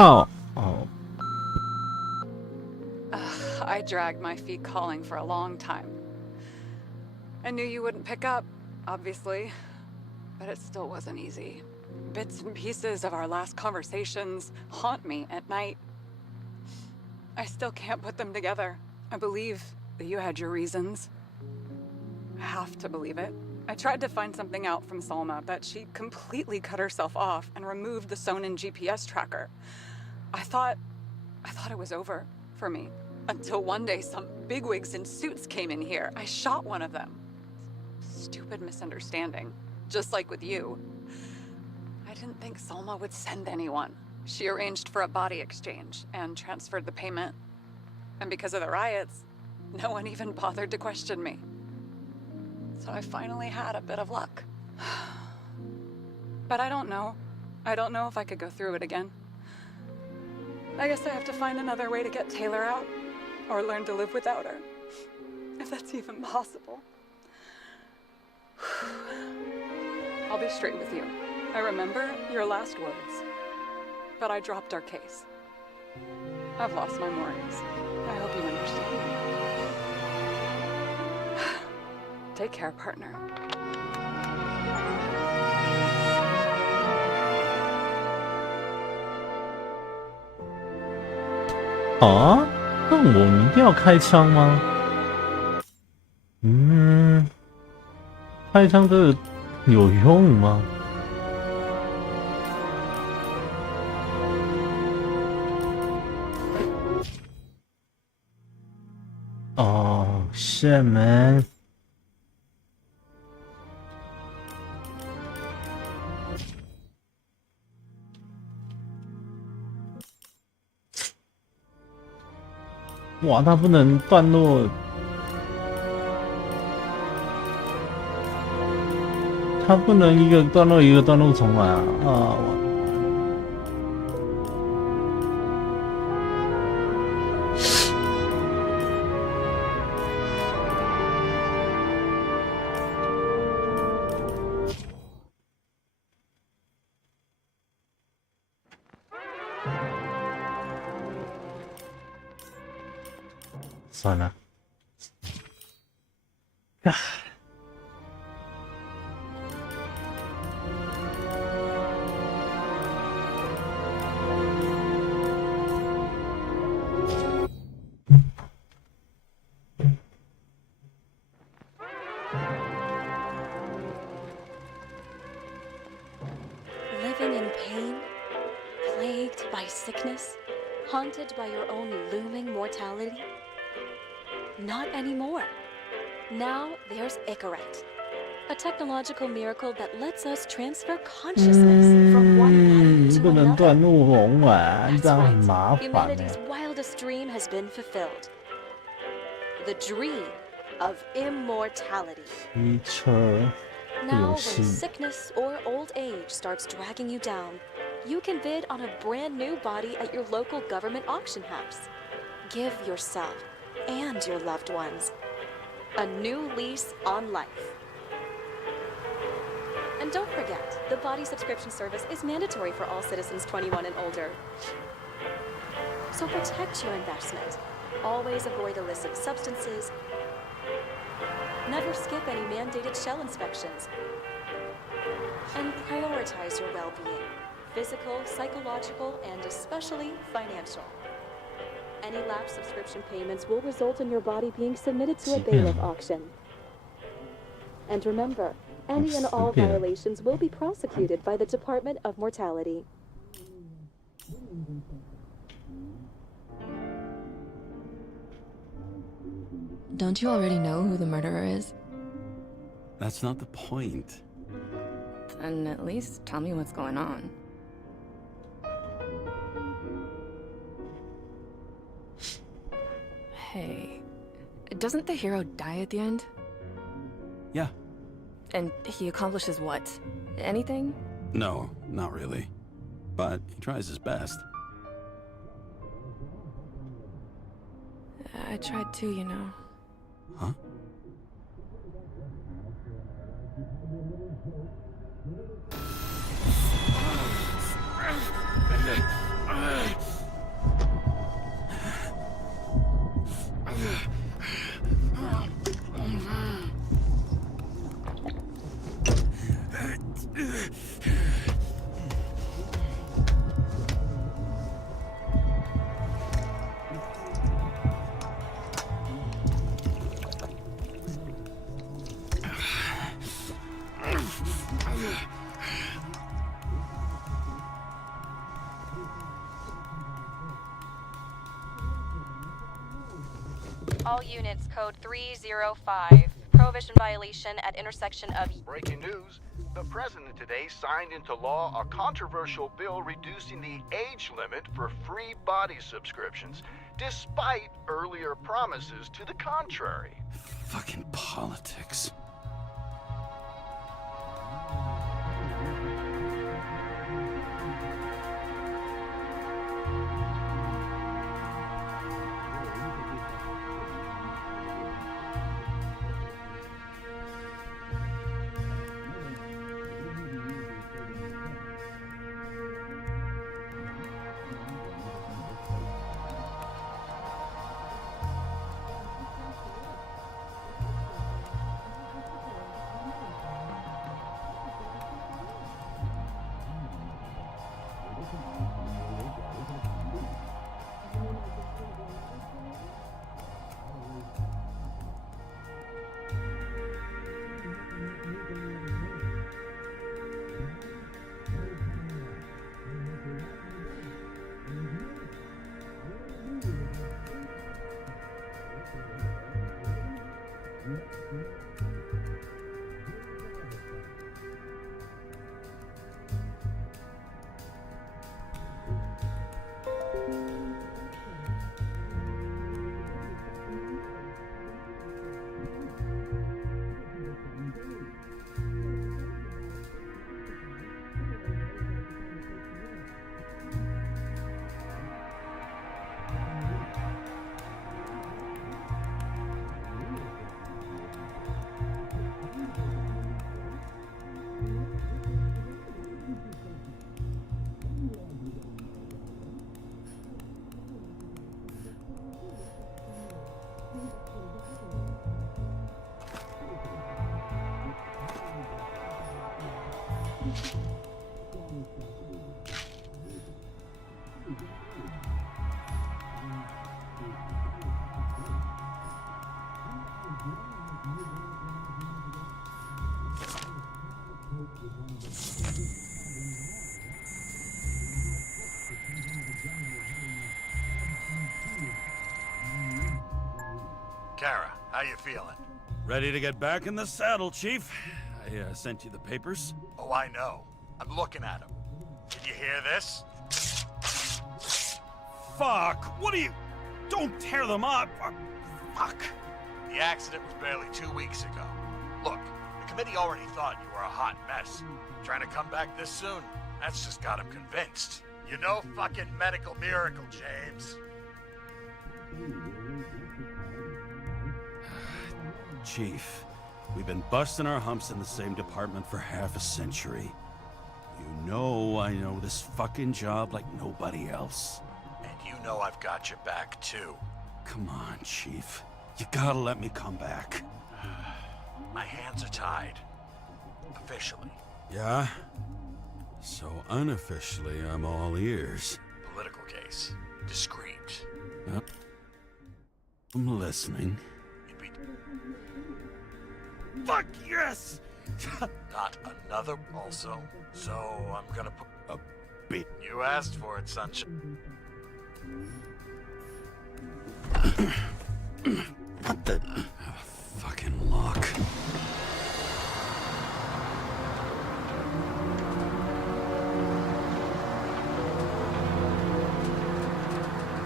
哦。 I dragged my feet calling for a long time. I knew you wouldn't pick up, obviously, but it still wasn't easy. Bits and pieces of our last conversations haunt me at night. I still can't put them together. I believe that you had your reasons. I have to believe it. I tried to find something out from Salma, but she completely cut herself off and removed the Sonin GPS tracker. I thought it was over for me. Until one day some bigwigs in suits came in here. I shot one of them. Stupid misunderstanding. Just like with you. I didn't think Salma would send anyone. She arranged for a body exchange and transferred the payment. And because of the riots, no one even bothered to question me. So I finally had a bit of luck. But I don't know. I don't know if I could go through it again. I guess I have to find another way to get Taylor out. Or learn to live without her. If that's even possible. I'll be straight with you. I remember your last words. But I dropped our case. I've lost my moorings. I hope you understand. Take care, partner. 啊？那我们一定要开枪吗？开枪这有用吗？哦，shit man。 哇，它不能段落，它不能一个段落一个段落重来啊！算了。啊。Living in pain, plagued by sickness, haunted by your own looming mortality? Not anymore. Now there's Icaret, a technological miracle that lets us transfer consciousness from one body to another. That's right. Humanity's wildest dream has been fulfilled. The dream of immortality. Now, when sickness or old age starts dragging you down, you can bid on a brand new body at your local government auction house. Give yourself and your loved ones a new lease on life. And don't forget, the body subscription service is mandatory for all citizens 21 and older. So protect your investment. Always avoid illicit substances. Never skip any mandated shell inspections. And prioritize your well-being, physical, psychological, and especially financial. Any lapsed subscription payments will result in your body being submitted to a bailiff auction. And remember, any and all violations will be prosecuted by the Department of Mortality. Don't you already know who the murderer is? That's not the point. Then at least tell me what's going on. Hey, doesn't the hero die at the end? Yeah. And he accomplishes what? Anything? No, not really. But he tries his best. I tried to, you know. Huh? All units, code 305. Prohibition violation at intersection of... Breaking news. The president today signed into law a controversial bill reducing the age limit for free body subscriptions, despite earlier promises to the contrary. Fucking politics. Kara, how you feeling? Ready to get back in the saddle, Chief. I sent you the papers. Oh, I know. I'm looking at them. Can you hear this? Fuck! What are you... Don't tear them up! Fuck! The accident was barely 2 weeks ago. Look, the committee already thought you were a hot mess. Trying to come back this soon? That's just got them convinced. You're no fucking medical miracle, James. Chief, we've been busting our humps in the same department for half a century. You know I know this fucking job like nobody else. And you know I've got your back, too. Come on, Chief. You gotta let me come back. My hands are tied. Officially. Yeah? So unofficially, I'm all ears. Political case. Discreet. I'm listening. Fuck yes! Not another also. So I'm gonna put a bit. You asked for it, sunshine. What the fucking lock?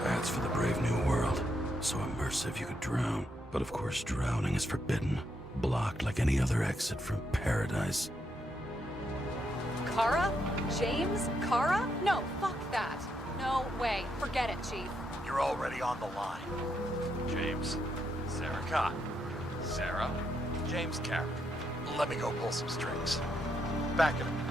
That's for the brave new world. So immersive you could drown. But of course drowning is forbidden. Blocked like any other exit from paradise. Kara? James? Kara? No, fuck that. No way. Forget it, Chief. You're already on the line. James, Sarah Cott. Sarah, James Kara. Let me go pull some strings. Back in a minute.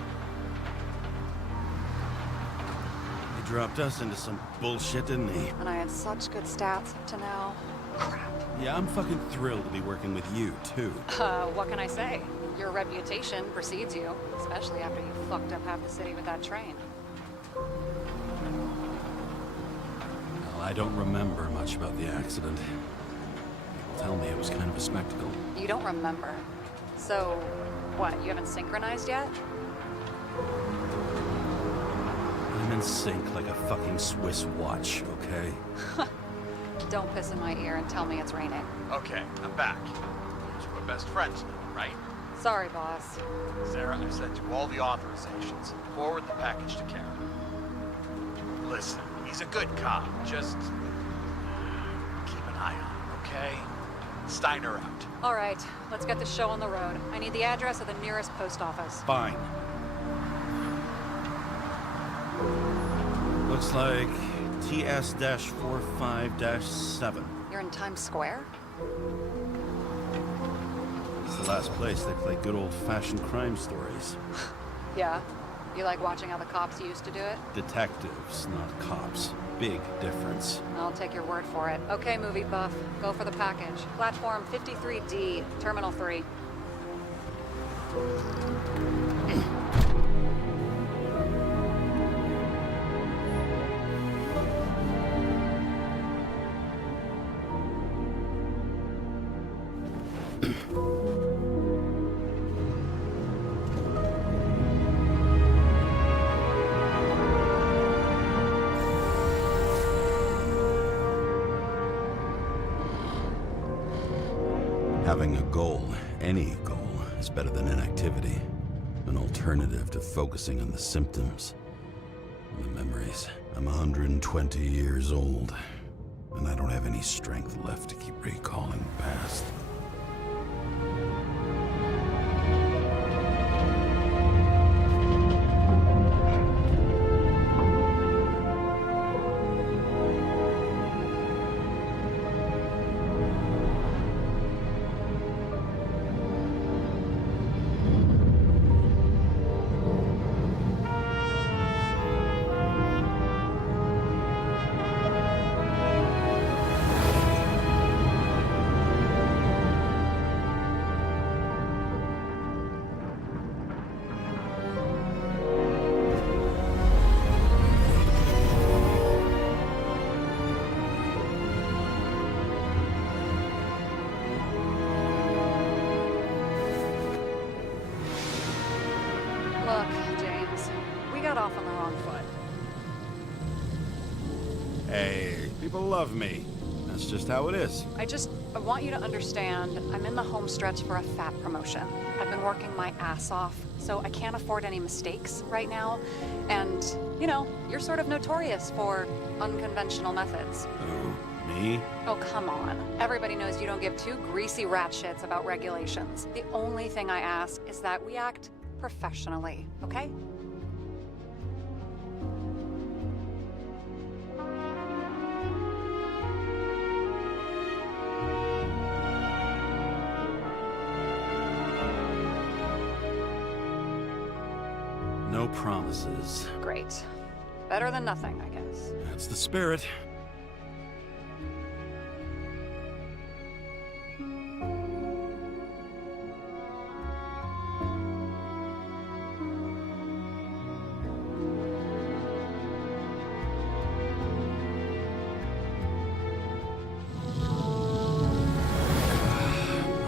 dropped us into some bullshit, didn't he? And I had such good stats up to now. Crap. Yeah, I'm fucking thrilled to be working with you, too. What can I say? Your reputation precedes you, especially after you fucked up half the city with that train. Well, I don't remember much about the accident. People tell me it was kind of a spectacle. You don't remember? So, what, you haven't synchronized yet? I'm in sync like a fucking Swiss watch, okay? Don't piss in my ear and tell me it's raining. Okay, I'm back. So we're best friends now, right? Sorry, boss. Sarah, I've sent you all the authorizations. Forward the package to Karen. Listen, he's a good cop. Just keep an eye on him, okay? Steiner out. All right, let's get the show on the road. I need the address of the nearest post office. Fine. Looks like TS-45-7. You're in Times Square? It's the last place they play good old-fashioned crime stories. Yeah. You like watching how the cops used to do it? Detectives, not cops. Big difference. I'll take your word for it. Okay, movie buff. Go for the package. Platform 53D, Terminal 3. Having a goal, any goal, is better than inactivity. An alternative to focusing on the symptoms. And the memories. I'm 120 years old, and I don't have any strength left to keep recalling the past. Look, James, we got off on the wrong foot. Hey, people love me. That's just how it is. I want you to understand, I'm in the home stretch for a fat promotion. I've been working my ass off, so I can't afford any mistakes right now. And, you know, you're sort of notorious for unconventional methods. Who, me? Oh, come on. Everybody knows you don't give two greasy rat shits about regulations. The only thing I ask is that we act professionally, okay? No promises. Great. Better than nothing, I guess. That's the spirit.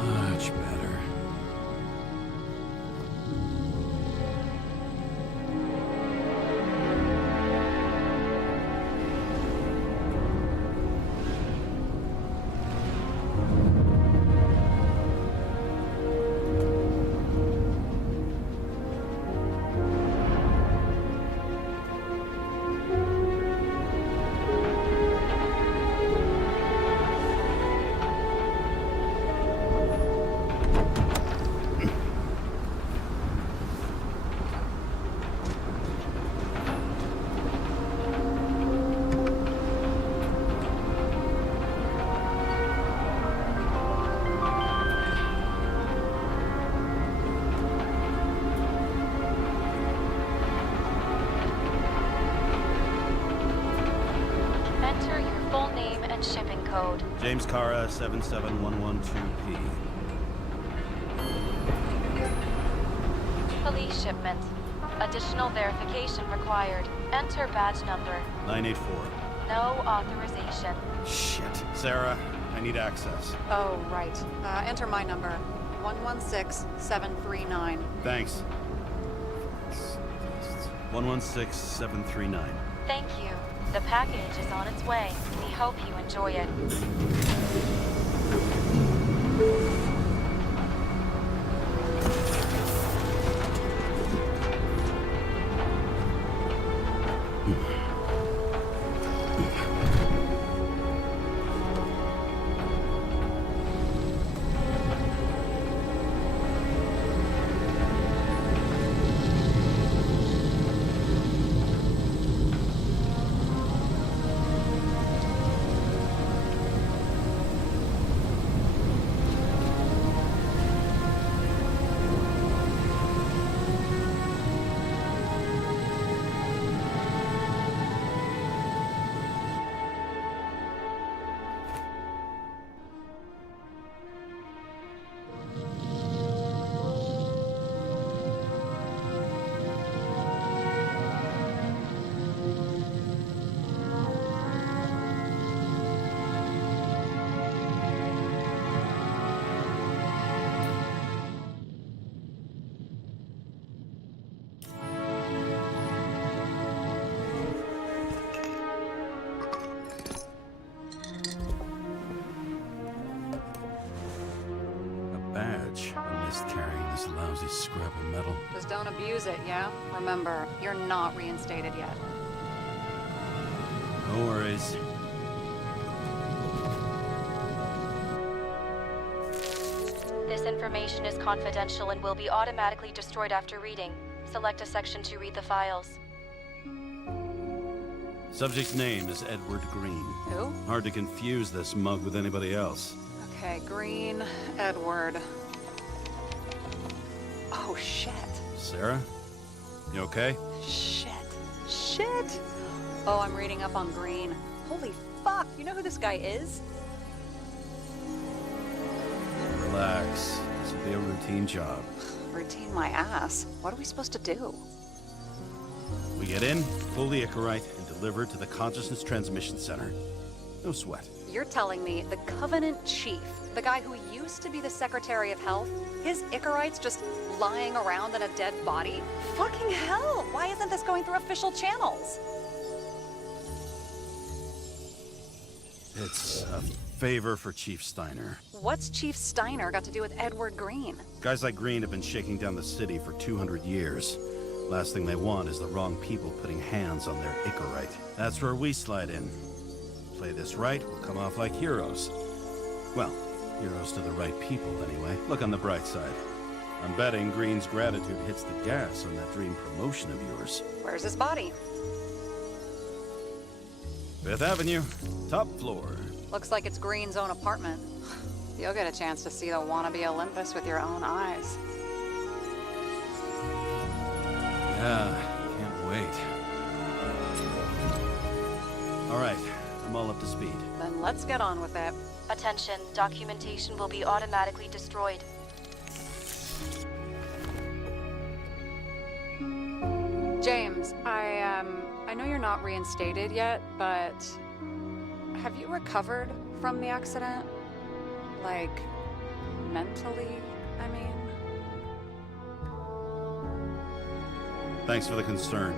Much better. code. James Cara 77112P. Police shipment. Additional verification required. Enter badge number. 984. No authorization. Shit. Sarah, I need access. Oh, right. Enter my number. 116739. Thanks. 116739. Thank you. The package is on its way. We hope you enjoy it. Badge. I missed carrying this lousy scrap of metal. Just don't abuse it, yeah? Remember, you're not reinstated yet. No worries. This information is confidential and will be automatically destroyed after reading. Select a section to read the files. Subject's name is Edward Green. Who? Hard to confuse this mug with anybody else. Okay, Green, Edward. Oh, shit. Sarah? You okay? Shit. Shit! Oh, I'm reading up on Green. Holy fuck, you know who this guy is? Relax. This will be a routine job. Routine my ass. What are we supposed to do? We get in, pull the Icarite, and deliver it to the Consciousness Transmission Center. No sweat. You're telling me the Covenant Chief, the guy who used to be the Secretary of Health, his Icarite's just lying around in a dead body? Fucking hell! Why isn't this going through official channels? It's a favor for Chief Steiner. What's Chief Steiner got to do with Edward Green? Guys like Green have been shaking down the city for 200 years. Last thing they want is the wrong people putting hands on their Icarite. That's where we slide in. Play this right, we'll come off like heroes. Well, heroes to the right people, anyway. Look on the bright side. I'm betting Green's gratitude hits the gas on that dream promotion of yours. Where's his body? 5th Avenue, top floor. Looks like it's Green's own apartment. You'll get a chance to see the wannabe Olympus with your own eyes. Yeah, can't wait. All right, I'm all up to speed. Then let's get on with it. Attention, documentation will be automatically destroyed. James, I know you're not reinstated yet, but have you recovered from the accident? Like, mentally, I mean? Thanks for the concern.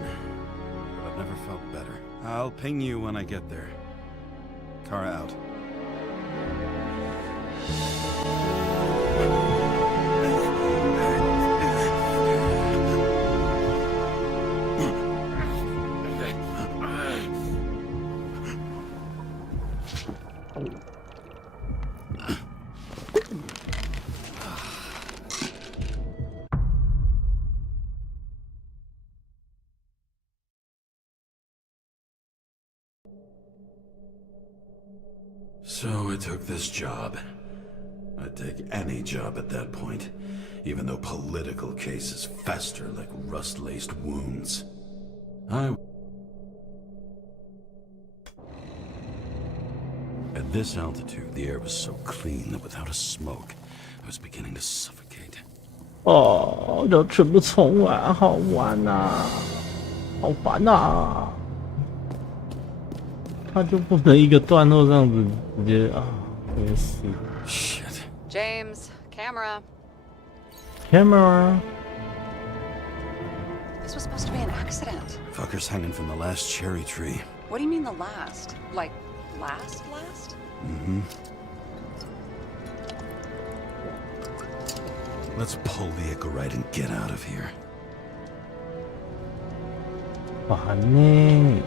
But I've never felt better. I'll ping you when I get there. Kara out. So I took this job. I'd take any job at that point, even though political cases fester like rust-laced wounds. And At this altitude, the air was so clean that without a smoke, I was beginning to suffocate. 哦，就全部重玩，好玩啊，好烦啊！他就不能一个段落这样子直接啊，真是。Shit. James, camera. Camera. This was supposed to be an accident. Fucker's hanging from the last cherry tree. What do you mean the last? Like, last? Mm-hmm. Let's pull the echo right and get out of here. 烦呢。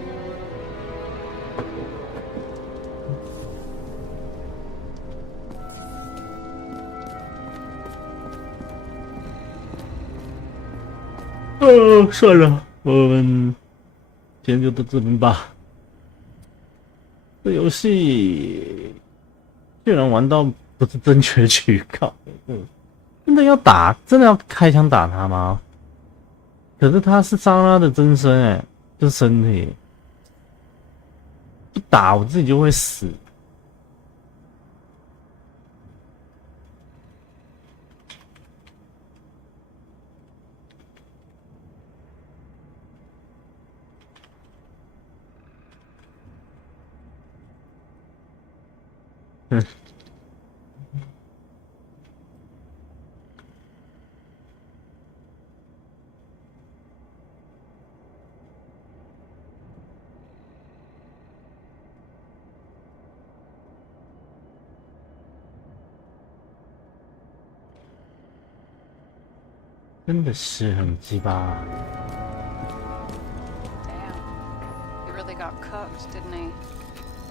算了，我们今天就到这边吧。这游戏居然玩到不是正确曲靠，真的要打，真的要开枪打他吗？可是他是伤他的真身就是身体，不打我自己就会死。真的是很鸡巴。Damn. He really got cooked, didn't he?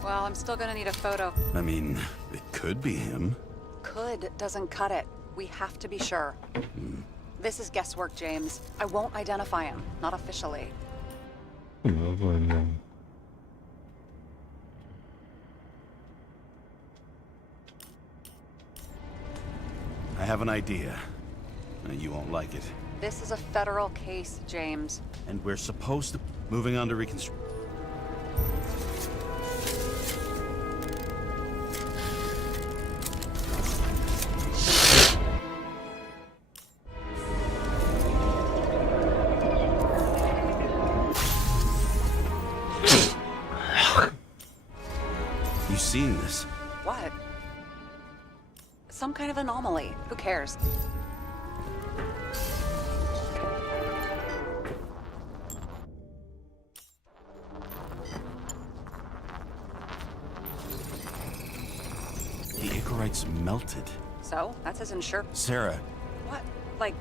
Well, I'm still gonna need a photo. I mean, it could be him. Could doesn't cut it. We have to be sure. This is guesswork, James. I won't identify him. Not officially. I have an idea. You won't like it. This is a federal case, James. And we're supposed to... Moving on to reconstruct... You seen this? What? Some kind of anomaly. Who cares? The Ichorites melted. So? That's his insure. Sarah. What? Like,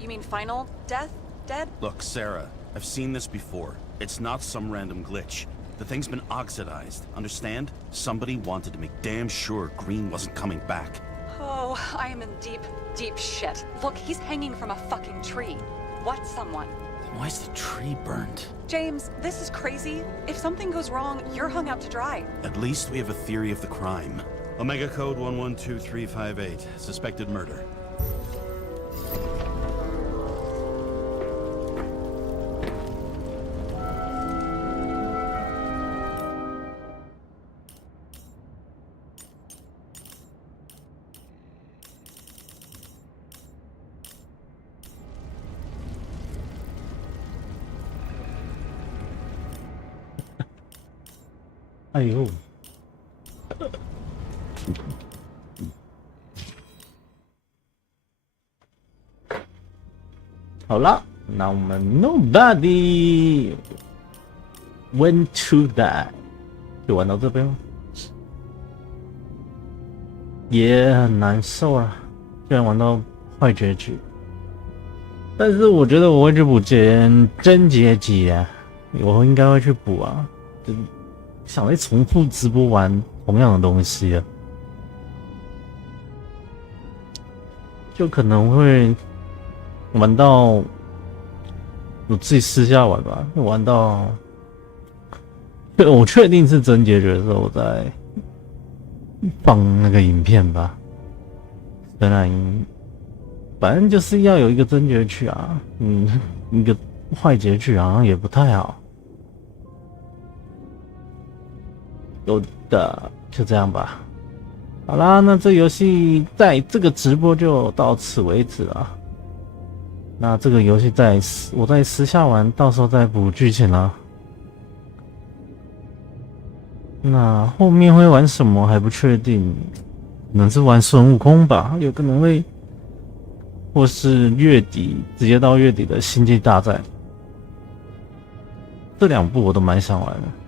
you mean final death? Dead? Look, Sarah, I've seen this before. It's not some random glitch. The thing's been oxidized, understand? Somebody wanted to make damn sure Green wasn't coming back. Oh, I am in deep, deep shit. Look, he's hanging from a fucking tree. What someone? Then why's the tree burned? James, this is crazy. If something goes wrong, you're hung out to dry. At least we have a theory of the crime. Omega code 112358. Suspected murder.哎呦！好了，那我们 Nobody went to die 就玩到这边了，也很难受啊，居然玩到坏结局。但是我觉得我会去补真结局啊，我应该会去补啊，就想再重复直播玩同样的东西啊，就可能会玩到我自己私下玩吧，玩到我确定是真结局的时候，我再放那个影片吧。当然，反正就是要有一个真结局啊，一个坏结局好像也不太好。有的就这样吧。好啦，那这游戏在这个直播就到此为止了。那这个游戏我在私下玩，到时候再补剧情啦。那后面会玩什么还不确定，可能是玩孙悟空吧，有可能会，或是月底直接到月底的星际大战，这2部我都蛮想玩的。